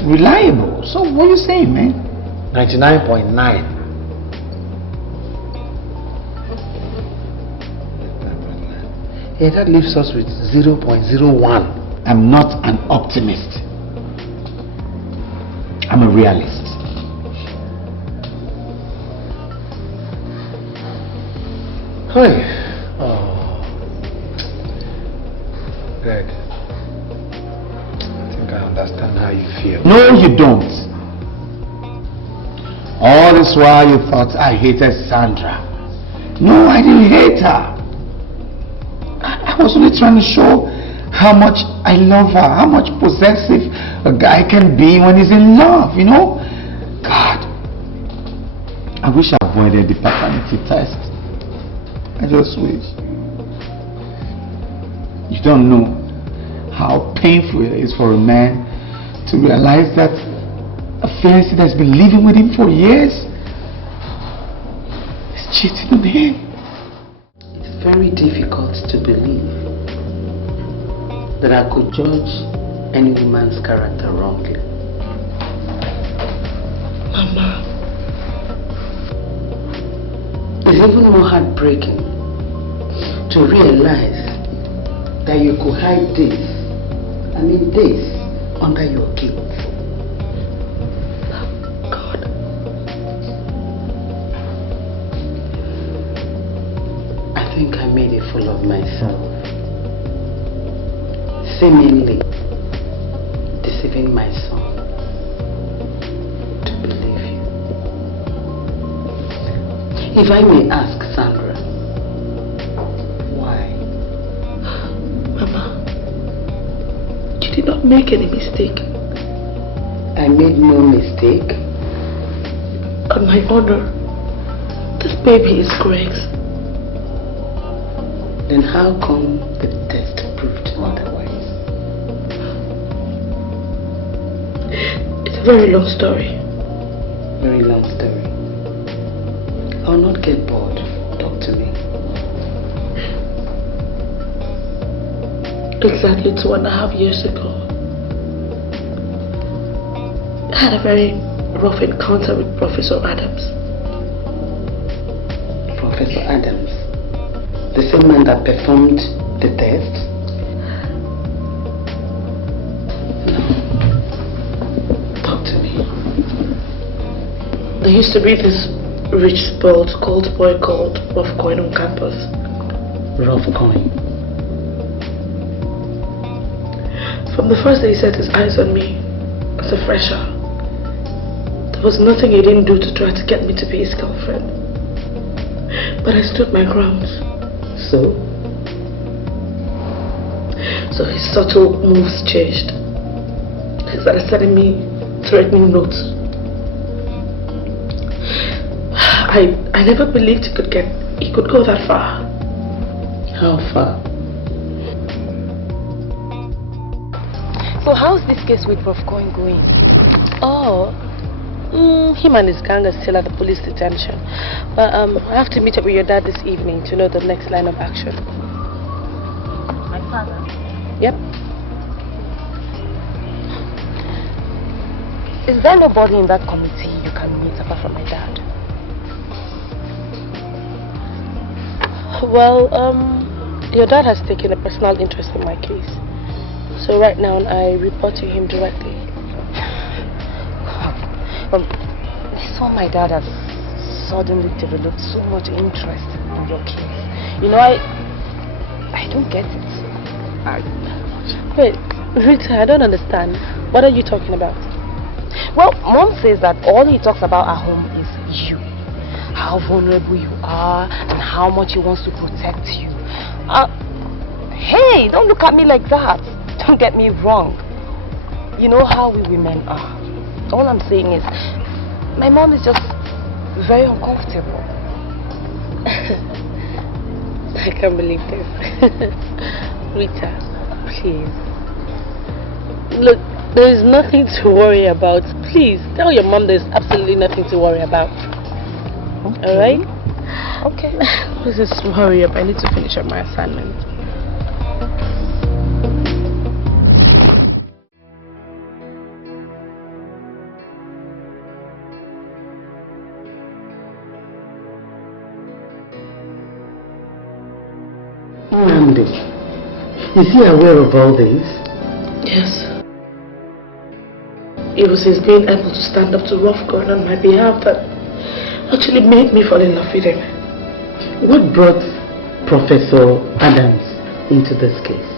reliable. So what are you saying, man? 99.9. Yeah, that leaves us with 0.01. I'm not an optimist. I'm a realist. Hey. Oh. Greg. I think I understand how you feel. No, you don't. All this while you thought I hated Sandra. No, I didn't hate her. I was only trying to show how much I love her, how much possessive a guy can be when he's in love, you know? God, I wish I avoided the paternity test. I just wish. You don't know how painful it is for a man to realize that a fiancé that's been living with him for years is cheating on him. It's very difficult to believe that I could judge any woman's character wrongly. Mama. It's even more heartbreaking to realize that you could hide this, under your guilt. God. I think I made a fool of myself, seemingly deceiving my son to believe you. If I may ask, Sandra, why? Mama, you did not make any mistake. I made no mistake. On my honor, this baby is Greg's. Then how come the test proved otherwise? It's a very long story. Very long story. I'll not get bored. Talk to me. Exactly 2.5 years ago, I had a very rough encounter with Professor Adams. Professor Adams? The same man that performed the test? No. Talk to me. There used to be this rich, spoiled, cold boy called Rough Coin on campus. Rough Coin? From the first day he set his eyes on me as a fresher, there was nothing he didn't do to try to get me to be his girlfriend. But I stood my ground. So his subtle moves changed. He started sending me threatening notes. I never believed he could go that far. How far? So how's this case with Prof. Coin going? Oh, him and his gang are still at the police detention. But I have to meet up with your dad this evening to know the next line of action. My father? Yep. Is there nobody in that committee you can meet apart from my dad? Well, your dad has taken a personal interest in my case. So right now I report to him directly. This one, my dad has suddenly developed so much interest in your case. You know, I don't get it. Wait, Rita, I don't understand. What are you talking about? Well, Mom says that all he talks about at home is you. How vulnerable you are and how much he wants to protect you. Hey, don't look at me like that. Don't get me wrong. You know how we women are. All I'm saying is, my mom is just very uncomfortable. I can't believe this. Rita, please. Look, there is nothing to worry about. Please, tell your mom there's absolutely nothing to worry about. Okay. Alright? Okay. Let's just hurry up. I need to finish up my assignment. Nnamdi, is he aware of all this? Yes. It was his being able to stand up to Rough Coin on my behalf that actually made me fall in love with him. What brought Professor Adams into this case?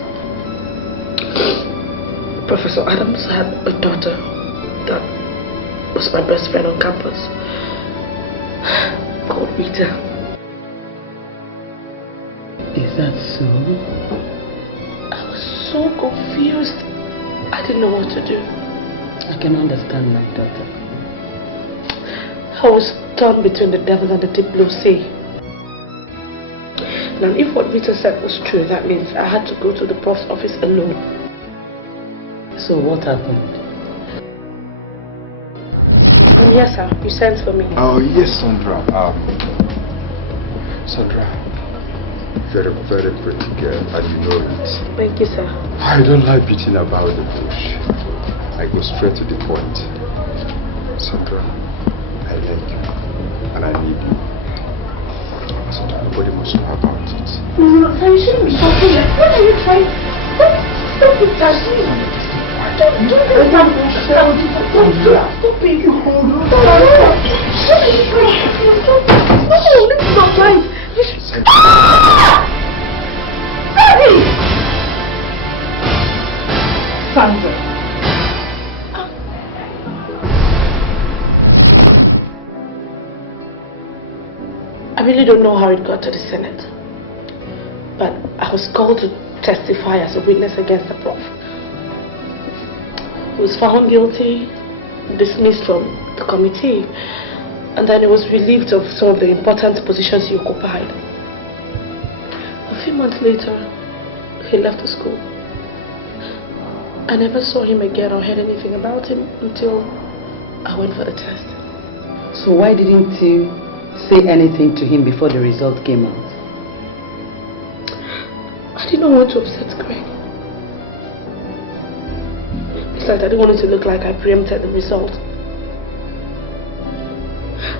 Professor Adams had a daughter that was my best friend on campus. Rita. Is that so? I was so confused. I didn't know what to do. I can understand, my daughter. I was torn between the devil and the deep blue sea. Now, if what Rita said was true, that means I had to go to the prof's office alone. So what happened? Yes, sir. You sent for me. Oh, yes, Sandra. Sandra, very, very pretty girl, and you know it. Thank you, sir. I don't like beating about the bush. I go straight to the point. Sandra, I like you, and I need you. Sandra, nobody must know about it. No, sir, you shouldn't be talking like that. What are you trying? Stop it, Tashley. Stop it. What are you trying? No, this is not right. Daddy! Sandra. I really don't know how it got to the Senate, but I was called to testify as a witness against the prof. He was found guilty, dismissed from the committee, and then he was relieved of some of the important positions he occupied. A few months later, he left the school. I never saw him again or heard anything about him until I went for the test. So why didn't you say anything to him before the result came out? I didn't want to upset Greg. Besides, I didn't want it to look like I preempted the result.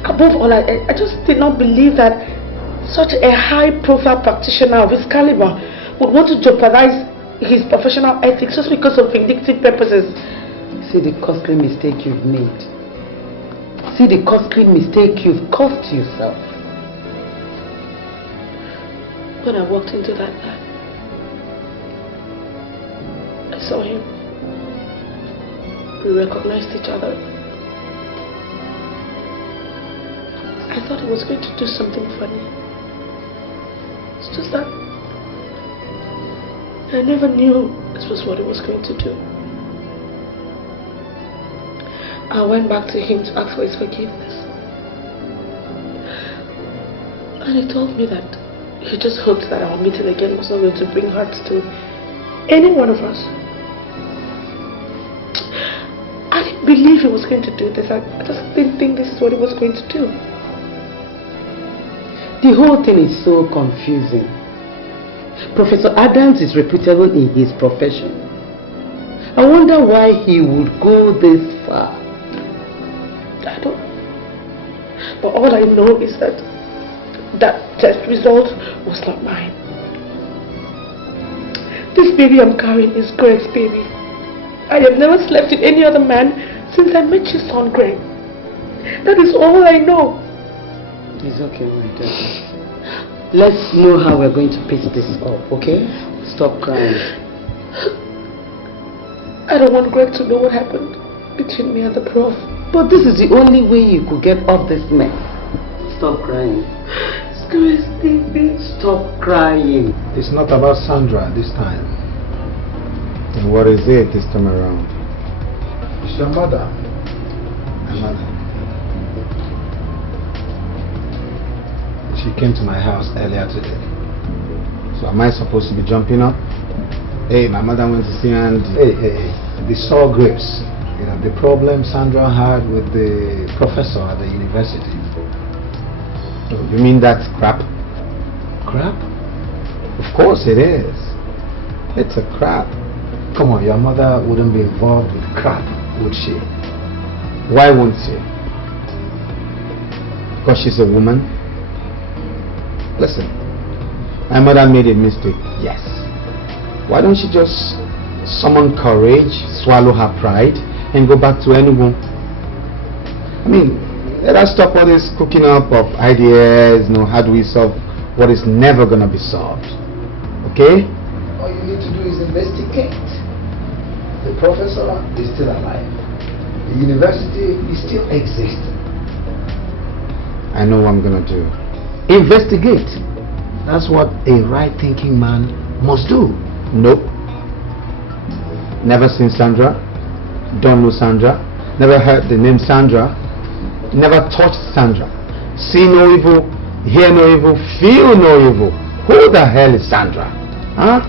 Above all, I just did not believe that such a high-profile practitioner of his caliber would want to jeopardize his professional ethics just because of vindictive purposes. See the costly mistake you've made. See the costly mistake you've caused yourself. When I walked into that lab, I saw him. We recognized each other. I thought he was going to do something funny. It's just that I never knew this was what he was going to do. I went back to him to ask for his forgiveness. And he told me that he just hoped that our meeting again was not going to bring hurt to any one of us. I didn't believe he was going to do this. I just didn't think this is what he was going to do. The whole thing is so confusing. Professor Adams is reputable in his profession. I wonder why he would go this far. I don't. But all I know is that that test result was not mine. This baby I'm carrying is Greg's baby. I have never slept with any other man since I met your son, Greg. That is all I know. It's okay, my daughter. Let's know how we're going to pick this up, okay? Stop crying. I don't want Greg to know what happened between me and the prof. But this is the only way you could get off this mess. Stop crying. Stop crying. It's not about Sandra this time. And what is it this time around? It's your mother. My mother. She came to my house earlier today. So am I supposed to be jumping up? Hey, my mother went to see and the sour grapes. You know, the problem Sandra had with the professor at the university. You mean that's crap? Crap? Of course it is. It's a crap. Come on, your mother wouldn't be involved with crap, would she? Why wouldn't she? Because she's a woman? Listen, my mother made a mistake, yes. Why don't she just summon courage, swallow her pride, and go back to anyone? I mean, let us stop all this cooking up of ideas, how do we solve what is never going to be solved? Okay? All you need to do is investigate. The professor is still alive. The university is still existing. I know what I'm going to do. investigate. That's what a right-thinking man must do. Nope. Never seen Sandra. Don't know Sandra. Never heard the name Sandra. Never touched Sandra. See no evil, hear no evil, feel no evil. Who the hell is Sandra? Huh?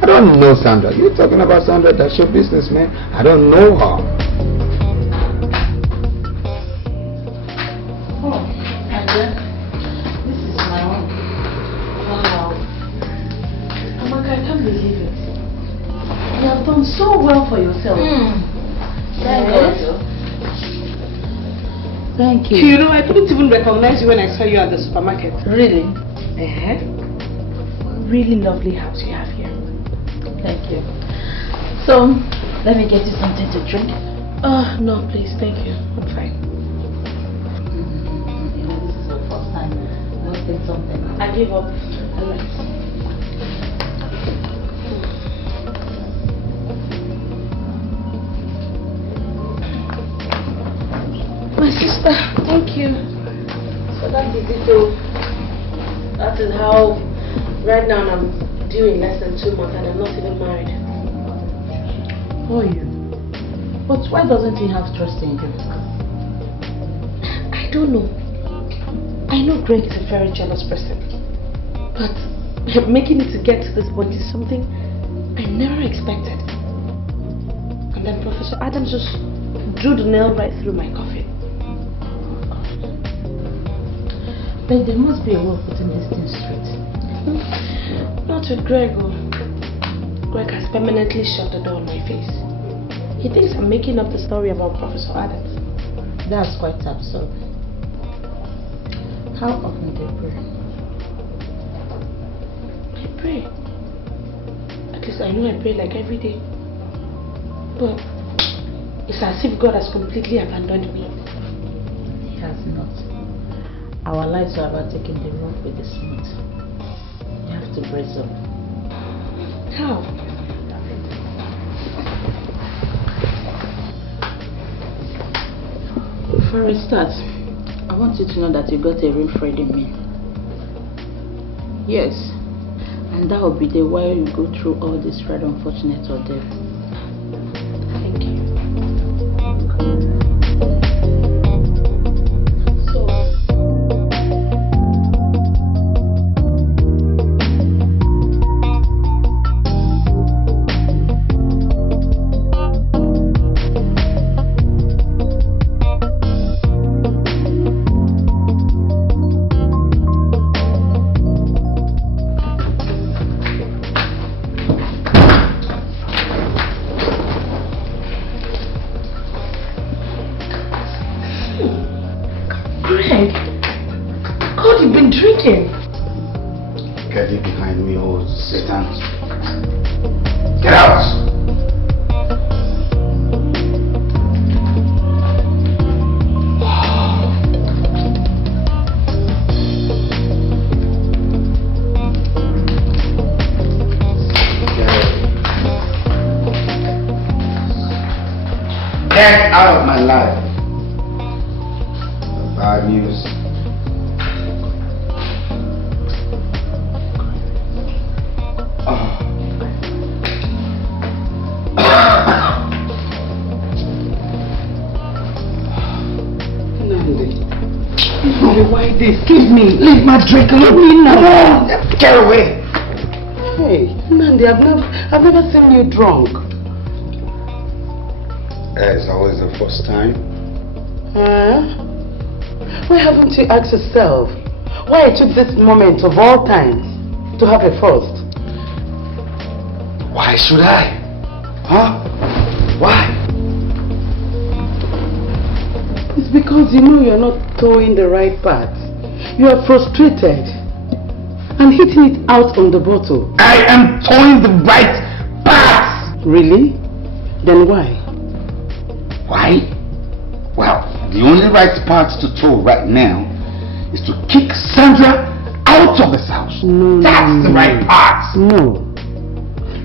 I don't know Sandra. You're talking about Sandra, that's your business, man. I don't know her. Oh, Sandra, this is my own. Wow. Emeka, I can't believe it. You have done so well for yourself. Thank God. Thank you. You know, I couldn't even recognize you when I saw you at the supermarket. Really? Really lovely house you have here. Thank you. So, let me get you something to drink. No, please, thank you. I'm fine. You know, this is the first time I wanted something. I give up. My sister, thank you. So that is it though. That is how right now I'm due in less than 2 months and I'm not even married. Oh, you. But why doesn't he have trust in you? I don't know. I know Greg is a very jealous person. But making it to get to this point is something I never expected. And then Professor Adams just drew the nail right through my coffin. But there must be a way of putting this thing straight. Not with Greg. Greg has permanently shut the door on my face. He thinks I'm making up the story about Professor Adams. That's quite absurd. How often do you pray? I pray. At least I know I pray like every day. But it's as if God has completely abandoned me. He has not. Our lives are about taking the road with the smooth. You have to brace up. How? For a start, I want you to know that you got a real friend in me. Yes, and that will be the while you go through all this right unfortunate ordeal. Thank you. Get it behind me, oh Satan. Get out! Get out of my life. Bad news. Why this? Give me. Leave my drink alone. Leave me now. Get away. Hey, Nandi, I've never seen you drunk. It's always the first time. Why haven't you asked yourself why it took this moment of all times to have a first? Why should I? Huh? Why? It's because you know you're not towing the right path. You are frustrated and hitting it out on the bottle. I am towing the right path! Really? Then why? Why? Well, the only right path to tow right now is to kick Sandra out of this house. No, that's the right path. No.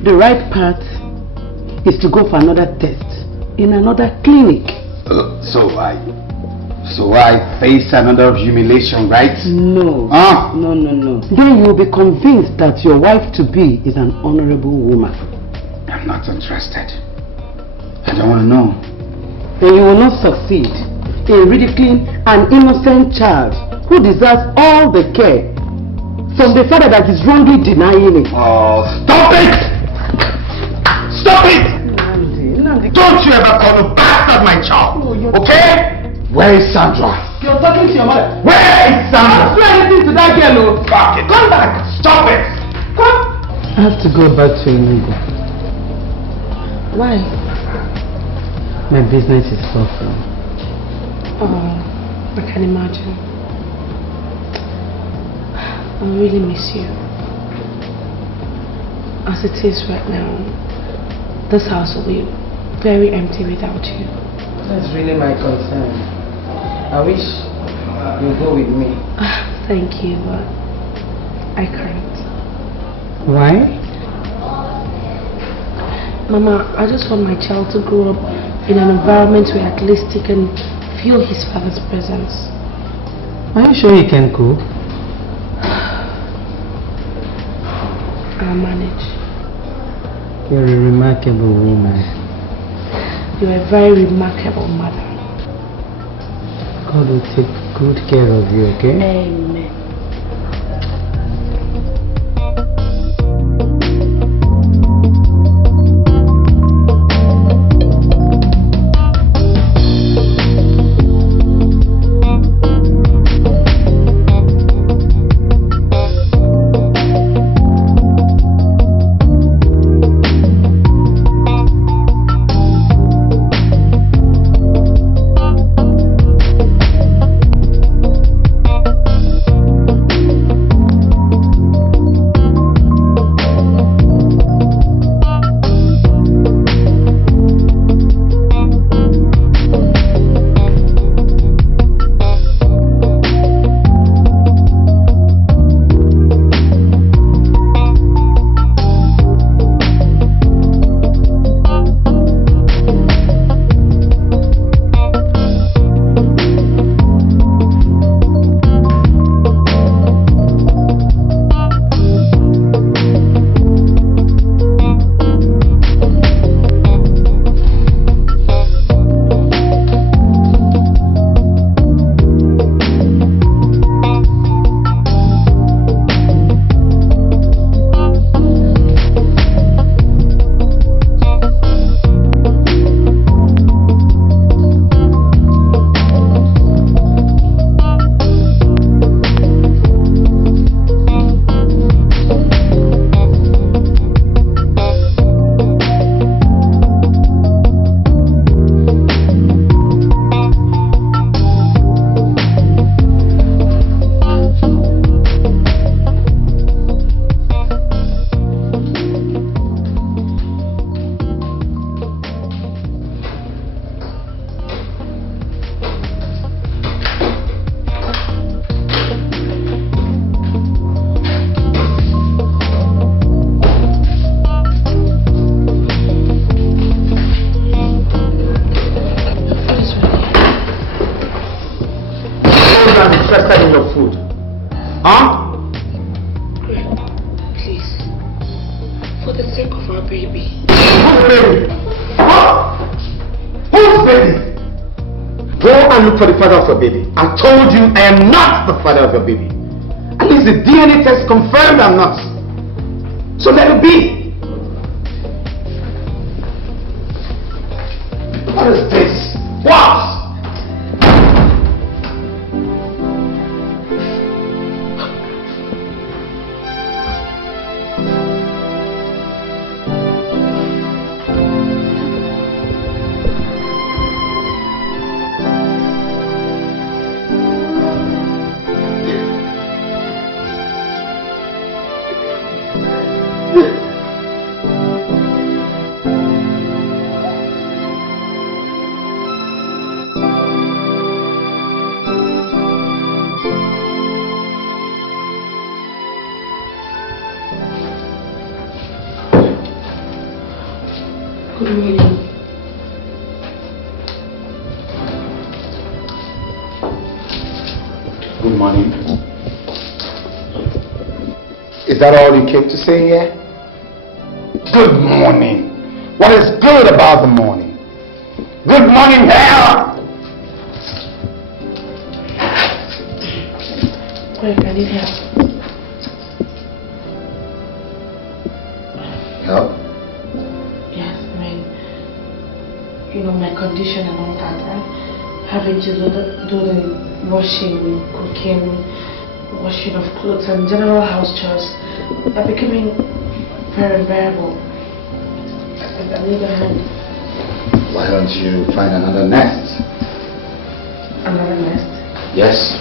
The right path is to go for another test in another clinic. So So I face another humiliation, right? No. No. Then you will be convinced that your wife-to-be is an honorable woman. I'm not interested. I don't want to know. Then you will not succeed in ridiculing an innocent child who deserves all the care from the father that is wrongly denying it. Oh, stop it! Stop it! Don't you ever call a bastard my child, okay? Where is Sandra? You're talking to your mother. Where is Sandra? Don't do anything to that girl, no. Fuck it. Come back. Stop it. Come. I have to go back to Enugu. Why? My business is suffering. Oh, I can imagine. I really miss you. As it is right now, this house will be very empty without you. That's really my concern. I wish you go with me. Thank you, but I can't. Why? Mama, I just want my child to grow up in an environment where at least he can feel his father's presence. Are you sure you can cook? I'll manage. You're a remarkable woman. You're a very remarkable mother. God will take good care of you, okay? Amen. interested in your food. Huh? Please. For the sake of our baby. Whose baby? Huh? Whose baby? Go and look for the father of your baby. I told you I am not the father of your baby. At least the DNA test confirmed I'm not. So let it be. What is this? What? Good morning. Is that all you came to say here? Good morning. What is good about the morning? Good morning, hell! Wait, I need help. Help? Yes, I mean, you know, my condition and all that. I'm having to do the washing, cooking, washing of clothes and general house chores are becoming very unbearable. I need a hand. Why don't you find another nest? Another nest? Yes.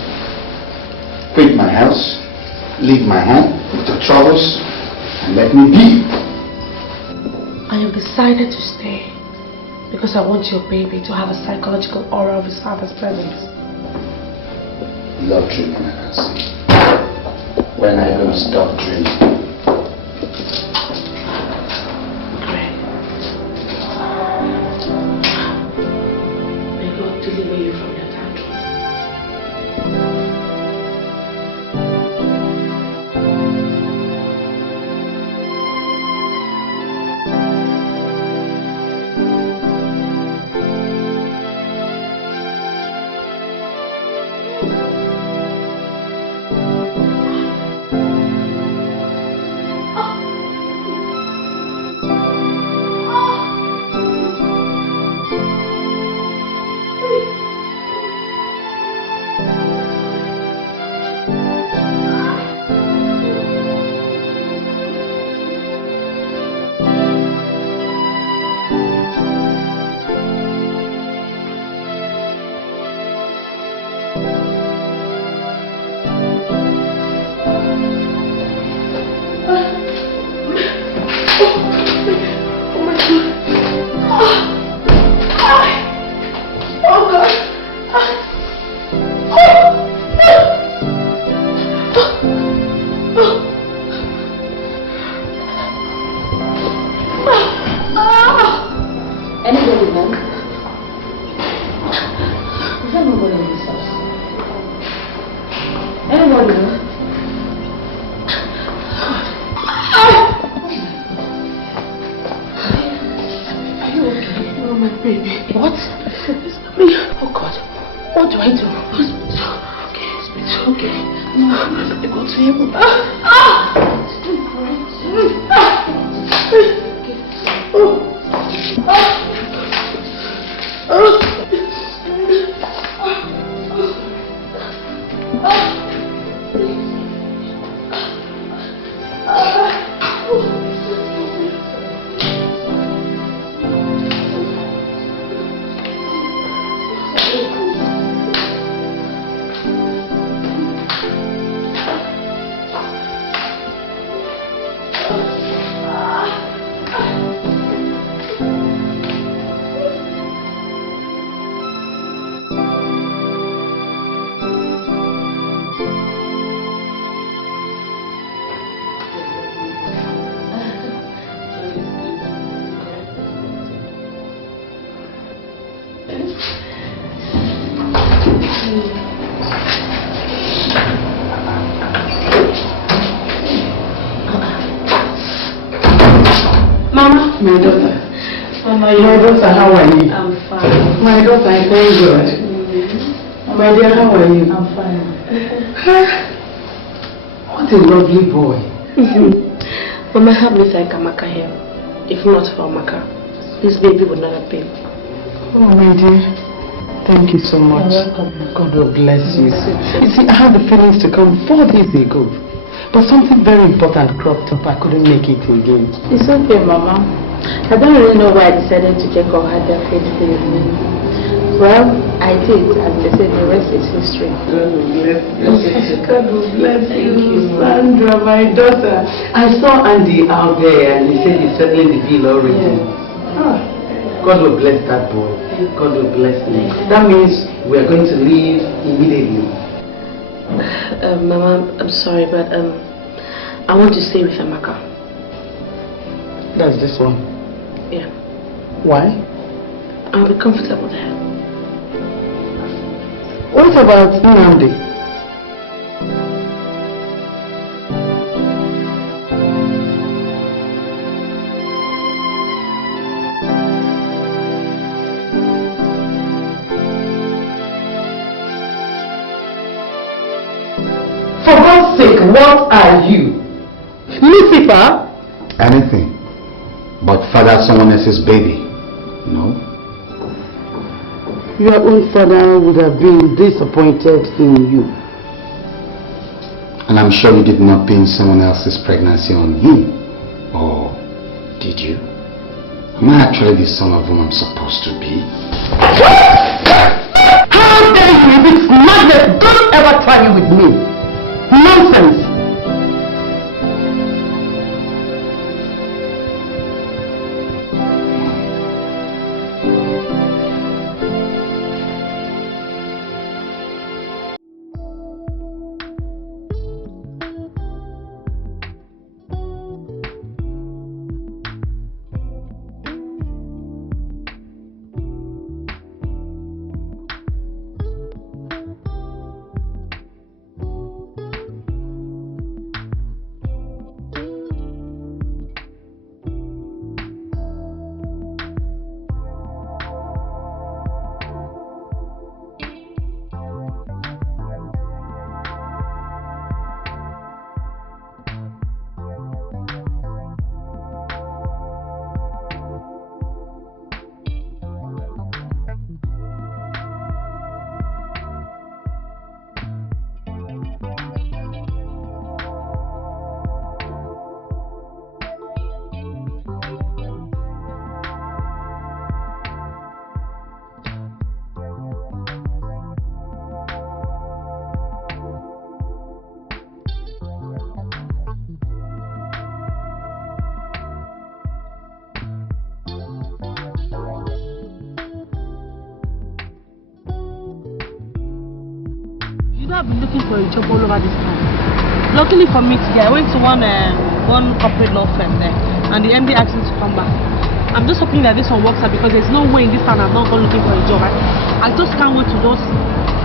Quit my house, leave my home with your troubles, and let me be. I have decided to stay because I want your baby to have a psychological aura of his father's presence. Love dreaming, I can see. When are you going to stop dreaming? May God deliver you from your tantrums. My daughter. My daughter, how are you? I'm fine. My daughter, I thank God. My dear, how are you? I'm fine. What a lovely boy. Mama, help me thank Amaka here. If not for Amaka, this baby would not have been. Oh, my dear. Thank you so much. You're welcome. God will bless you. You see, I had the feelings to come 4 days ago. But something very important cropped up. I couldn't make it again. It's okay, Mama. I don't really know why I decided to check on her that fateful evening. Well, I did, and they said the rest is history. God will bless you. God will bless you, Sandra, my daughter. I saw Andy out there and he said he's settling the bill already. God will bless that boy. God will bless me. That means we are going to leave immediately. Mama, I'm sorry, but I want to stay with Amaka. That's this one. Yeah. Why? I'll be comfortable there. What about Nnamdi? For God's sake, what are you? Lucifer? Anything but father someone else's baby. No? Your own father would have been disappointed in you. And I'm sure you did not pin someone else's pregnancy on him. Or did you? Am I actually the son of whom I'm supposed to be? How dare you? If it's madness, don't ever try it with me. Nonsense. I've been looking for a job all over this town. Luckily for me today, I went to one corporate law firm there, and the MD asked me to come back. I'm just hoping that this one works out because there's no way in this town I'm not going looking for a job. I just can't wait to just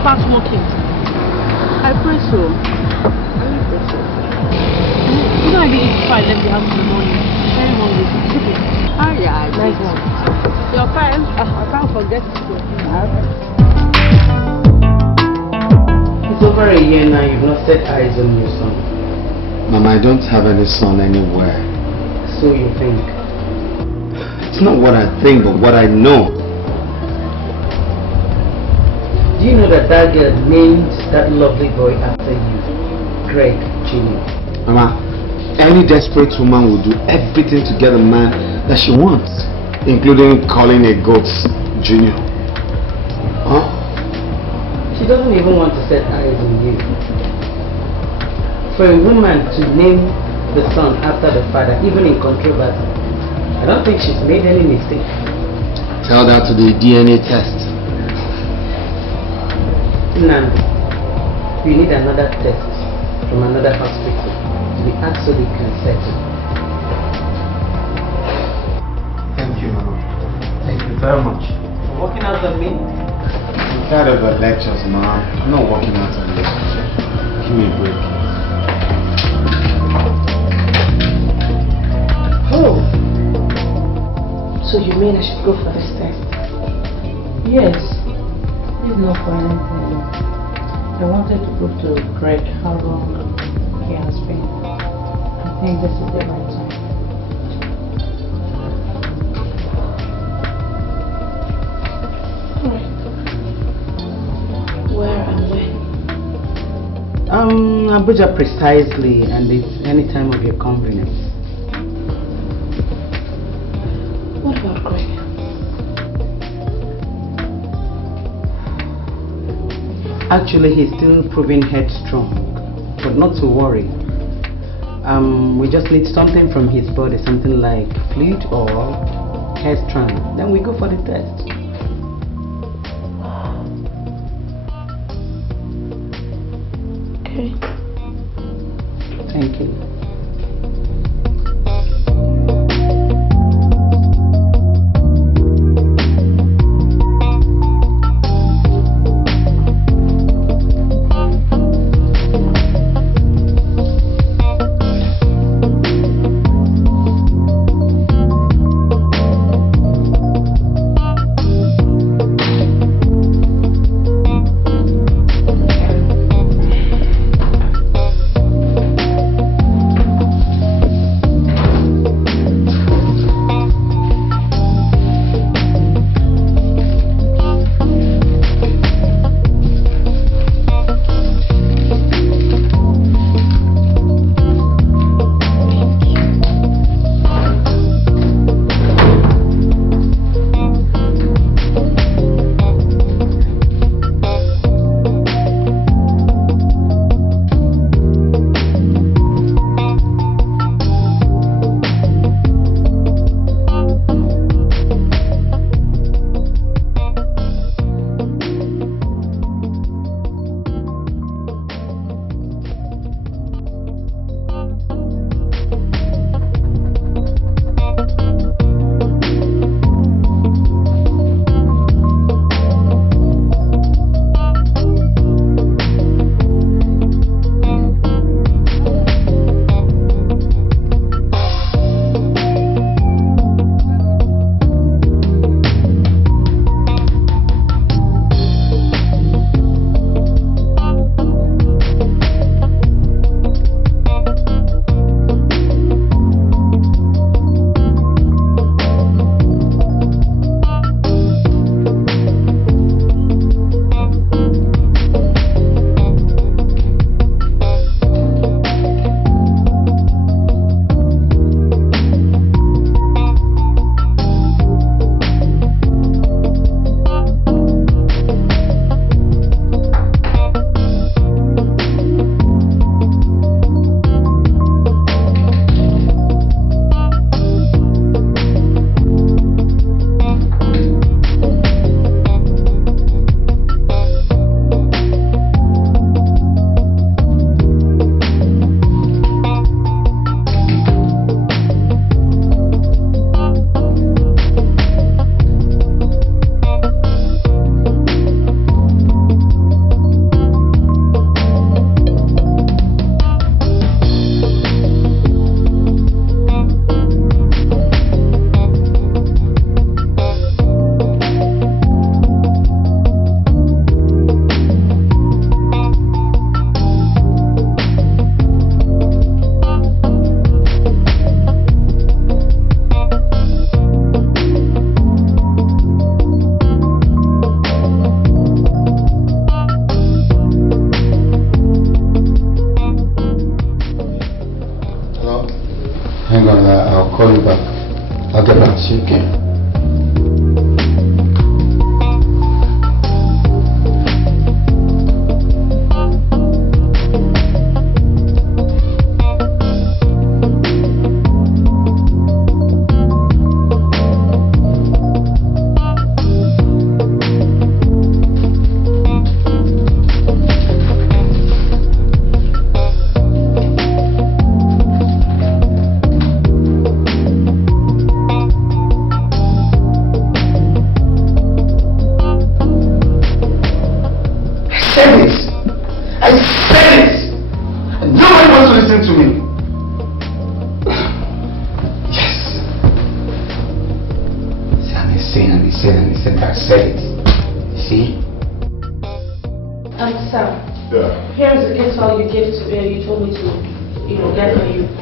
start working. I pray so. You know I did it before I left the house in the morning. Very hungry. Ah, yeah, nice one. Your fine? I can't forget it. It's over a year now you've not set eyes on your son. Mama, I don't have any son anywhere. So you think? It's not what I think, but what I know. Do you know that that girl named that lovely boy after you? Greg Jr. Mama, any desperate woman will do everything to get a man that she wants, including calling a goat Junior. Huh? She doesn't even want to set eyes on you. For a woman to name the son after the father, even in controversy, I don't think she's made any mistake. Tell that to the DNA test. Now, you need another test from another hospital to be absolutely certain. Thank you, Mama. Thank you very much. For working out on me? I'm tired of the lectures, Mom. I'm not working out on this. Give me a break. Oh. So you mean I should go for this test? Yes. It's not for anything. I wanted to prove to Greg how long he has been. I think this is the right time. Where and when? Abuja precisely, and it's any time of your convenience. What about Greg? Actually, he's still proving headstrong, but not to worry. We just need something from his body, something like fluid or hair strand. Then we go for the test. Okay. Thank you. call you back. I'll get back to you, okay?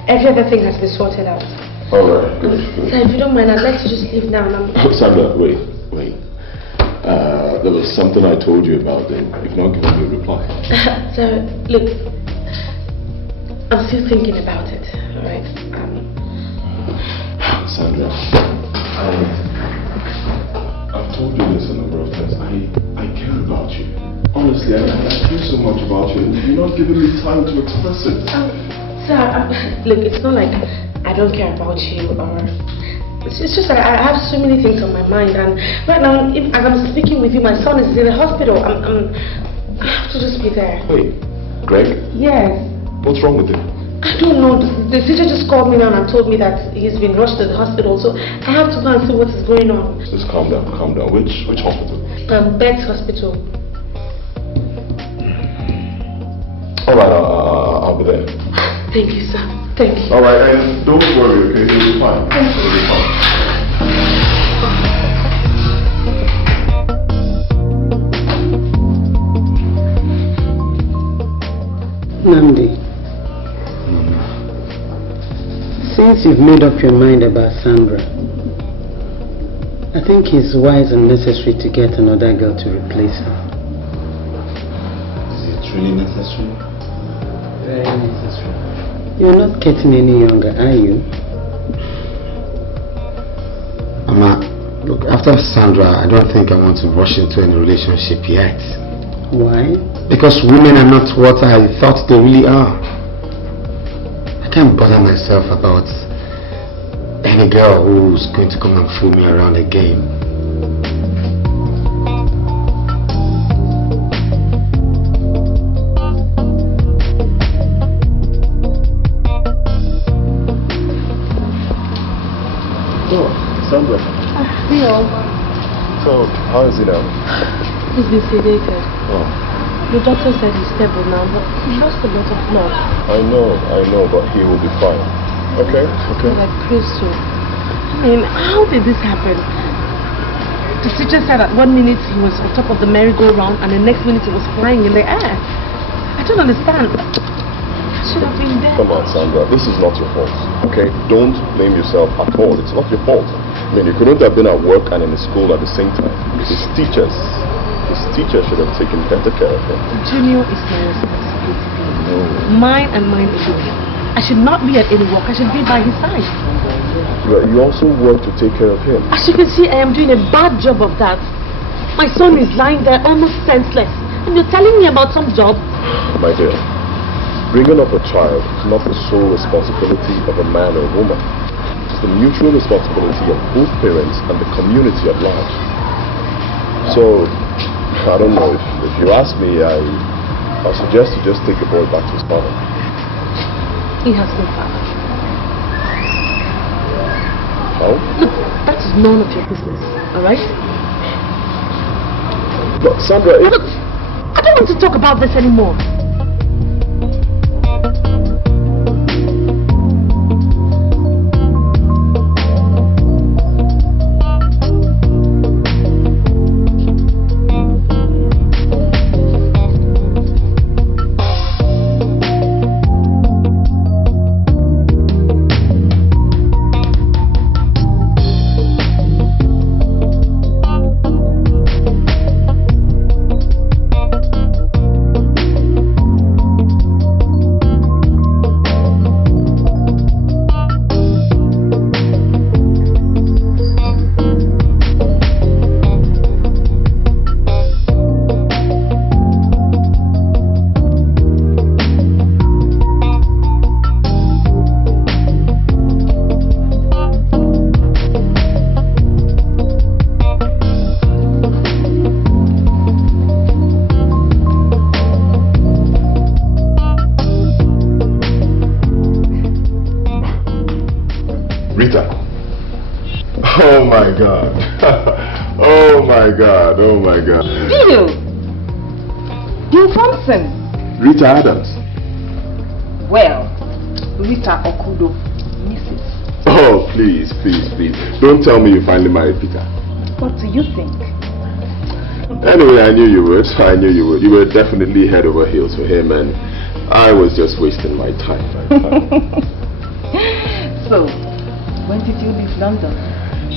Every other thing has been sorted out. Alright, good. Sir, if you don't mind, I'd like to just leave now. Sandra, wait. There was something I told you about then. You've not given me a reply. Sir, look, I'm still thinking about it, alright? Sandra, I've told you this a number of times. I care about you. Honestly, I care so much about you, and you're not giving me time to express it. Sir, look, it's not like I don't care about you, or it's just that I have so many things on my mind, and right now, as I'm speaking with you, my son is in the hospital. I have to just be there. Wait, Greg? Yes. What's wrong with him? I don't know. The teacher just called me now and told me that he's been rushed to the hospital, so I have to go and see what is going on. Just calm down, calm down. Which hospital? Bed's hospital. Alright, I'll be there. Thank you, sir. Thank you. Alright, and don't worry, okay? You'll be fine. Thank you. You'll be fine. Namdi, since you've made up your mind about Sandra, I think it's wise and necessary to get another girl to replace her. Is it really necessary? Very necessary. You're not getting any younger, are you? Mama, look, after Sandra, I don't think I want to rush into any relationship yet. Why? Because women are not what I thought they really are. I can't bother myself about any girl who's going to come and fool me around again. Sandra. Leo. So, how is he now? He's been sedated. Oh. The doctor said he's stable now, but he lost a lot of blood. I know, but he will be fine. Okay? Okay. Like crystal. I mean, how did this happen? The teacher said that 1 minute he was on top of the merry-go-round and the next minute he was flying in the air. I don't understand. I should have been there. Come on, Sandra. This is not your fault. Okay? Don't blame yourself at all. It's not your fault. I mean, you couldn't have been at work and in the school at the same time. His teachers should have taken better care of him. Junior is my responsibility. No. Mine and mine alone. I should not be at any work. I should be by his side. But you also work to take care of him. As you can see, I am doing a bad job of that. My son is lying there almost senseless. And you're telling me about some job? My dear, bringing up a child is not the sole responsibility of a man or a woman. It's the mutual responsibility of both parents and the community at large. So, I don't know, if you ask me, I suggest you just take the boy back to his father. He has no father. How? Look, that is none of your business, alright? Look, Sandra, Look, I don't want to talk about this anymore. my God. Oh my God. Oh my God. Bill Thompson. Rita Adams. Well, Rita Okudo, Mrs. Oh, please, please, please. Don't tell me you finally married Peter. What do you think? Anyway, I knew you would. I knew you would. You were definitely head over heels for him, and I was just wasting my time. So, when did you leave London?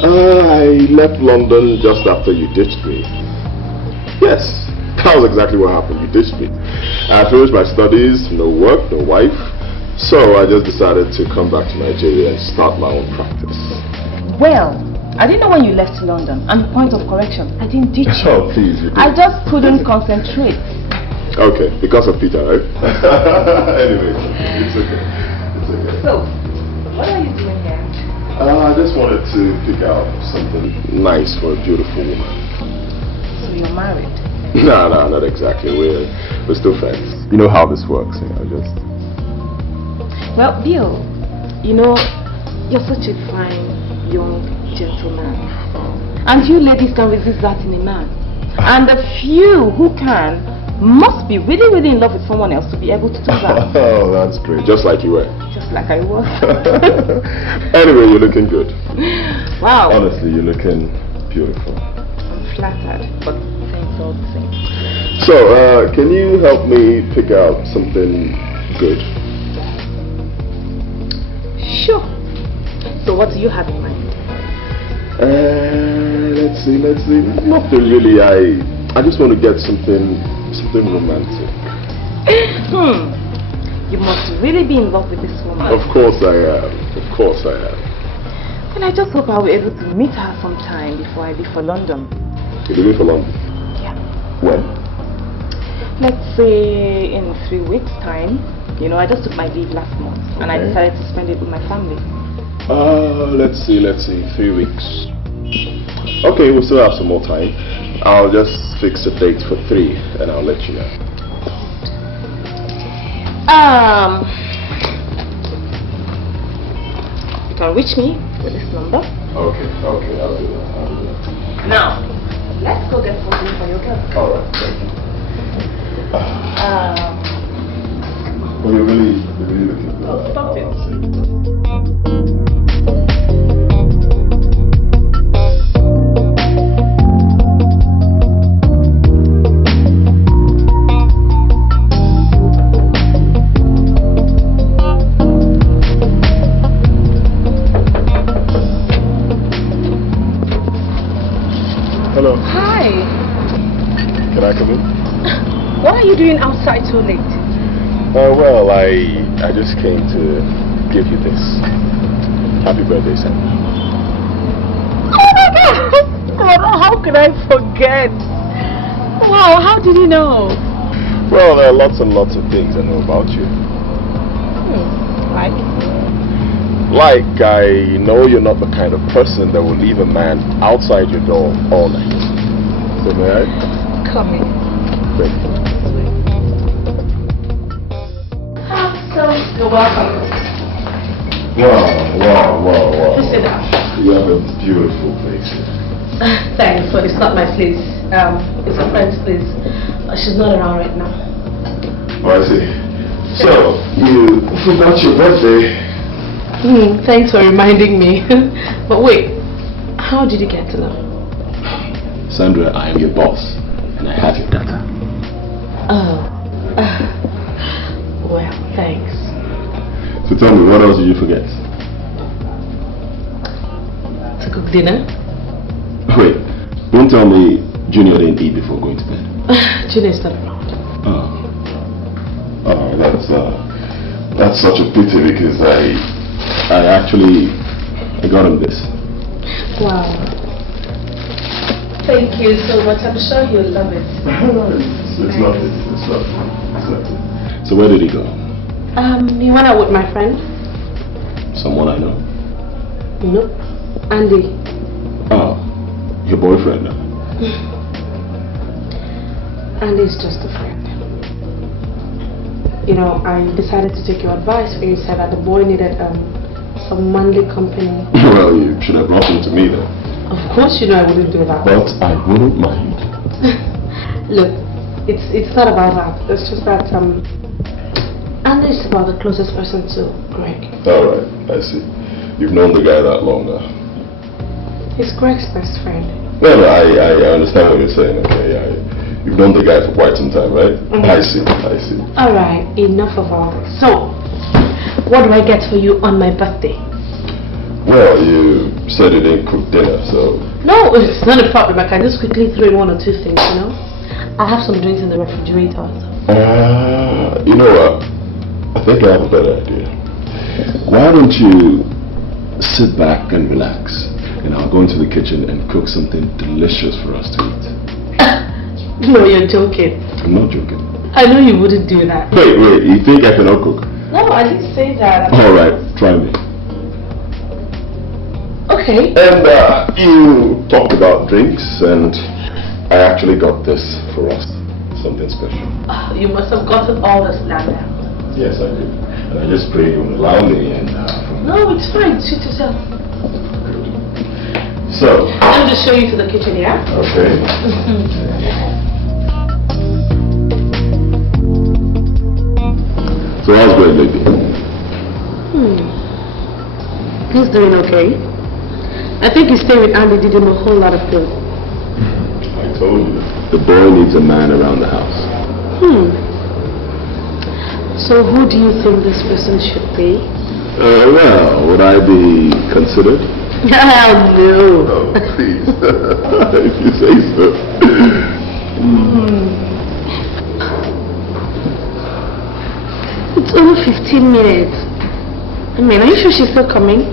I left London just after you ditched me. Yes, that was exactly what happened. You ditched me. I finished my studies, no work, no wife. So I just decided to come back to Nigeria and start my own practice. Well, I didn't know when you left London. And point of correction, I didn't ditch you. Oh, please, you did. I just couldn't concentrate. Okay, because of Peter, right? Anyway, it's okay. It's okay. So, what are you doing here? I just wanted to pick out something nice for a beautiful woman. So you're married? No, not exactly. We're still friends. You know how this works, just... Well, Bill, you know, you're such a fine, young gentleman. And few ladies can resist that in a man. And the few who can must be really, really in love with someone else to be able to do that. Oh, that's great. Just like you were. Just like I was. Anyway, you're looking good. Wow. Honestly, you're looking beautiful. I'm flattered, but thanks all the same. So, can you help me pick out something good? Sure. So what do you have in mind? Let's see. Nothing really. I just want to get something romantic. You must really be in love with this woman. Of course I am. And I just hope I'll be able to meet her sometime before I leave for London. You're leaving for London? Yeah. When? Let's say in 3 weeks' time. You know, I just took my leave last month, and I decided to spend it with my family. Let's see, 3 weeks. Okay, we'll still have some more time. I'll just fix a date for 3, and I'll let you know. You can reach me with this number. Okay, I'll do that. Now, let's go get something for your girl. Alright, thank you. Well, you're really looking good. Oh, stop it. Hello. Hi. Can I come in? What are you doing outside so late? Well, I just came to give you this. Happy birthday, Sandra. Oh my God! How could I forget? Wow, how did you know? Well, there are lots and lots of things I know about you. Like? Like, I know you're not the kind of person that will leave a man outside your door all night. So may I? Come in. Thank you. You're welcome. Wow. Just sit down. You have a beautiful place here. Thanks, but it's not my place. It's a friend's place. She's not around right now. Oh, I see. So, you forgot your birthday. Thanks for reminding me. But wait, how did you get to know? Sandra, I am your boss, and I have your data. Oh. Well, thanks. So tell me, what else did you forget? To cook dinner? Wait, don't tell me Junior didn't eat before going to bed. Junior's not around. Oh, that's such a pity because I got him this. Wow. Thank you so much. I'm sure you'll love it. It's lovely. So where did he go? He went out with my friend. Someone I know? Nope. Andy. Oh, your boyfriend? Andy's just a friend. You know, I decided to take your advice when you said that the boy needed some manly company. Well, you should have brought him to me then. Of course you know I wouldn't do that. But I wouldn't mind. Look, it's not about that. It's just that Andy is about the closest person to Greg. Alright, I see. You've known the guy that long now. He's Greg's best friend. No, I understand what you're saying, okay? You've known the guy for quite some time, right? I see. Alright, enough of all this. So, what do I get for you on my birthday? Well, you said you didn't cook dinner, so... No, it's not a problem. I can just quickly throw in one or two things, you know? I have some drinks in the refrigerator. You know what? I think I have a better idea. Why don't you sit back and relax, and I'll go into the kitchen and cook something delicious for us to eat. No, you're joking. I'm not joking. I know you wouldn't do that. Wait, you think I cannot cook? No, I didn't say that. Alright, try me. Okay. And you talked about drinks, and I actually got this for us. Something special. You must have gotten all this land now. Yes, I did. And I just prayed you would allow me, and... No, it's fine. Suit yourself. So... I'll just show you to the kitchen, yeah? Okay. So how's Greg lately? He's doing okay. I think his stay with Andy did him a whole lot of good. I told you. The boy needs a man around the house. So who do you think this person should be? Well, would I be considered? No. Oh, please. If you say so. It's only 15 minutes. I mean, are you sure she's still coming?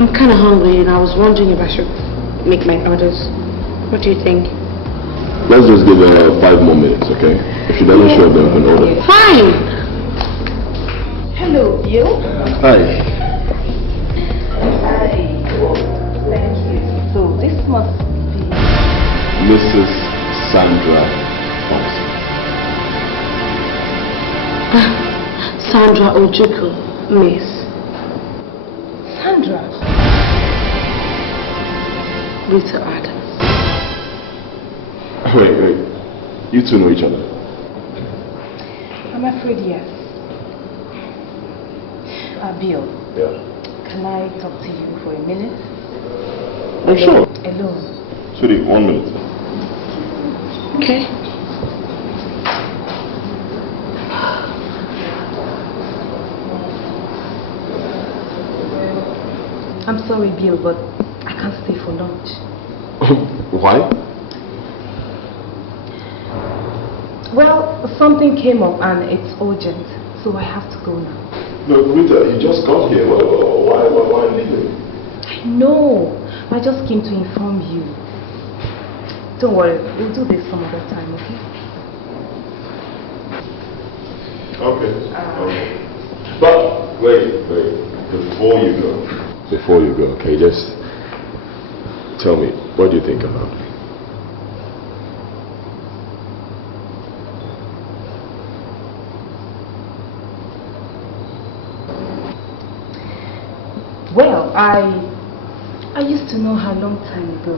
I'm kind of hungry and I was wondering if I should make my orders. What do you think? Let's just give her 5 more minutes, okay? If she doesn't show up, then we can order. Fine! Hello, you? Hi. Hi. Thank you. So this must be Mrs. Sandra Thompson. Sandra Ojukwu, Miss. Sandra. Rita Adams. Wait. You two know each other? I'm afraid yes. Bill. Yeah. Can I talk to you for a minute? Oh, sure. Alone. Sweetie, 1 minute. Okay. I'm sorry, Bill, but I can't stay for lunch. Why? Well, something came up and it's urgent, so I have to go now. No, Rita, you just got here. Why leaving? I know. I just came to inform you. Don't worry, we'll do this some other time, okay? Okay. But wait. Before you go, okay, just tell me, what do you think about me? Well, I used to know her a long time ago,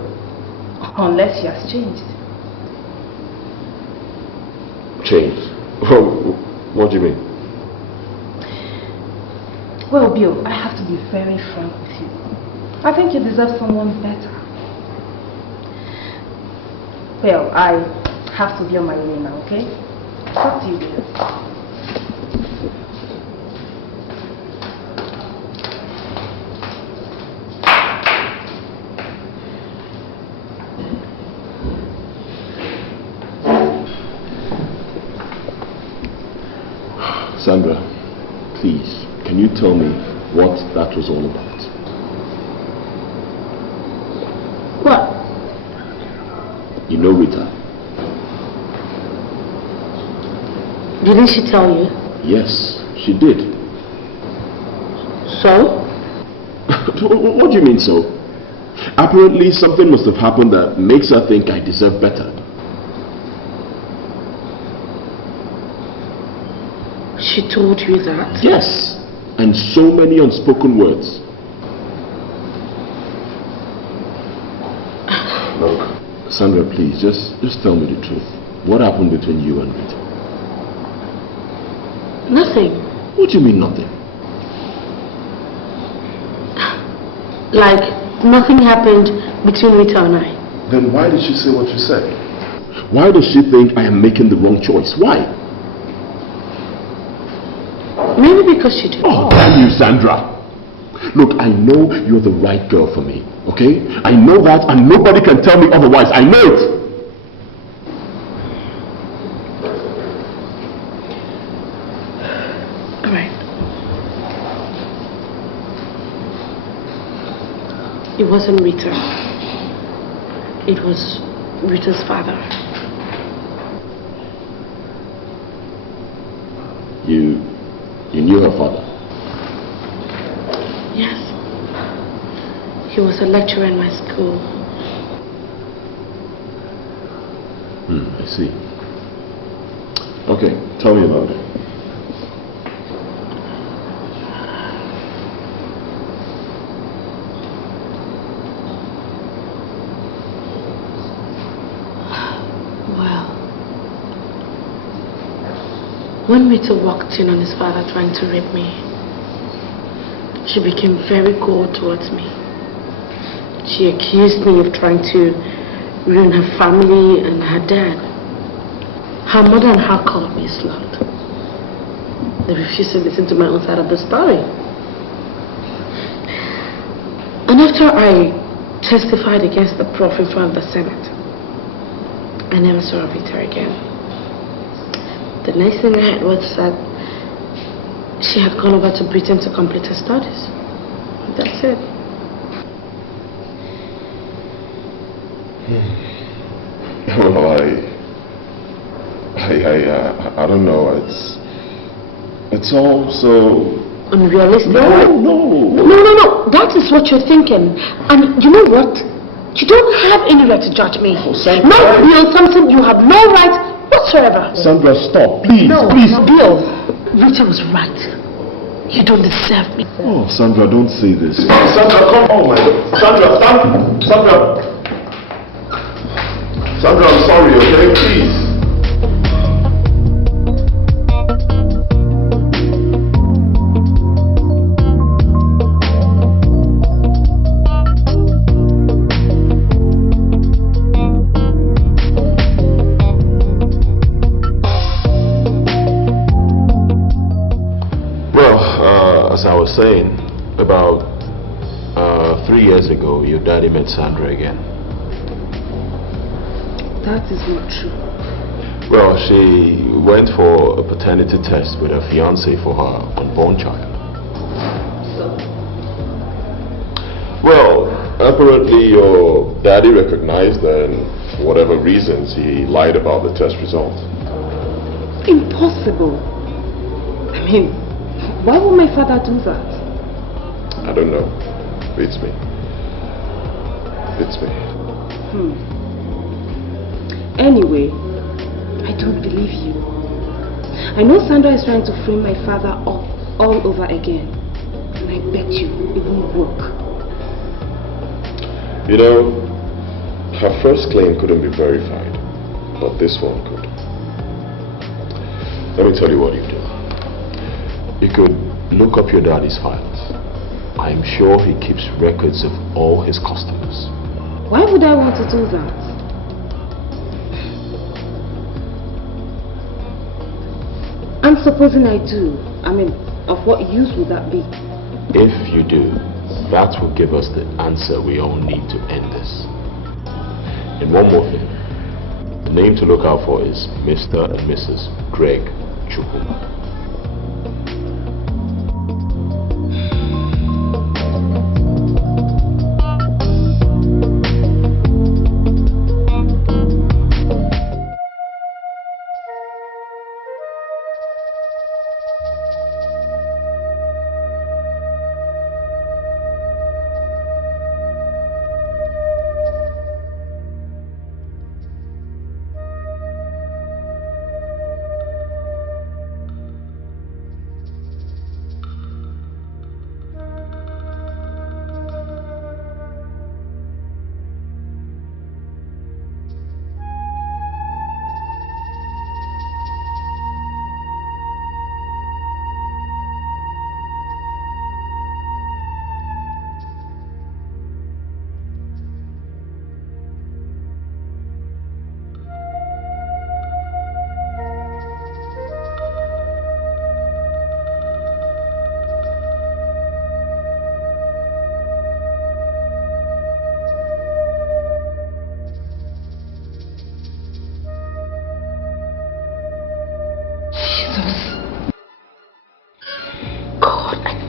unless she has changed. Changed? What do you mean? Well, Bill, I have to be very frank with you. I think you deserve someone better. Well, I have to be on my way now, okay? Talk to you, Bill. Sandra, please, can you tell me what that was all about? What? You know Rita? Didn't she tell you? Yes, she did. So? What do you mean so? Apparently something must have happened that makes her think I deserve better. She told you that? Yes, and so many unspoken words. Look, Sandra, please, just tell me the truth. What happened between you and Rita? Nothing. What do you mean nothing? Like, nothing happened between Rita and I. Then why did she say what she said? Why does she think I am making the wrong choice? Why? Maybe because she did. Oh, damn you, Sandra. Look, I know you're the right girl for me, okay? I know that, and nobody can tell me otherwise. I know it. All right. It wasn't Rita. It was Rita's father. You knew her father? Yes. He was a lecturer in my school. I see. Okay, tell me about it. Well, when Rita walked in on his father trying to rape me, she became very cold towards me. She accused me of trying to ruin her family and her dad. Her mother and her called me a slut. They refused to listen to my own side of the story. And after I testified against the prof in front of the Senate, I never saw Rita again. The next thing I heard was that she had gone over to Britain to complete her studies. That's it. Well, I don't know. It's all so unrealistic. No. No. That is what you're thinking. And you know what? You don't have any right to judge me. No, Bill Thompson, you have no right whatsoever. Sandra, stop, please, please. No, Bill, Rita was right. You don't deserve me. Oh, Sandra, don't say this. Sandra, come on, man. Sandra, I'm sorry, okay? Please. As I was saying, about 3 years ago, your daddy met Sandra again. That is not true. Well, she went for a paternity test with her fiancé for her unborn child. So? Well, apparently your daddy recognized that, and for whatever reasons, he lied about the test result. Impossible. I mean, why would my father do that? I don't know. Beats me. Anyway, I don't believe you. I know Sandra is trying to frame my father up all over again. And I bet you it won't work. You know, her first claim couldn't be verified, but this one could. Let me tell you what you do. You could look up your daddy's files. I'm sure he keeps records of all his customers. Why would I want to do that? And supposing I do, of what use would that be? If you do, that will give us the answer we all need to end this. And one more thing. The name to look out for is Mr. and Mrs. Greg Chukuma.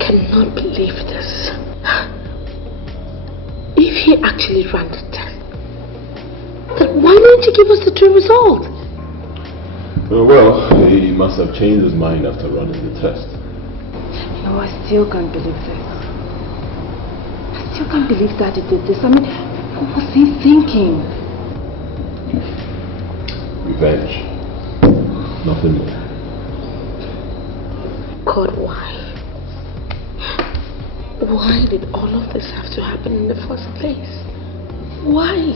cannot believe this. If he actually ran the test, then why didn't he give us the true result? Well, he must have changed his mind after running the test. No, I still can't believe this. I still can't believe Daddy did this. I mean, what was he thinking? Revenge. Nothing more. God, why? Why did all of this have to happen in the first place? Why?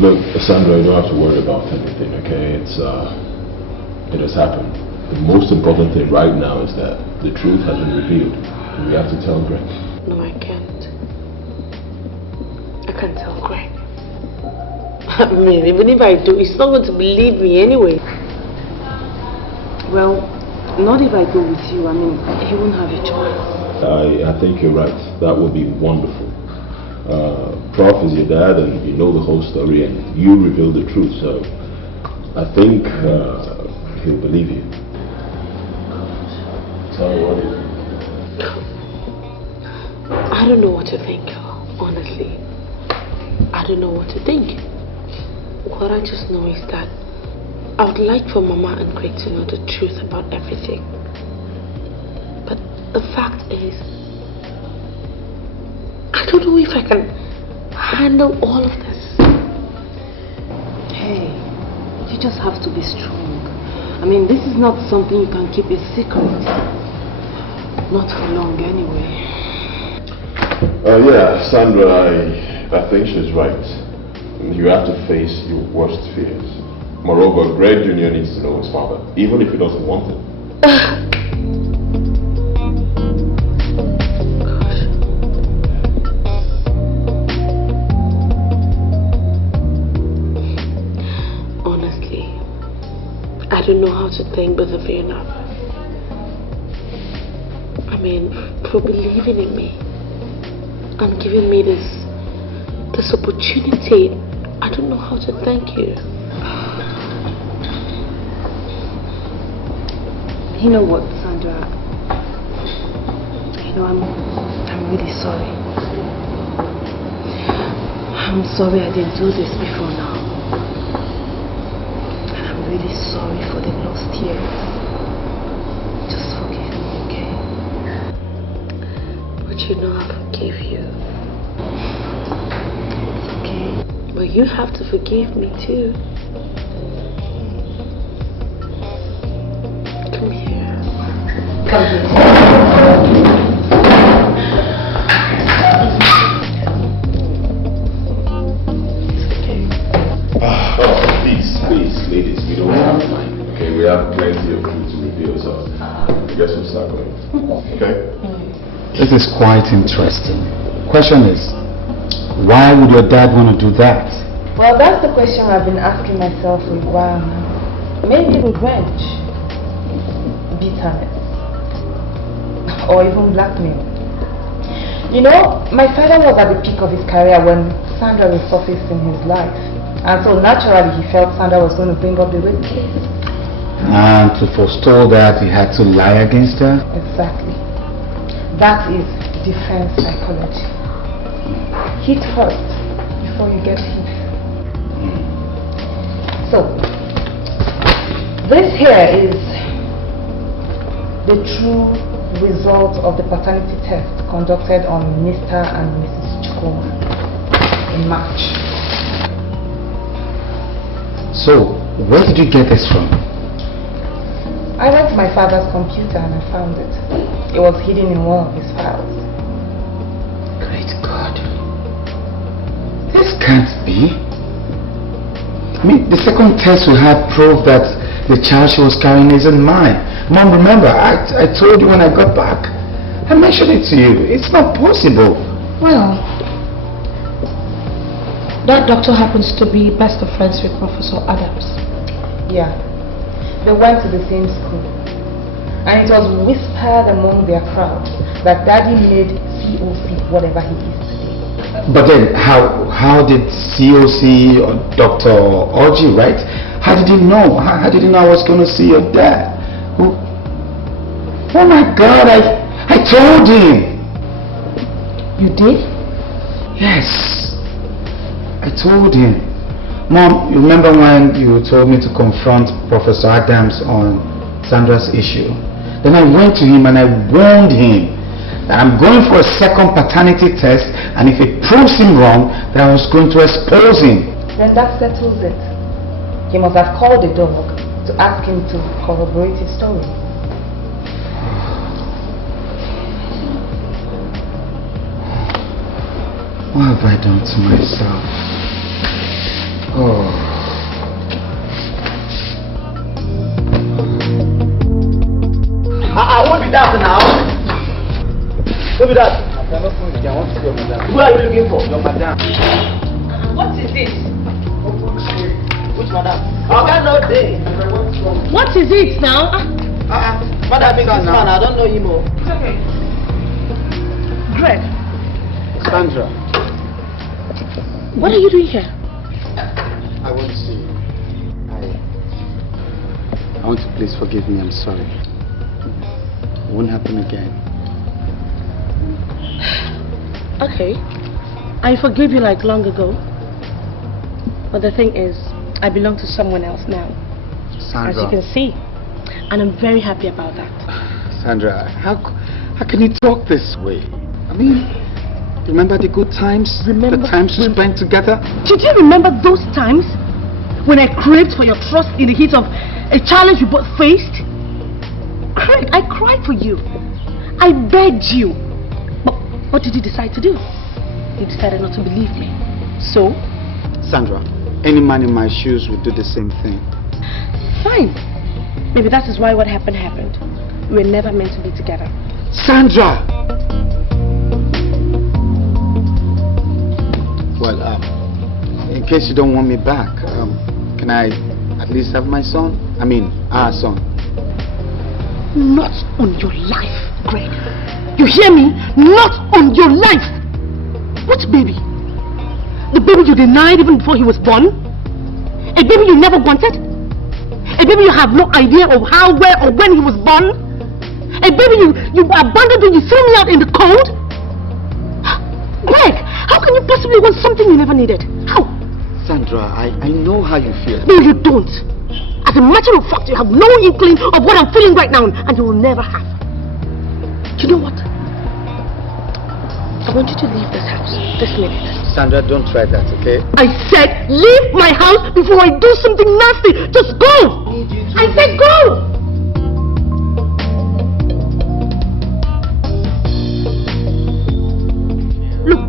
Look, Sandra, you don't have to worry about anything, okay? It has happened. The most important thing right now is that the truth has been revealed. And we have to tell Greg. No, I can't. I can't tell Greg. I mean, even if I do, he's not going to believe me anyway. Well, not if I go with you. I mean, he won't have a choice. I think you're right. That would be wonderful. Prof is your dad and you know the whole story and you reveal the truth, so I think he'll believe you. Tell me what do you think? I don't know what to think, honestly. I don't know what to think. What I just know is that I would like for Mama and Greg to know the truth about everything. But the fact is, I don't know if I can handle all of this. Hey, you just have to be strong. I mean, this is not something you can keep a secret. Not for long anyway. Yeah, Sandra, I think she's right. You have to face your worst fears. Moreover, Greg Jr. needs to know his father, even if he doesn't want it. Honestly, I don't know how to thank both of you enough. I mean, for believing in me and giving me this opportunity. I don't know how to thank you. You know what, Sandra? You know, I'm really sorry. I'm sorry I didn't do this before now. And I'm really sorry for the lost years. Just forgive me, okay? But you know I forgive you. It's okay. But you have to forgive me too. Come here. Come here. Please, ladies, we don't have time. Okay, we have plenty of things to reveal, so I guess we'll start going. Okay? This is quite interesting. Question is, why would your dad want to do that? Well, that's the question I've been asking myself for a while now. Maybe revenge, bitterness, or even blackmail. You know, my father was at the peak of his career when Sandra resurfaced in his life. And so naturally he felt Sandra was going to bring up the rape case. And to forestall that, he had to lie against her? Exactly. That is defense psychology. Hit first before you get hit. So, this here is the true result of the paternity test conducted on Mr. and Mrs. Chukuma in March. So, where did you get this from? I went to my father's computer and I found it. It was hidden in one of his files. Great God. This can't be. I mean, the second test we had proved that the child she was carrying isn't mine. Mom, remember, I told you when I got back. I mentioned it to you. It's not possible. Well, that doctor happens to be best of friends with Professor Adams. Yeah. They went to the same school. And it was whispered among their crowd that Daddy made COC whatever he is today. But then, how did COC or Dr. Orji, right? How did he know? How did he know I was going to see your dad? Oh my God, I told him. You did? Yes. I told him. Mom, you remember when you told me to confront Professor Adams on Sandra's issue? Then I went to him and I warned him that I'm going for a second paternity test, and if it proves him wrong, then I was going to expose him. Then that settles it. He must have called the dog to ask him to corroborate his story. What have I done to myself? Oh. I won't be that now. Won't be that. I want to see your madam. Who are you looking for? Your madam. What is it? Which madam? I cannot say. What is it now? Madam, this man, I don't know him. It's okay. Greg. Sandra. What are you doing here? I want to see you. I want to please forgive me. I'm sorry. It won't happen again. Okay. I forgave you like long ago. But the thing is, I belong to someone else now. Sandra. As you can see. And I'm very happy about that. Sandra, how can you talk this way? I mean, remember the good times? The times we spent together? Did you remember those times when I craved for your trust in the heat of a challenge we both faced? Craig, I cried for you. I begged you. But what did you decide to do? You decided not to believe me. So? Sandra, any man in my shoes would do the same thing. Fine. Maybe that is why what happened happened. We were never meant to be together. Sandra! Well, in case you don't want me back, can I at least have my son? I mean, our son. Not on your life, Greg. You hear me? Not on your life! What baby? The baby you denied even before he was born? A baby you never wanted? A baby you have no idea of how, where, or when he was born? A baby you abandoned when you threw me out in the cold? Greg, how can you possibly want something you never needed? How? Sandra, I know how you feel. No, you don't. As a matter of fact, you have no inkling of what I'm feeling right now, and you will never have. You know what? I want you to leave this house this minute. Sandra, don't try that, okay? I said leave my house before I do something nasty. Just go! I said go! Look,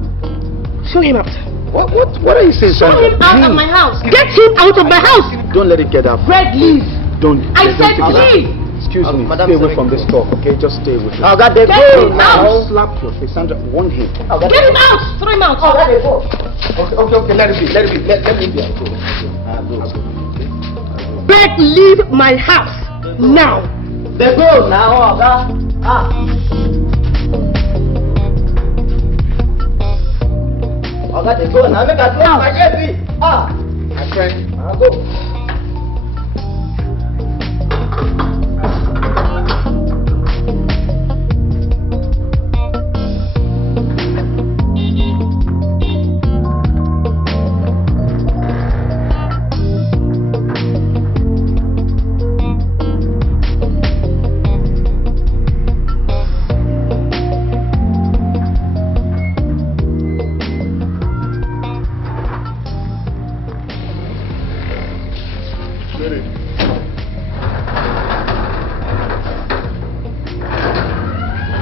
show him out. What are you saying, Show Sandra? him out of my house. Get him out of my house. Don't let it get up. Greg, leave. I said leave. Excuse me, stay away from this talk, okay? Just stay away from Oh, God, they Get go him now. out. Slap your face, Sandra. Warn him. Get him out. Throw him out. Oh, God, they go. Okay, let it be. Let me be. Greg, leave my house now. They go now, God. Oh, God, they go now. Make a go. My baby. My friend. I'll go.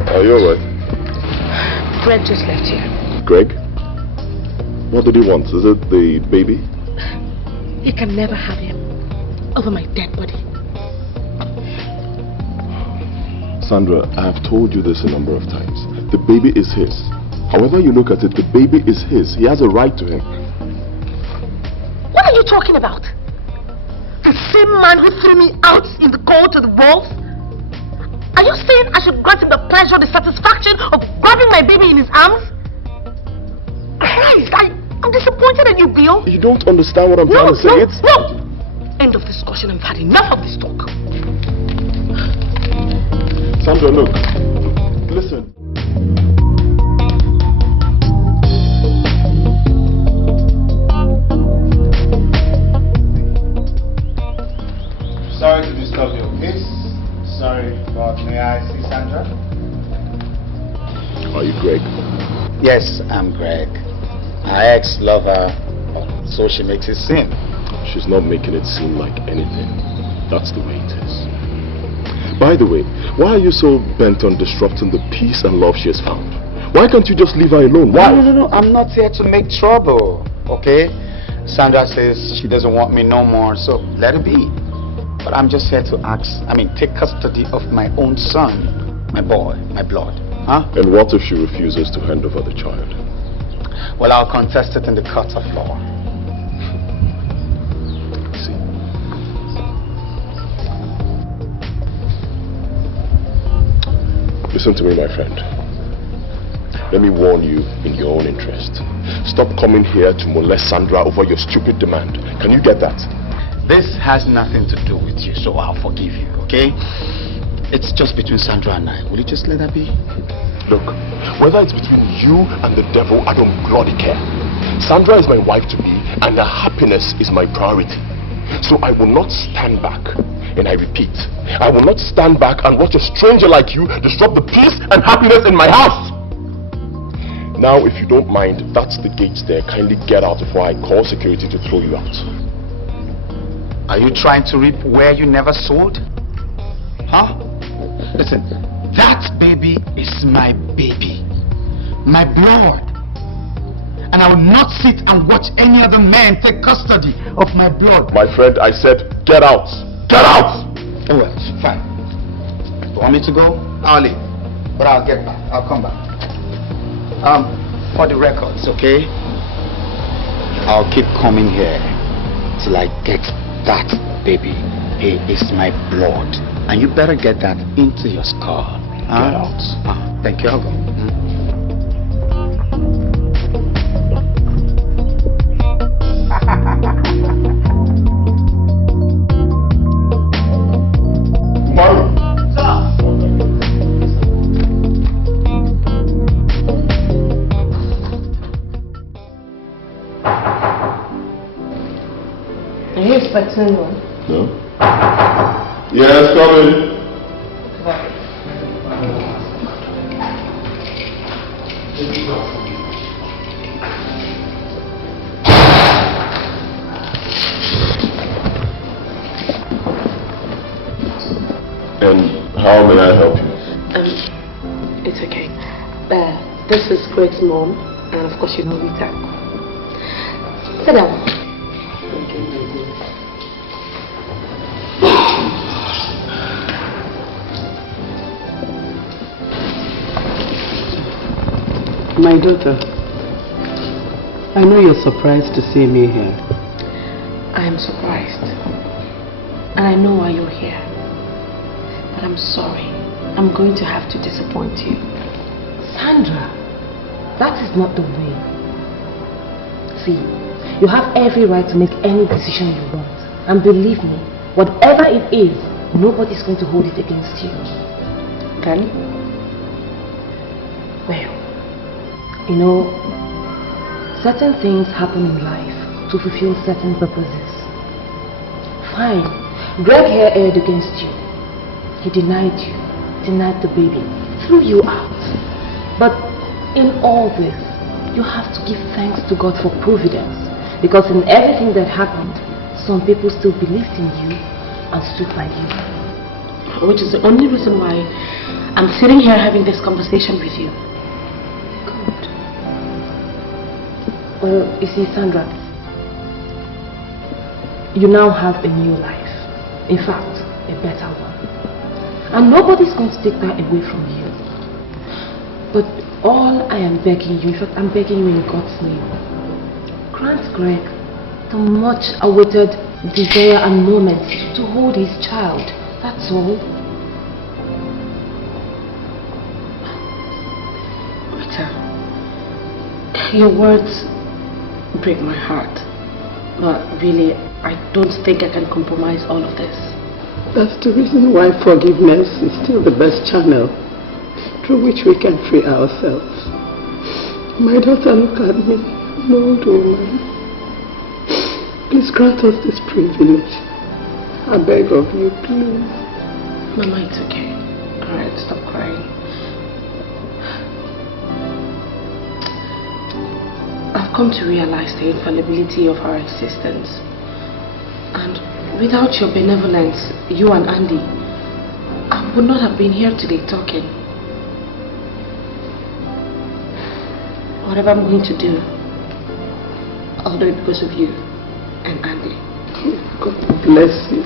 Are you alright? Greg just left here. Greg? What did he want? Is it the baby? You can never have him over my dead body. Sandra, I have told you this a number of times. The baby is his. However you look at it, the baby is his. He has a right to him. What are you talking about? The same man who threw me out in the cold to the wolves? Are you saying I should grant him the pleasure, the satisfaction of grabbing my baby in his arms? Christ, I'm disappointed in you, Bill. You don't understand what I'm trying to say. No! End of discussion. I've had enough of this talk. Sandra, look. listen. Sorry to disturb your case. Sorry, but may I see Sandra? Are you Greg? Yes, I'm Greg. My ex lover, so she makes it seem. She's not making it seem like anything. That's the way it is. By the way, why are you so bent on disrupting the peace and love she has found? Why can't you just leave her alone? Why? No. I'm not here to make trouble, okay? Sandra says she doesn't want me no more, so let it be. But I'm just here to take custody of my own son, my boy, my blood. Huh? And what if she refuses to hand over the child? Well, I'll contest it in the court of law. See. Listen to me, my friend. Let me warn you in your own interest. Stop coming here to molest Sandra over your stupid demand. Can you get that? This has nothing to do with you, so I'll forgive you, okay? It's just between Sandra and I. Will you just let that be? Look, whether it's between you and the devil, I don't bloody care. Sandra is my wife to be, and her happiness is my priority. So I will not stand back. And I repeat, I will not stand back and watch a stranger like you disrupt the peace and happiness in my house. Now, if you don't mind, that's the gates there. Kindly get out before I call security to throw you out. Are you trying to reap where you never sowed? Huh? Listen, that baby is my baby. My blood. And I will not sit and watch any other man take custody of my blood. My friend, I said, get out. Get out! Oh, well, fine. You want me to go? I'll leave. But I'll get back. I'll come back. For the records, okay? I'll keep coming here till I get that baby. He is my blood. And you better get that into your skull. Get out. Thank you. I'll go. Are you expecting one? No? Yes, come in. And how may I help you? It's okay. This is Greg's mom, and of course you know Rita. Sit down. My daughter, I know you're surprised to see me here. I am surprised. And I know why you're here. But I'm sorry. I'm going to have to disappoint you. Sandra, that is not the way. See, you have every right to make any decision you want. And believe me, whatever it is, nobody's going to hold it against you. Then? Well, you know, certain things happen in life to fulfill certain purposes. Fine, Greg here erred against you. He denied you, denied the baby, threw you out. But in all this, you have to give thanks to God for providence. Because in everything that happened, some people still believed in you and stood by you. Which is the only reason why I'm sitting here having this conversation with you. Good. Well, you see, Sandra, you now have a new life. In fact, a better one. And nobody's going to take that away from you. But all I am begging you, in fact, I'm begging you in God's name, grant Greg the much awaited desire and moment to hold his child. That's all. Rita, your words break my heart. But really, I don't think I can compromise all of this. That's the reason why forgiveness is still the best channel through which we can free ourselves. My daughter, look at me, an old woman. Please grant us this privilege. I beg of you, please. Mama, it's okay. Alright, stop crying. I've come to realize the infallibility of our existence. And without your benevolence, you and Andy, I would not have been here today talking. Whatever I'm going to do, I'll do it because of you and Andy. God will bless you.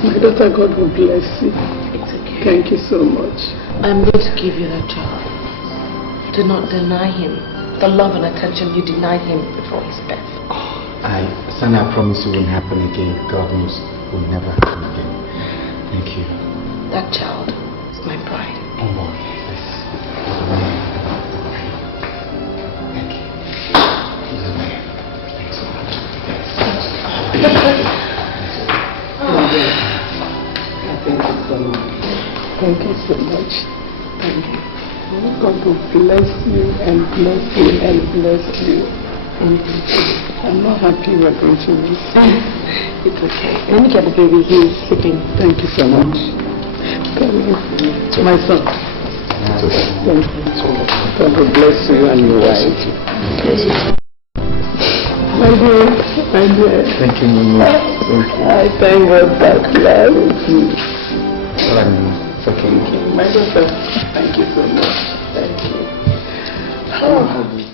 My daughter, God will bless you. It's okay. Thank you so much. I'm going to give you that job. Do not deny him the love and attention you denied him before his death. Sandra, I promise it won't happen again. God knows it will never happen again. Thank you. That child is my pride. Oh Lord, yes. Thank you. Thanks so much. Thank you so much. Thank you. God will bless you and bless you and bless you. I'm not happy we're going to miss you. It's okay. Let me get the baby. He's sleeping. Thank you so much. To my son. Thank you. God will bless you and your wife. My dear. Thank you, Mama. Thank you. I thank God that love you. It's okay. My daughter, thank you so much. Thank you. Oh.